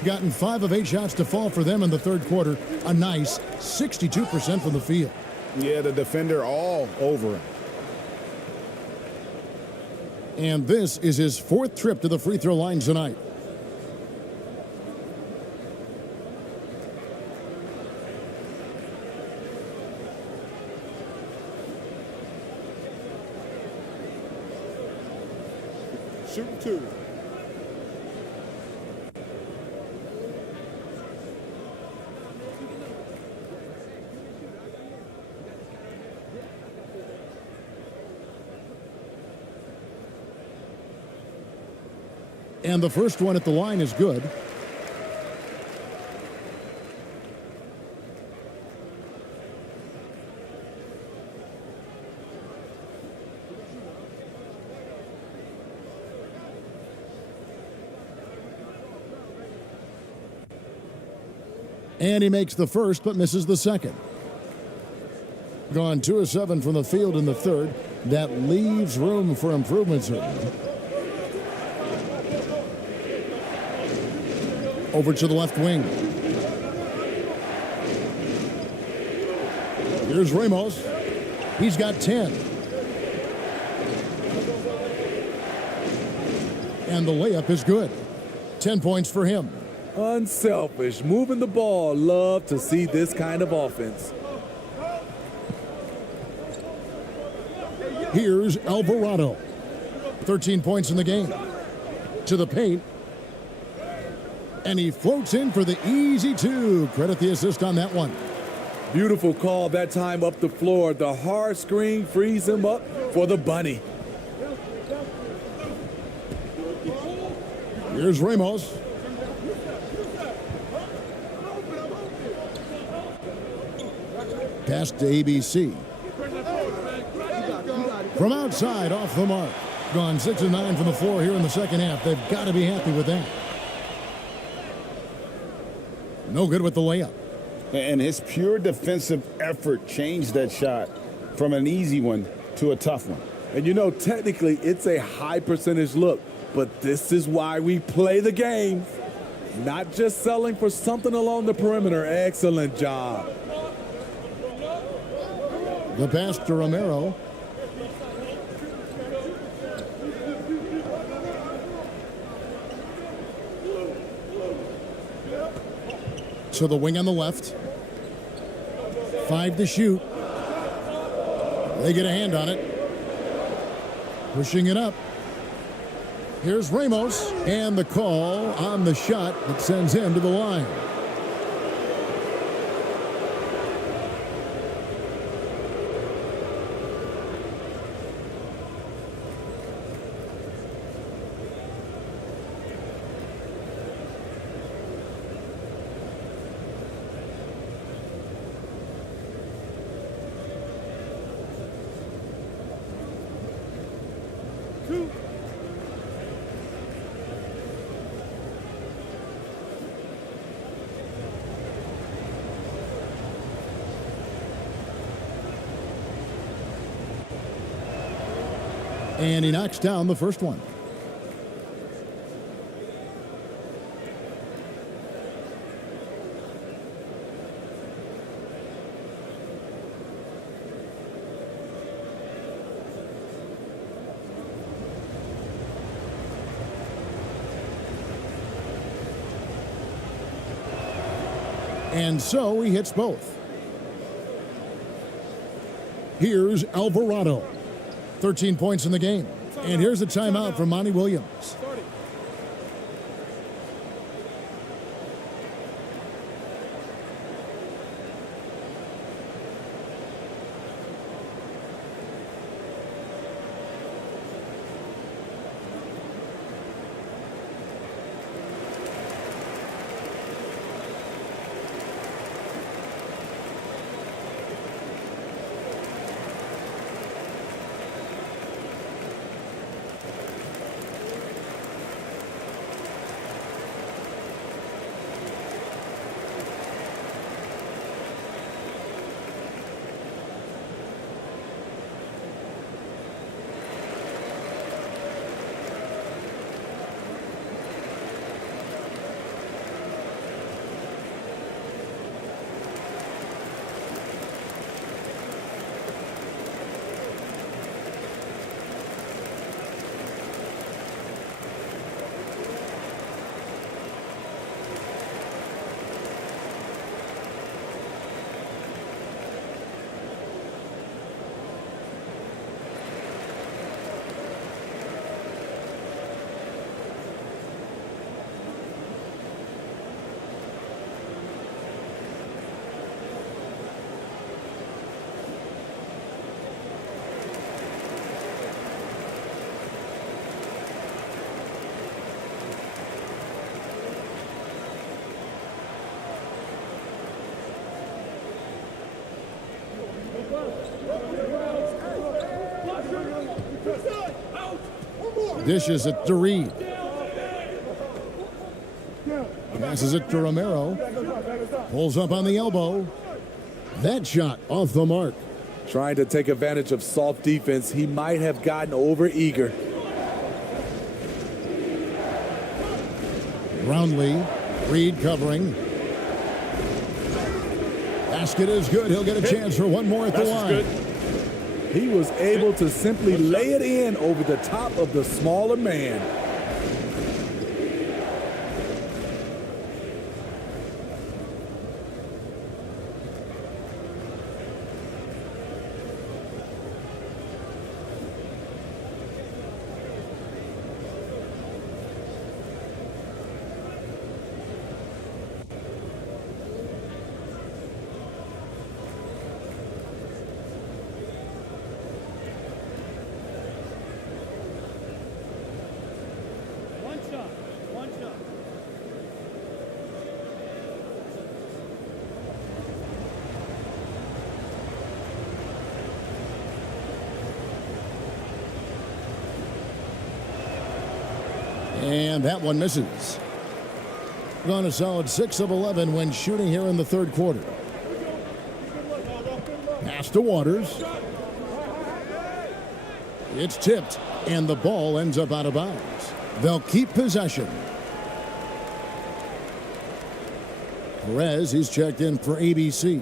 Gotten 5 of 8 shots to fall for them in the third quarter. A nice 62% from the field. Yeah, the defender all over him. And this is his 4th trip to the free throw line tonight. Shooting 2. And the first one at the line is good. And he makes the first, but misses the second. Gone 2 of 7 from the field in the third. That leaves room for improvement, certainly. Over to the left wing. Here's Ramos. He's got 10. And the layup is good. 10 points for him. Unselfish, moving the ball. Love to see this kind of offense. Here's Alvarado. 13 points in the game. To the paint. And he floats in for the easy 2. Credit the assist on that one. Beautiful call that time up the floor. The hard screen frees him up for the bunny. Here's Ramos. Pass to ABC. From outside, off the mark. Gone 6 of 9 from the floor here in the second half. They've got to be happy with that. No good with the layup. And his pure defensive effort changed that shot from an easy one to a tough one. And you know, technically, it's a high percentage look, but this is why we play the game. Not just selling for something along the perimeter. Excellent job. The pass to Romero. To the wing on the left. 5 to shoot. They get a hand on it. Pushing it up. Here's Ramos. And the call on the shot that sends him to the line. And he knocks down the first one. And so he hits both. Here's Alvarado. 13 points in the game. And here's a timeout from Monty Williams. Dishes it to Reed. Passes it to Romero. Pulls up on the elbow. That shot off the mark. Trying to take advantage of soft defense. He might have gotten over eager. Roundley. Reed covering. Basket is good. He'll get a chance for one more at the line. He was able to simply lay it in over the top of the smaller man. One shot. And that one misses. Gone a solid 6 of 11 when shooting here in the third quarter. Pass to Waters. It's tipped, and the ball ends up out of bounds. They'll keep possession. Perez, he's checked in for ABC.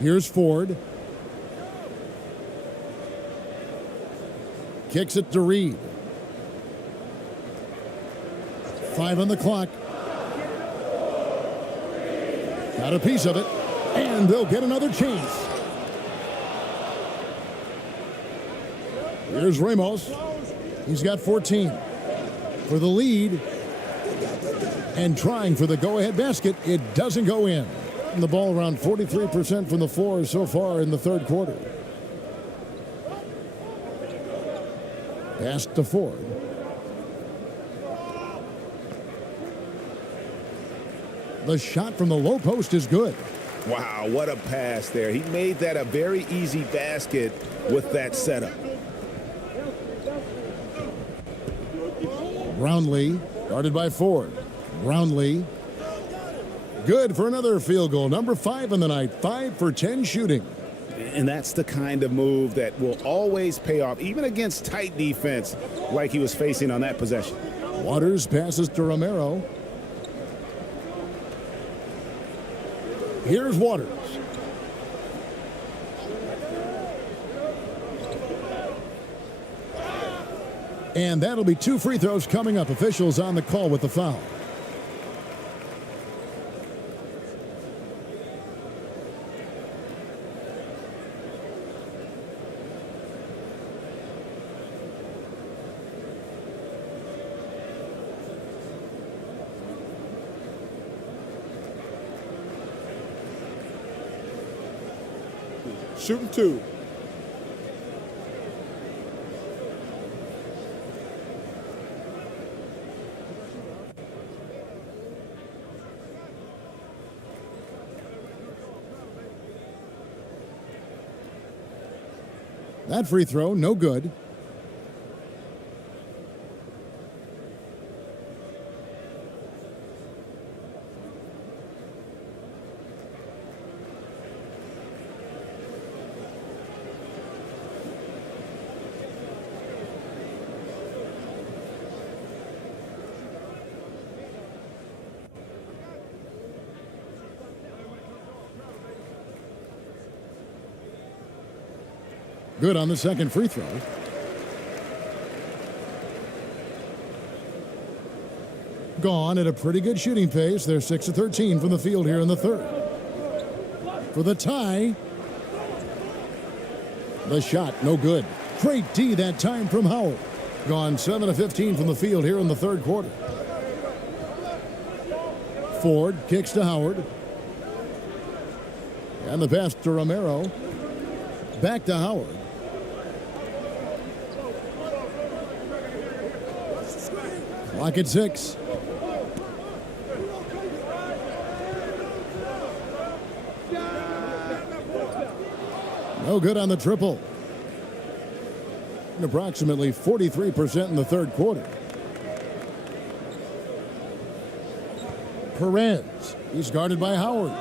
Here's Ford. Kicks it to Reed. 5 on the clock. Got a piece of it, and they'll get another chance. Here's Ramos. He's got 14 for the lead, and trying for the go-ahead basket. It doesn't go in. And the ball around 43% from the floor so far in the third quarter. Pass to Ford. The shot from the low post is good. Wow, what a pass there. He made that a very easy basket with that setup. Brownlee, guarded by Ford. Brownlee. Good for another field goal. Number 5 on the night. 5 for 10 shooting. And that's the kind of move that will always pay off, even against tight defense like he was facing on that possession. Waters passes to Romero. Here's Waters. And that'll be 2 free throws coming up. Officials on the call with the foul. Shooting 2. That free throw, no good. Good on the second free throw. Gone at a pretty good shooting pace. They're 6 of 13 from the field here in the third. For the tie. The shot, no good. Great D that time from Howard. Gone 7 of 15 from the field here in the third quarter. Ford kicks to Howard. And the pass to Romero. Back to Howard. Clock at 6. No good on the triple. And approximately 43% in the third quarter. Perez. He's guarded by Howard.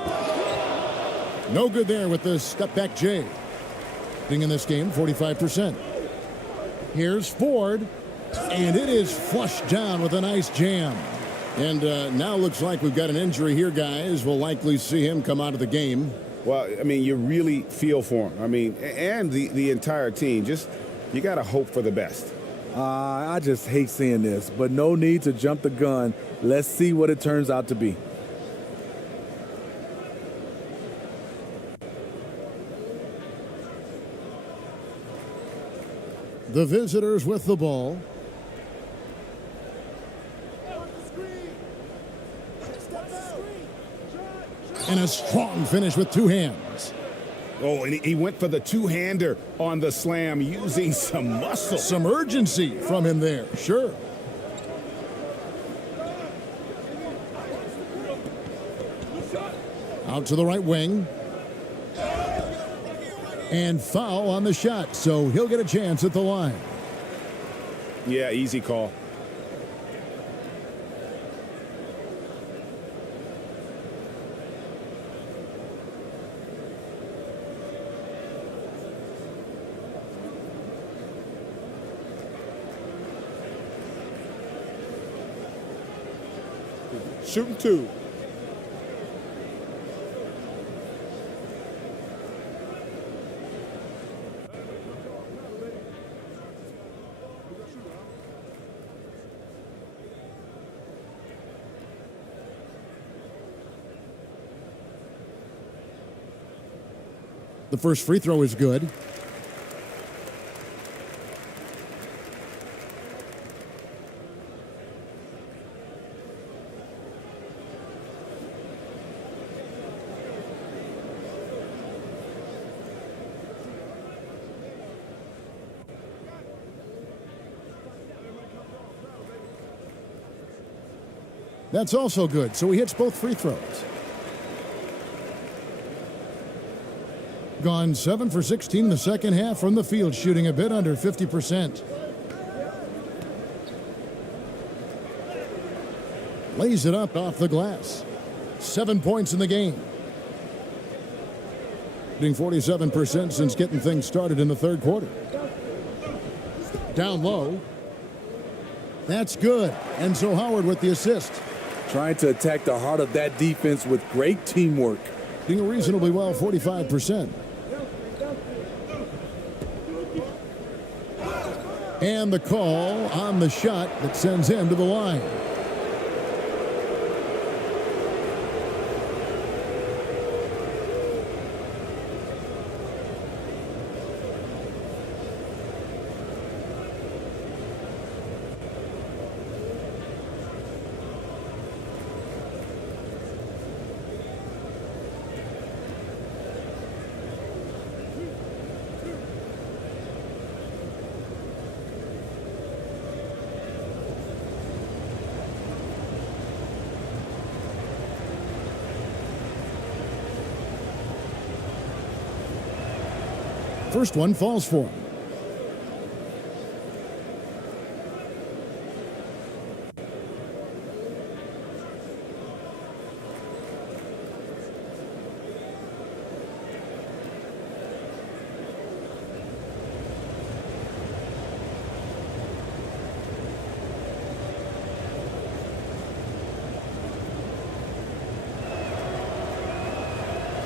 No good there with the step back J. In this game, 45%. Here's Ford. And it is flushed down with a nice jam. And now looks like we've got an injury here, guys. We'll likely see him come out of the game. Well, I mean, you really feel for him. I mean, and the entire team. Just, you got to hope for the best. I just hate seeing this, but no need to jump the gun. Let's see what it turns out to be. The visitors with the ball. And a strong finish with two hands. Oh, and he went for the two-hander on the slam using some muscle. Some urgency from him there, sure. Out to the right wing. And foul on the shot, so he'll get a chance at the line. Yeah, easy call. Shooting two. The first free throw is good. That's also good, so he hits both free throws. Gone 7 for 16 in the second half from the field, shooting a bit under 50%. Lays it up off the glass. 7 points in the game. Shooting 47% since getting things started in the third quarter. Down low. That's good. And so Howard with the assist. Trying to attack the heart of that defense with great teamwork. Doing reasonably well, 45%. And the call on the shot that sends him to the line. First one falls for him.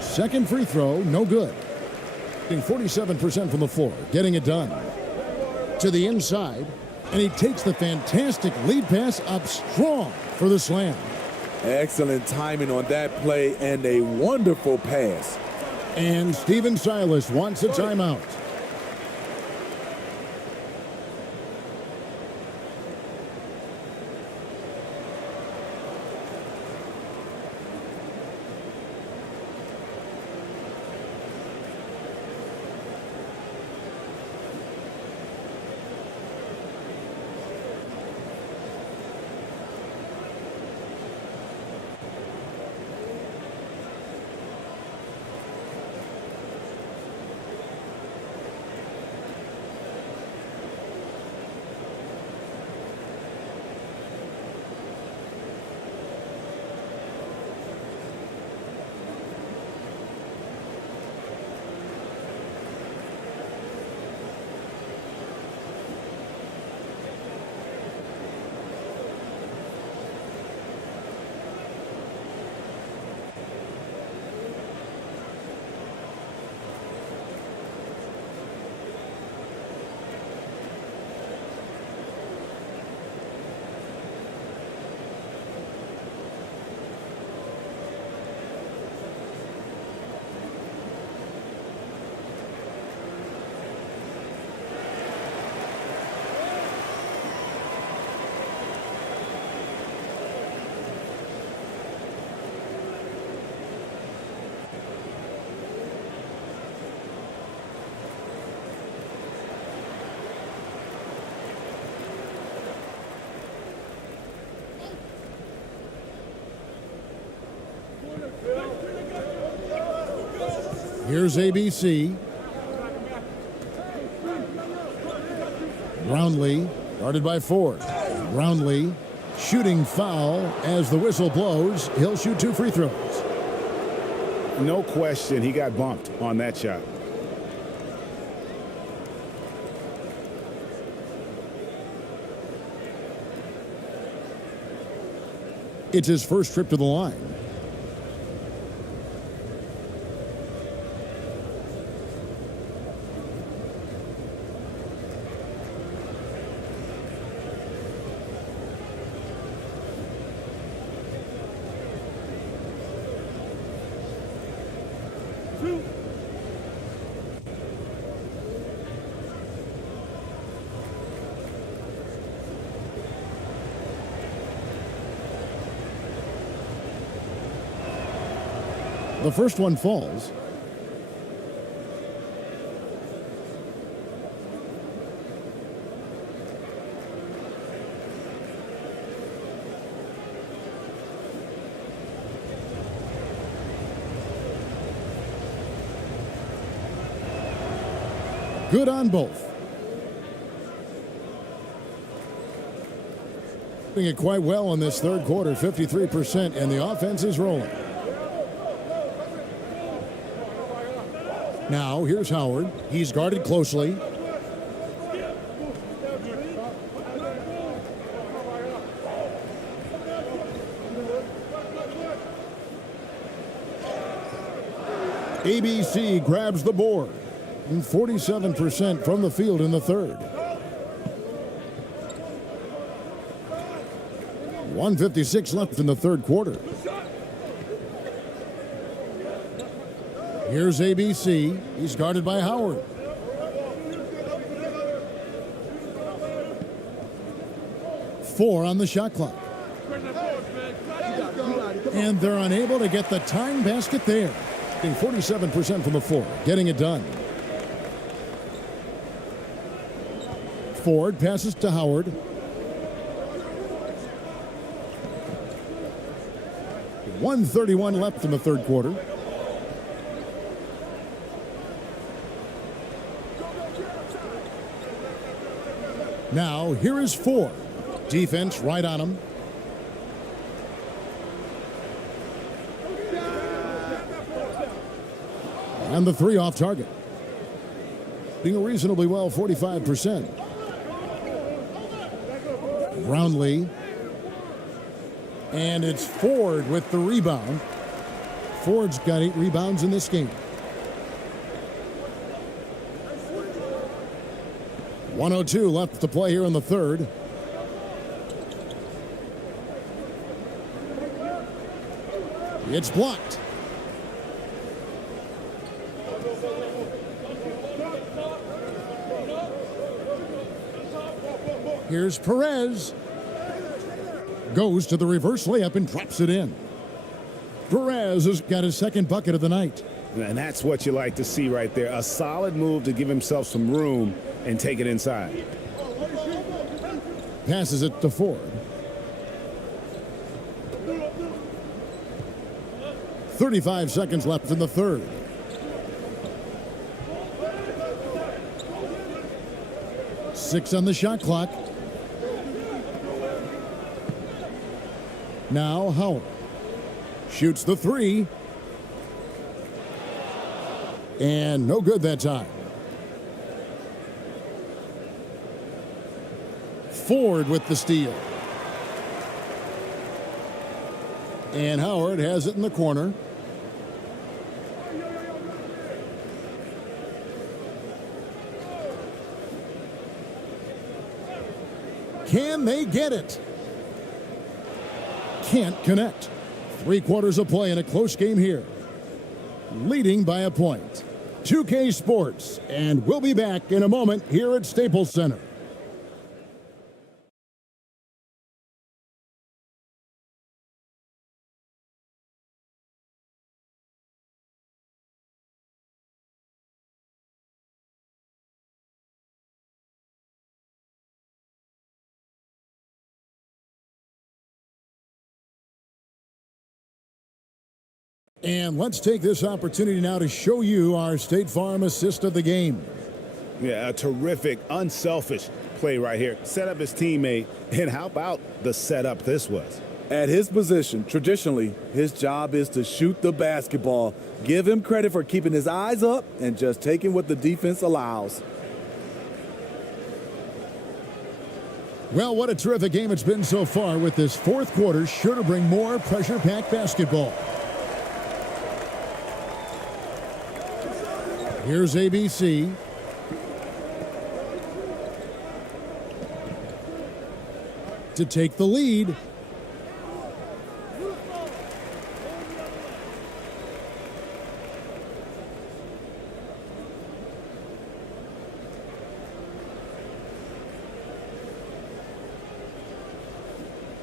Second free throw, no good. 47% from the floor, getting it done. To the inside, and he takes the fantastic lead pass up strong for the slam. Excellent timing on that play and a wonderful pass. And Steven Silas wants a timeout. Here's ABC. Brownlee, guarded by Ford. Brownlee, shooting foul as the whistle blows. He'll shoot 2 free throws. No question, he got bumped on that shot. It's his first trip to the line. The first one falls. Good on both. Doing it quite well in this third quarter, 53%, and the offense is rolling. Now, here's Howard. He's guarded closely. ABC grabs the board. And 47% from the field in the third. 1:56 left in the third quarter. Here's ABC. He's guarded by Howard. Four on the shot clock. And they're unable to get the tying basket there. 47% from the floor, getting it done. Ford passes to Howard. .131 left in the third quarter. Now, here is Ford. Defense right on him. And the three off target. Doing reasonably well, 45%. Brownlee. And it's Ford with the rebound. Ford's got 8 rebounds in this game. 1:02 left to play here in the third. It's blocked. Here's Perez. Goes to the reverse layup and drops it in. Perez has got his second bucket of the night. And that's what you like to see right there. A solid move to give himself some room and take it inside. Passes it to Ford. 35 seconds left in the third. Six on the shot clock. Now Howard shoots the three. And no good that time. Ford with the steal. And Howard has it in the corner. Can they get it? Can't connect. 3 quarters of play in a close game here. Leading by a point. 2K Sports, and we'll be back in a moment here at Staples Center. And let's take this opportunity now to show you our State Farm assist of the game. Yeah, a terrific, unselfish play right here. Set up his teammate, and how about the setup this was? At his position, traditionally, his job is to shoot the basketball. Give him credit for keeping his eyes up and just taking what the defense allows. Well, what a terrific game it's been so far, with this fourth quarter sure to bring more pressure-packed basketball. Here's ABC. To take the lead.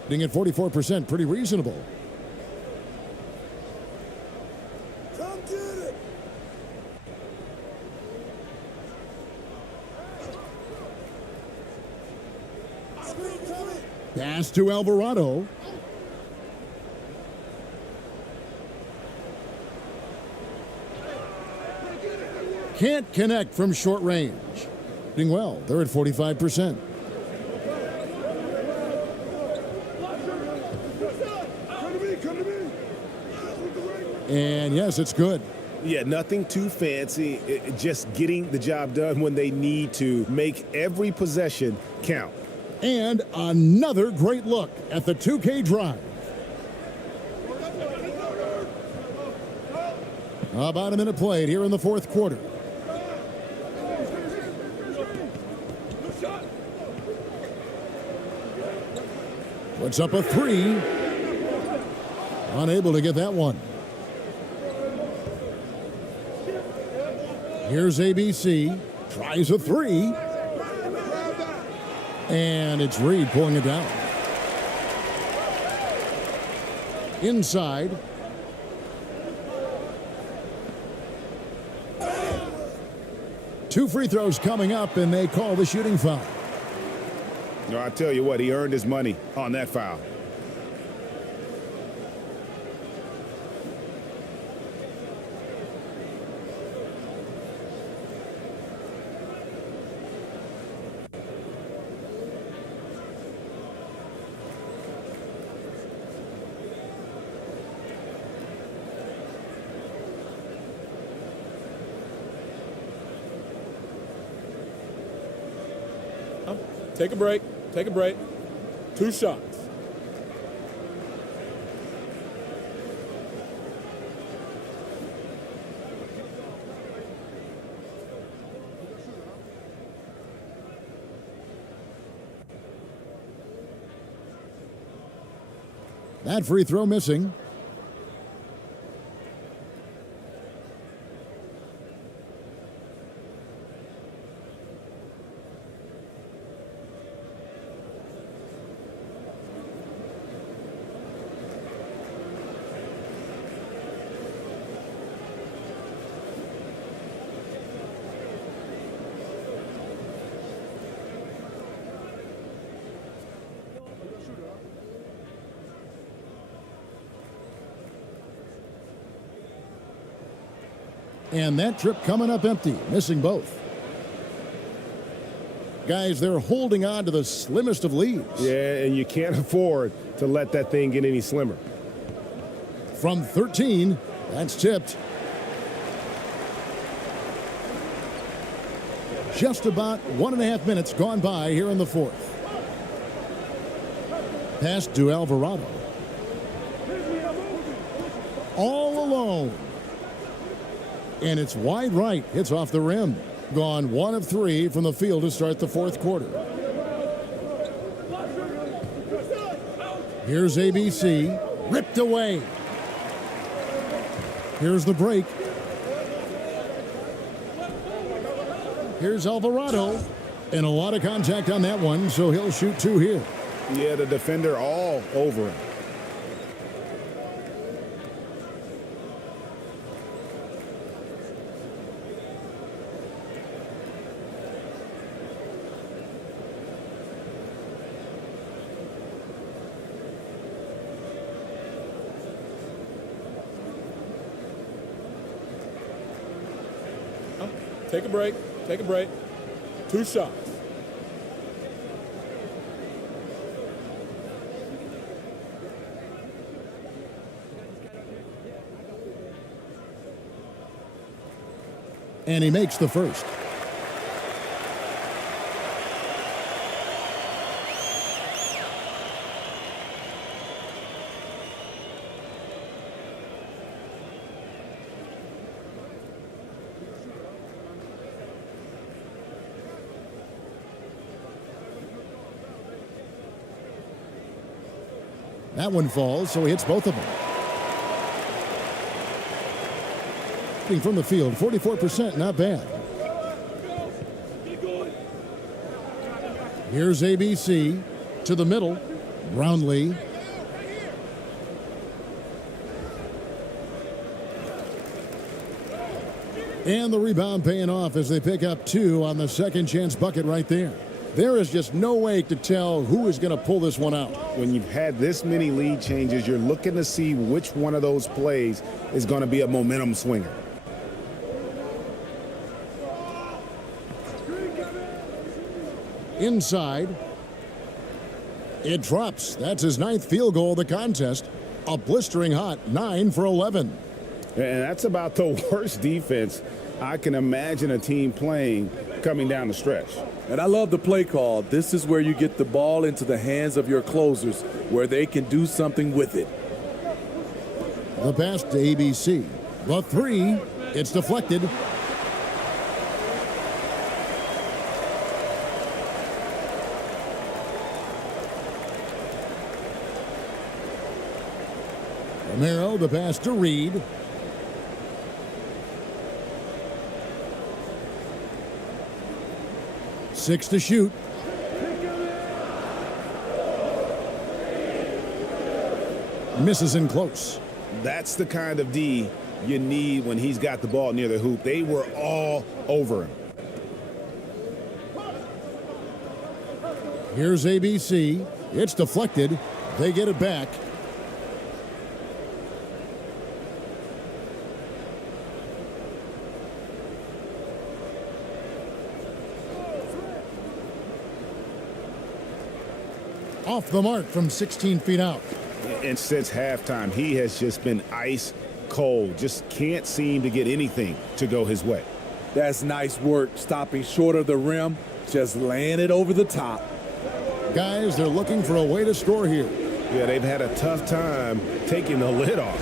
Being at 44%, pretty reasonable. Come get it. Pass to Alvarado. Can't connect from short range. Doing well. They're at 45%. And yes, it's good. Yeah, nothing too fancy. Just getting the job done when they need to. Make every possession count. And another great look at the 2K drive. About a minute played here in the fourth quarter. Puts up a three. Unable to get that one. Here's ABC. Tries a three. And it's Reed pulling it down. Inside. Two free throws coming up, and they call the shooting foul. No, I tell you what, he earned his money on that foul. Take a break. Take a break. 2 shots. That free throw missing. And that trip coming up empty, missing both. Guys, they're holding on to the slimmest of leads. Yeah, and you can't afford to let that thing get any slimmer. From 13, that's tipped. Just about 1.5 minutes gone by here in the fourth. Pass to Alvarado. All alone. And it's wide right. Hits off the rim. Gone 1 of 3 from the field to start the fourth quarter. Here's ABC. Ripped away. Here's the break. Here's Alvarado. And a lot of contact on that one, so he'll shoot 2 here. Yeah, the defender all over him. Take a break. Take a break. 2 shots. And he makes the first. That one falls, so he hits both of them. From the field, 44%, not bad. Here's ABC to the middle. Brownlee. And the rebound paying off as they pick up 2 on the second chance bucket right there. There is just no way to tell who is going to pull this one out. When you've had this many lead changes, you're looking to see which one of those plays is going to be a momentum swinger. Inside. It drops. That's his 9th field goal of the contest. A blistering hot 9 for 11. And that's about the worst defense I can imagine a team playing coming down the stretch. And I love the play call. This is where you get the ball into the hands of your closers where they can do something with it. The pass to ABC. The 3. It's deflected. Romero, the pass to Reed. Six to shoot. Misses in close. That's the kind of D you need when he's got the ball near the hoop. They were all over him. Here's ABC. It's deflected. They get it back. Off the mark from 16 feet out. And since halftime, he has just been ice cold. Just can't seem to get anything to go his way. That's nice work, stopping short of the rim, just laying it over the top. Guys, they're looking for a way to score here. Yeah, they've had a tough time taking the lid off.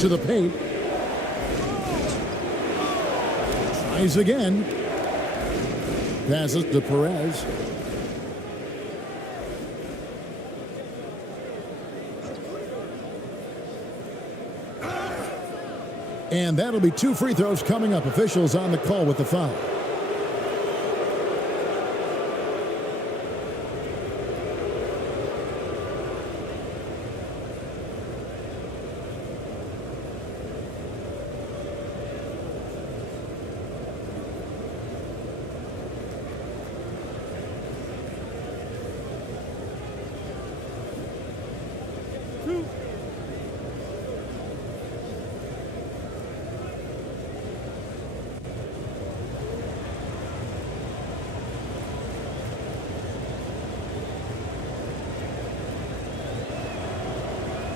To the paint. Tries again. Passes to Perez. And that'll be 2 free throws coming up. Officials on the call with the foul.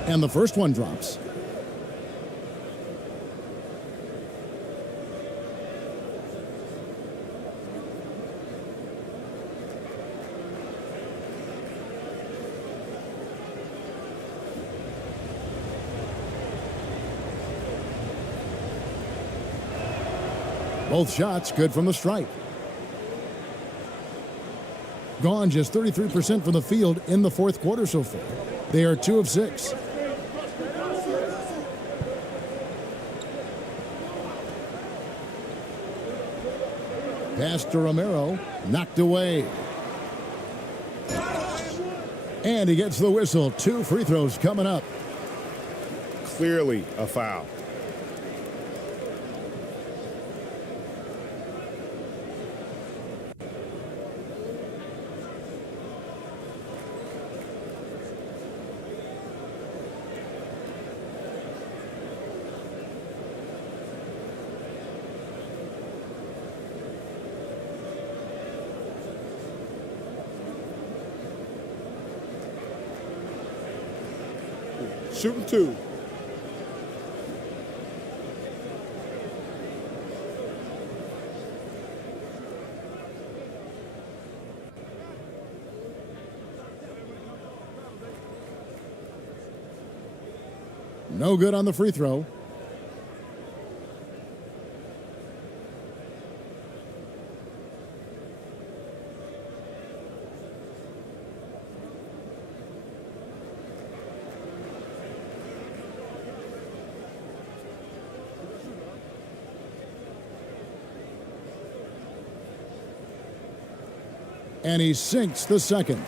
And the first one drops. Both shots good from the stripe. Gone just 33% from the field in the fourth quarter so far. They are 2 of 6. Pass to Romero, knocked away. And he gets the whistle. 2 free throws coming up. Clearly a foul. shooting 2. No good on the free throw. And he sinks the second.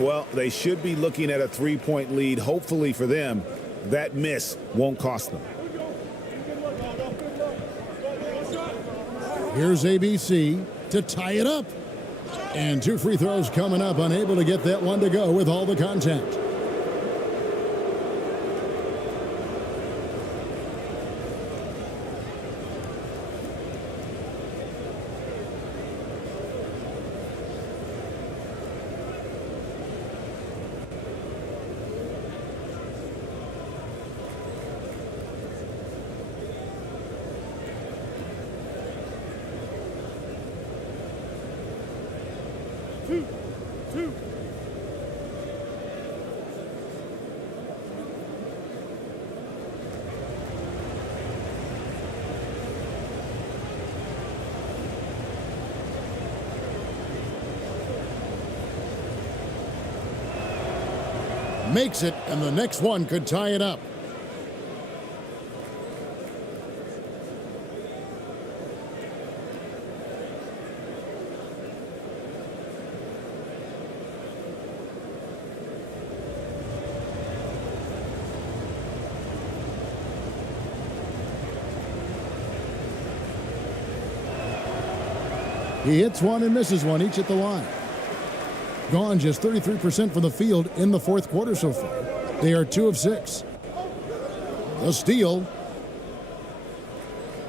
Well, they should be looking at a 3-point lead. Hopefully for them, that miss won't cost them. Here's ABC to tie it up. And 2 free throws coming up, unable to get that one to go with all the contact. Two. Makes it, and the next one could tie it up. He hits one and misses one, each at the line. Gone just 33% from the field in the fourth quarter so far. They are 2 of 6. The steal.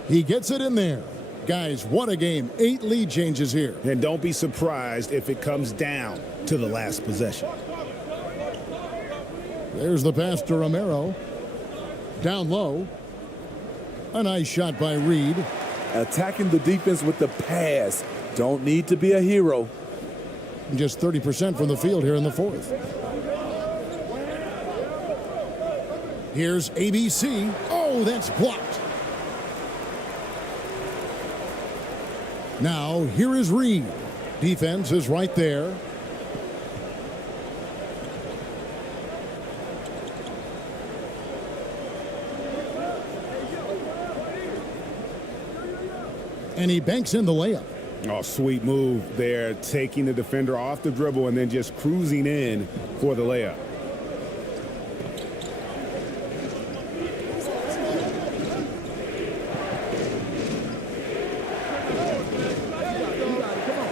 He gets it in there. Guys, what a game. 8 lead changes here. And don't be surprised if it comes down to the last possession. There's the pass to Romero. Down low. A nice shot by Reed. Attacking the defense with the pass. Don't need to be a hero. Just 30% from the field here in the fourth. Here's ABC. Oh, that's blocked. Now, here is Reed. Defense is right there. And he banks in the layup. Oh, sweet move there, taking the defender off the dribble and then just cruising in for the layup.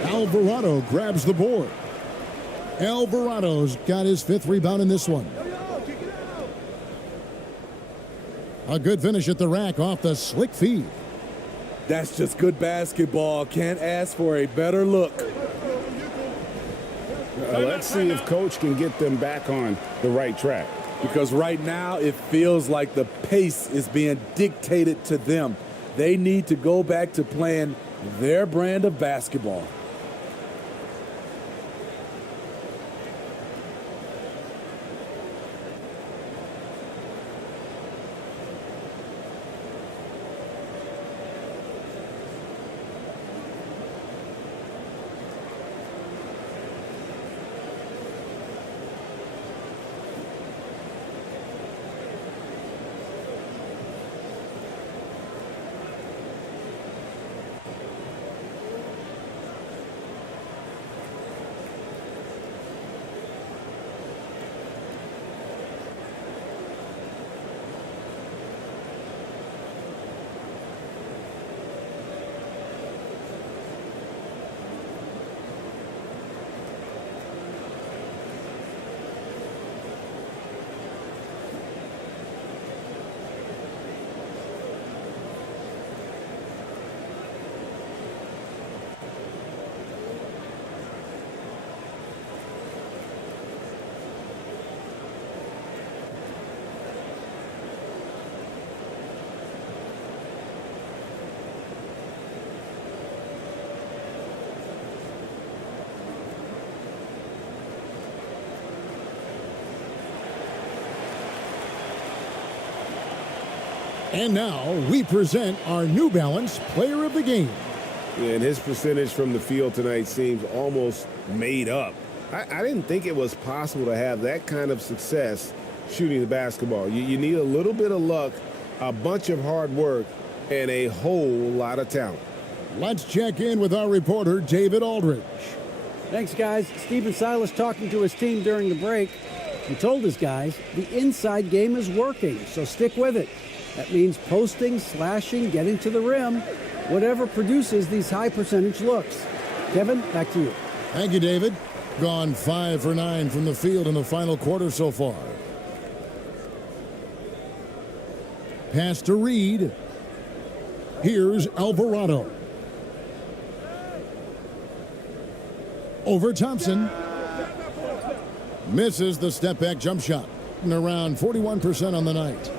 Alvarado grabs the board. Alvarado's got his 5th rebound in this one. A good finish at the rack off the slick feed. That's just good basketball. Can't ask for a better look. Let's see if Coach can get them back on the right track. Because right now it feels like the pace is being dictated to them. They need to go back to playing their brand of basketball. And now we present our New Balance Player of the Game. And his percentage from the field tonight seems almost made up. I didn't think it was possible to have that kind of success shooting the basketball. You need a little bit of luck, a bunch of hard work, and a whole lot of talent. Let's check in with our reporter, David Aldridge. Thanks, guys. Stephen Silas talking to his team during the break. He told his guys the inside game is working, so stick with it. That means posting, slashing, getting to the rim, whatever produces these high percentage looks. Kevin, back to you. Thank you, David. Gone 5 for 9 from the field in the final quarter so far. Pass to Reed. Here's Alvarado. Over Thompson. Misses the step-back jump shot. And around 41% on the night.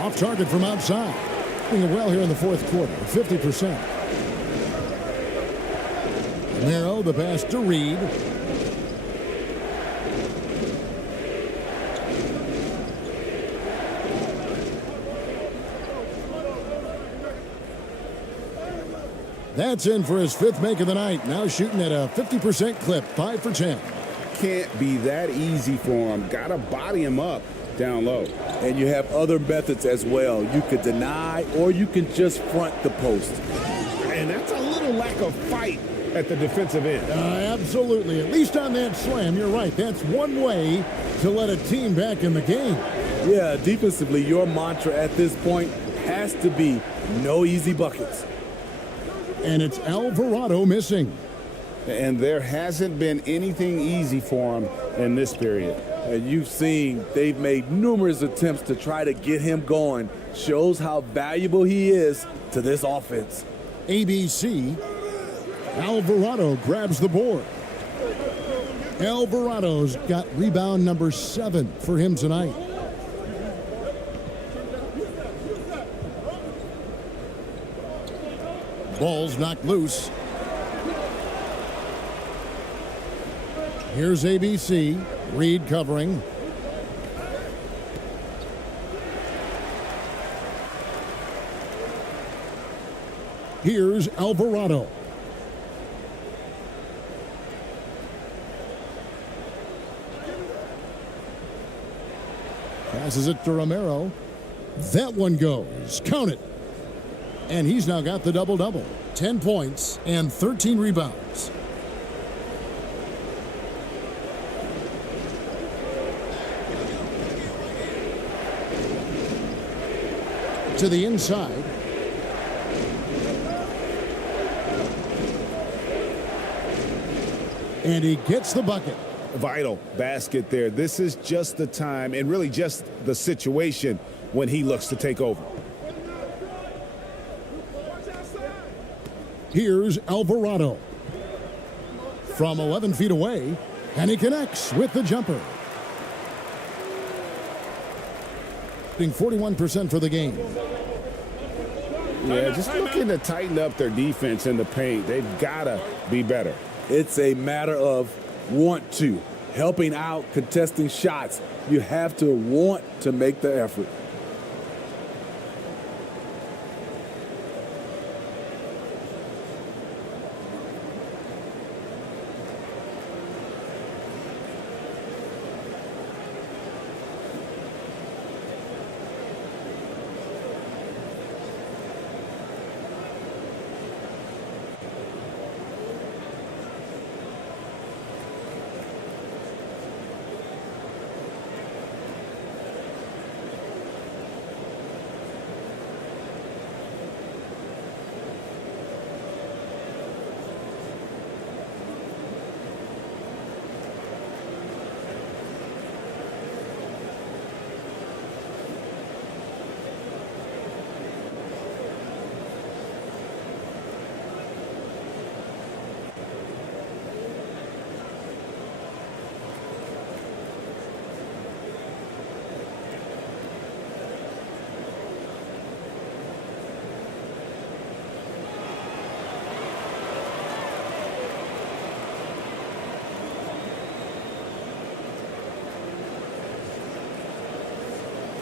Off target from outside. Doing well here in the fourth quarter, 50%. Romero, the pass to Reed. That's in for his 5th make of the night. Now shooting at a 50% clip, 5 for 10. Can't be that easy for him. Got to body him up down low. And you have other methods as well. You could deny or you can just front the post. And that's a little lack of fight at the defensive end. Absolutely. At least on that slam, you're right. That's one way to let a team back in the game. Yeah, defensively, your mantra at this point has to be no easy buckets. And it's Alvarado missing. And there hasn't been anything easy for him in this period. And you've seen they've made numerous attempts to try to get him going. Shows how valuable he is to this offense. ABC. Alvarado grabs the board. Alvarado's got rebound number 7 for him tonight. Ball's knocked loose. Here's ABC. Reed covering. Here's Alvarado. Passes it to Romero. That one goes. Count it. And he's now got the double-double. 10 points and 13 rebounds. To the inside. And he gets the bucket. Vital basket there. This is just the time and really just the situation when he looks to take over. Here's Alvarado. From 11 feet away, and he connects with the jumper. 41% for the game. Yeah, just looking to tighten up their defense in the paint. They've got to be better. It's a matter of want to. Helping out, contesting shots. You have to want to make the effort.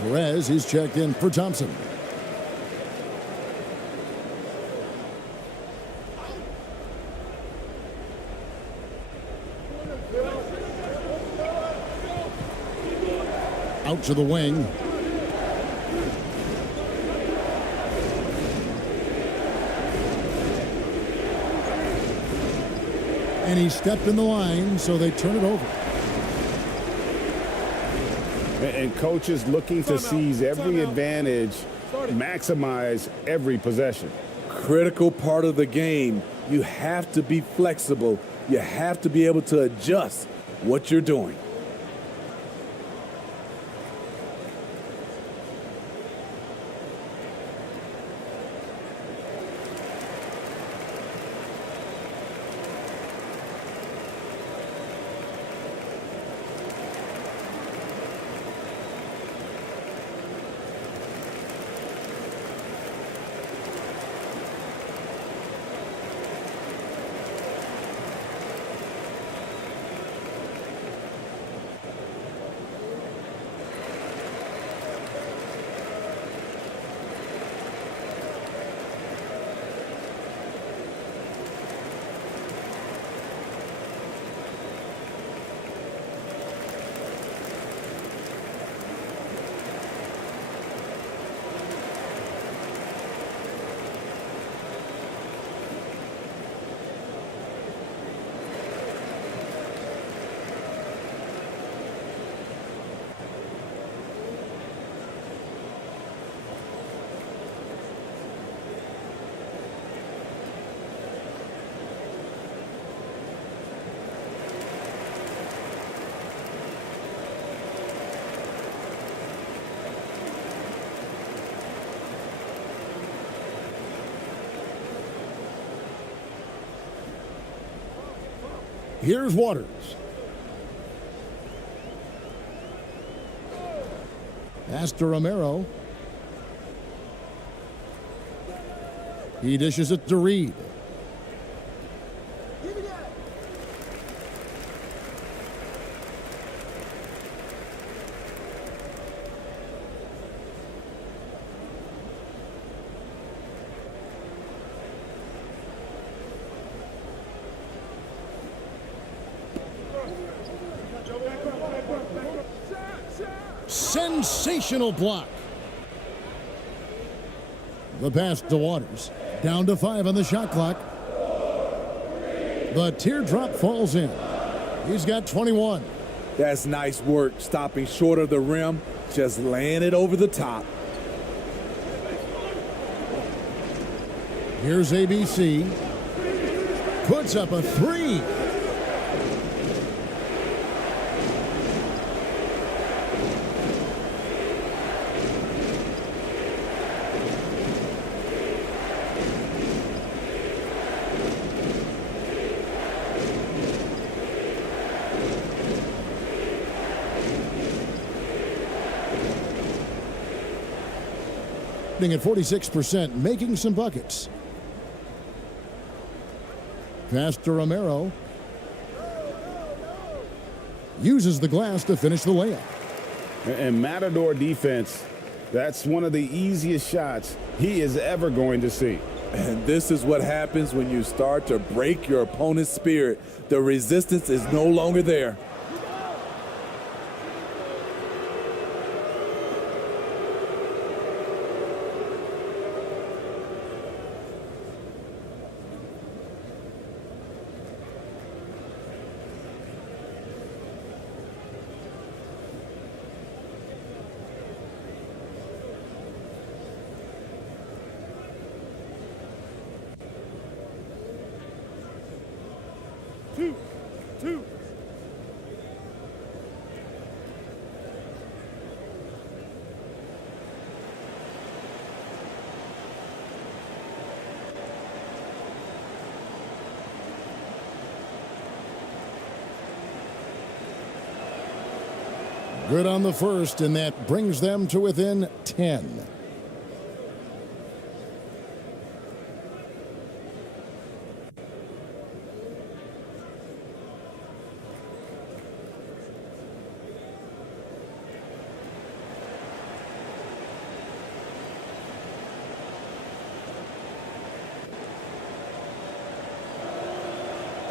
Perez is checked in for Thompson. Out to the wing. And he stepped in the line, so they turn it over. And coaches looking to seize every advantage, maximize every possession. Critical part of the game. You have to be flexible. You have to be able to adjust what you're doing. Here's Waters. Pass to Romero. He dishes it to Reed. Sensational block. The pass to Waters. Down to 5 on the shot clock. The teardrop falls in. He's got 21. That's nice work, stopping short of the rim, just laying it over the top. Here's ABC. Puts up a 3. At 46%, making some buckets. Pass to Romero. Uses the glass to finish the layup. And Matador defense, that's one of the easiest shots he is ever going to see. And this is what happens when you start to break your opponent's spirit. The resistance is no longer there. Two. Good on the first, and that brings them to within 10.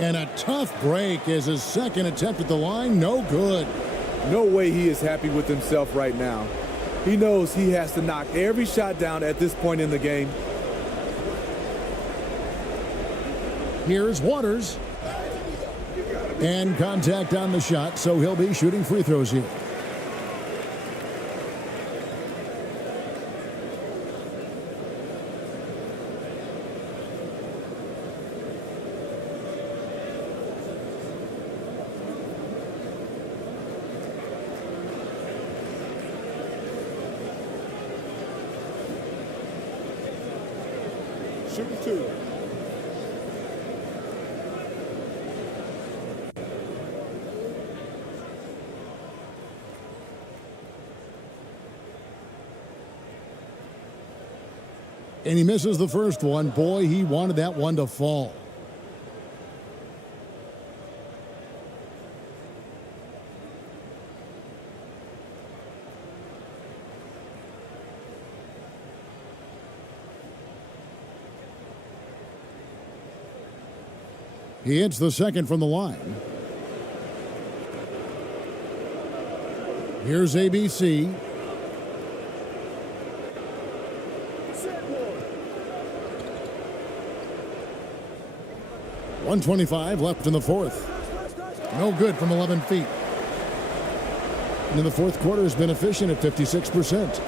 And a tough break is his second attempt at the line. No good. No way he is happy with himself right now. He knows he has to knock every shot down at this point in the game. Here's Waters. And contact on the shot, so he'll be shooting free throws here. Shooting 2. And he misses the first one. Boy, he wanted that one to fall. He hits the second from the line. Here's ABC. .125 left in the fourth. No good from 11 feet. And in the fourth quarter has been efficient at 56%.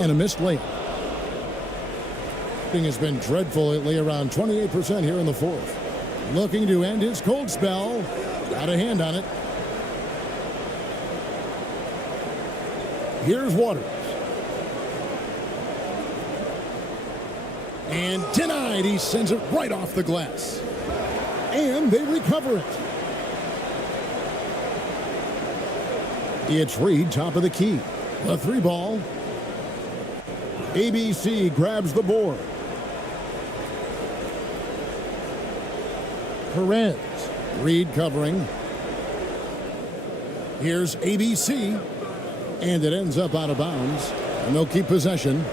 And a missed layup. Shooting has been dreadful lately, around 28% here in the fourth. Looking to end his cold spell. Got a hand on it. Here's Waters. And denied. He sends it right off the glass. And they recover it. It's Reed, top of the key. The three ball. ABC grabs the board. Perez. Reed covering. Here's ABC. And it ends up out of bounds. And they'll keep possession.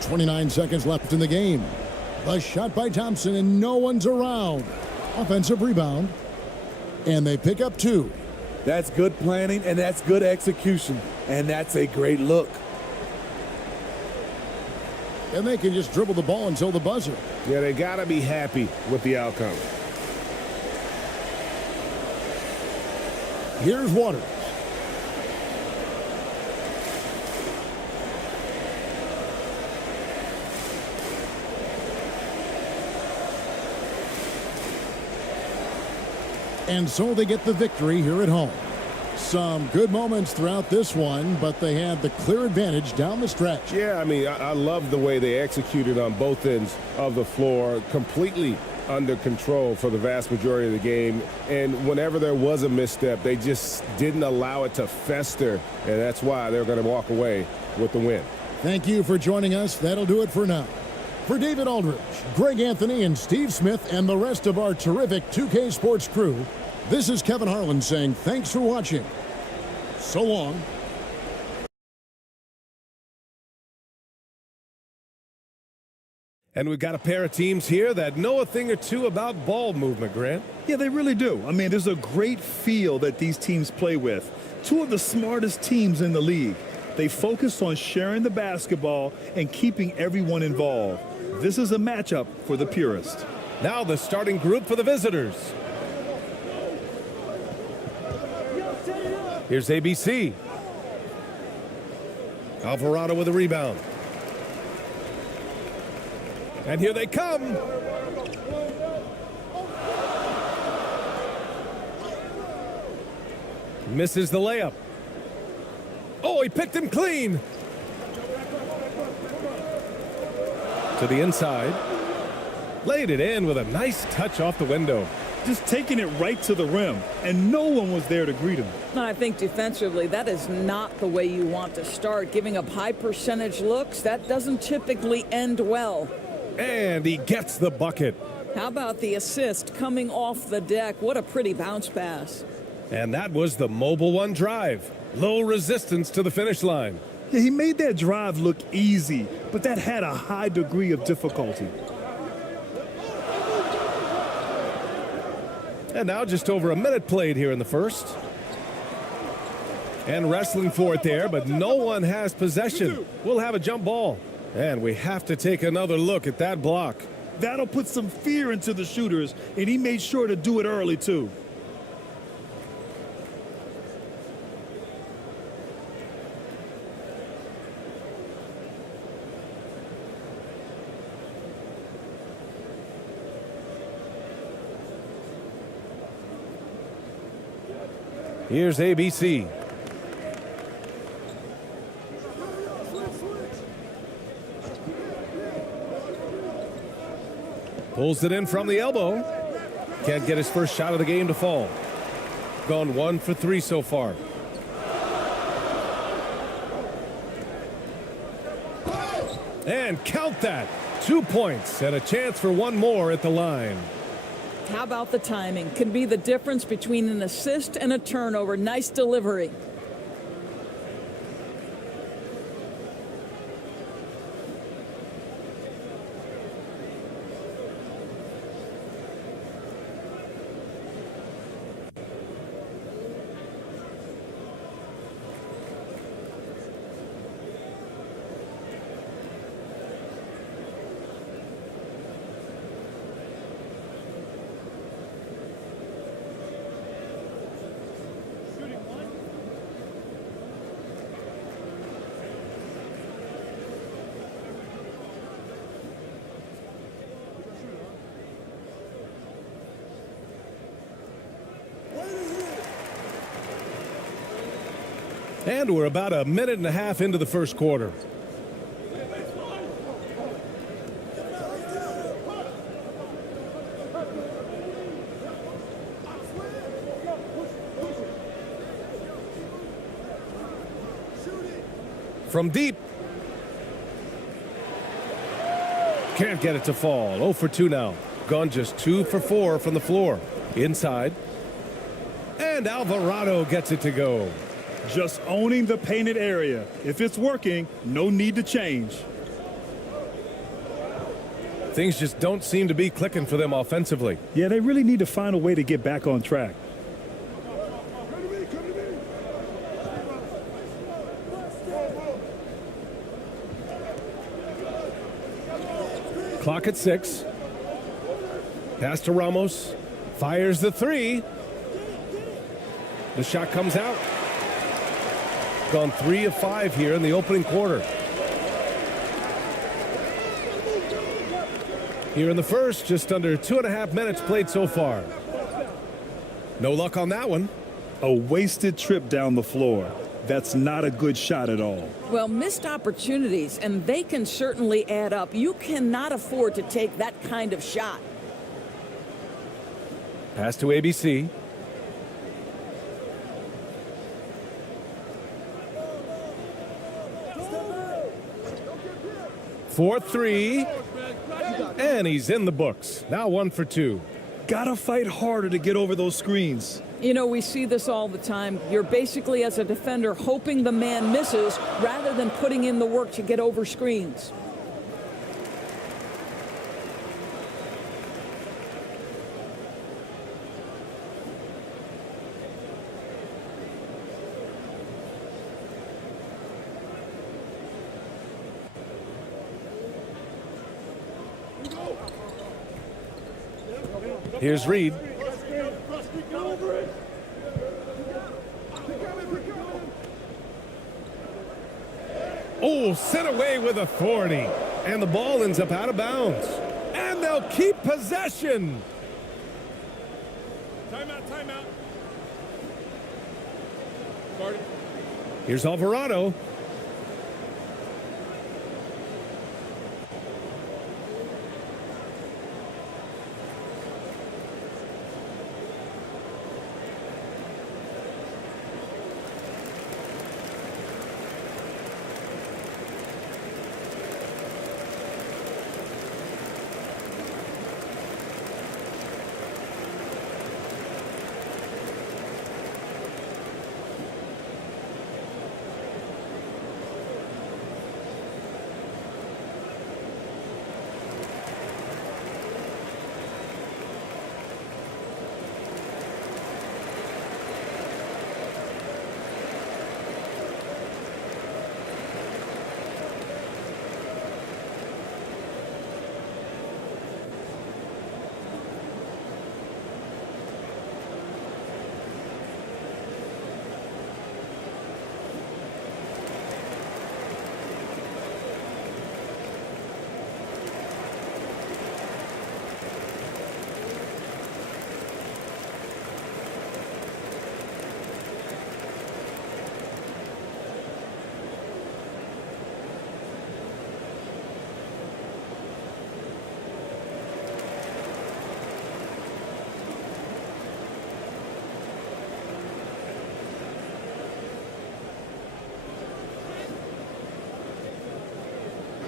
.29 seconds left in the game. A shot by Thompson, and no one's around. Offensive rebound. And they pick up 2. That's good planning, and that's good execution. And that's a great look. And they can just dribble the ball until the buzzer. Yeah, they got to be happy with the outcome. Here's Waters. And so they get the victory here at home. Some good moments throughout this one, but they had the clear advantage down the stretch. Yeah, I mean, I love the way they executed on both ends of the floor, completely under control for the vast majority of the game. And whenever there was a misstep, they just didn't allow it to fester, and that's why they're going to walk away with the win. Thank you for joining us. That'll do it for now. For David Aldridge, Greg Anthony, and Steve Smith, and the rest of our terrific 2K Sports crew, this is Kevin Harlan saying thanks for watching. So long. And we've got a pair of teams here that know a thing or two about ball movement, Grant. Yeah, they really do. I mean, there's a great feel that these teams play with. Two of the smartest teams in the league. They focus on sharing the basketball and keeping everyone involved. This is a matchup for the purist. Now the starting group for the visitors. Here's ABC. Alvarado with a rebound. And here they come. Misses the layup. Oh, he picked him clean. To the inside. Laid it in with a nice touch off the window. Just taking it right to the rim, and no one was there to greet him. I think defensively, that is not the way you want to start. Giving up high percentage looks, that doesn't typically end well. And he gets the bucket. How about the assist coming off the deck? What a pretty bounce pass. And that was the Mobile One drive. Low resistance to the finish line. Yeah, he made that drive look easy, but that had a high degree of difficulty. And now just over a minute played here in the first. And wrestling for it there, but no one has possession. We'll have a jump ball. And we have to take another look at that block. That'll put some fear into the shooters, and he made sure to do it early, too. Here's ABC. Pulls it in from the elbow. Can't get his first shot of the game to fall. Gone 1 for 3 so far. And count that. 2 points and a chance for one more at the line. How about the timing? Can be the difference between an assist and a turnover. Nice delivery. And we're about a minute and a half into the first quarter. From deep. Can't get it to fall. 0 for 2 now. Gone just 2 for 4 from the floor. Inside. And Alvarado gets it to go. Just owning the painted area. If it's working, no need to change. Things just don't seem to be clicking for them offensively. Yeah, they really need to find a way to get back on track. Clock at 6. Pass to Ramos. Fires the 3. The shot comes out. Gone 3 of 5 here in the opening quarter. Here in the first, just under 2.5 minutes played so far. No luck on that one. A wasted trip down the floor. That's not a good shot at all. Well, missed opportunities, and they can certainly add up. You cannot afford to take that kind of shot. Pass to ABC. For 3, and he's in the books. Now 1 for 2. Gotta fight harder to get over those screens. You know, we see this all the time. You're basically, as a defender, hoping the man misses rather than putting in the work to get over screens. Here's Reed. Oh, sent away with authority. And the ball ends up out of bounds. And they'll keep possession. Timeout, timeout. Started. Here's Alvarado.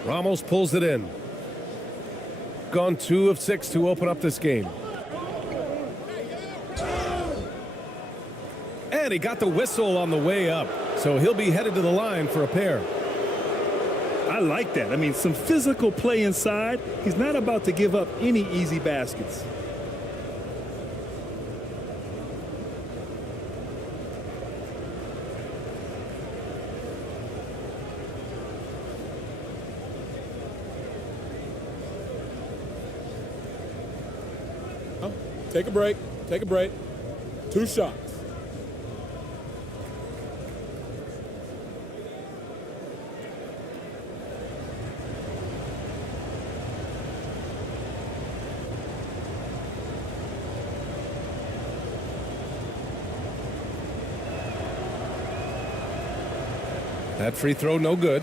Ramos pulls it in. Gone 2 of 6 to open up this game. And he got the whistle on the way up, so he'll be headed to the line for a pair. I like that. I mean, some physical play inside. He's not about to give up any easy baskets. Take a break. Take a break. 2 shots. That free throw no good.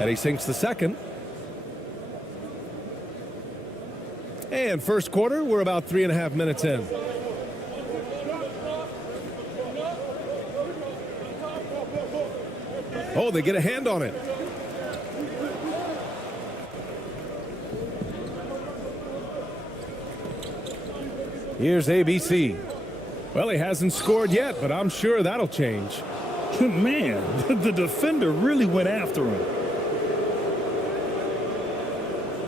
And he sinks the second. And first quarter, we're about 3.5 minutes in. Oh, they get a hand on it. Here's ABC. Well, he hasn't scored yet, but I'm sure that'll change. Man, the defender really went after him.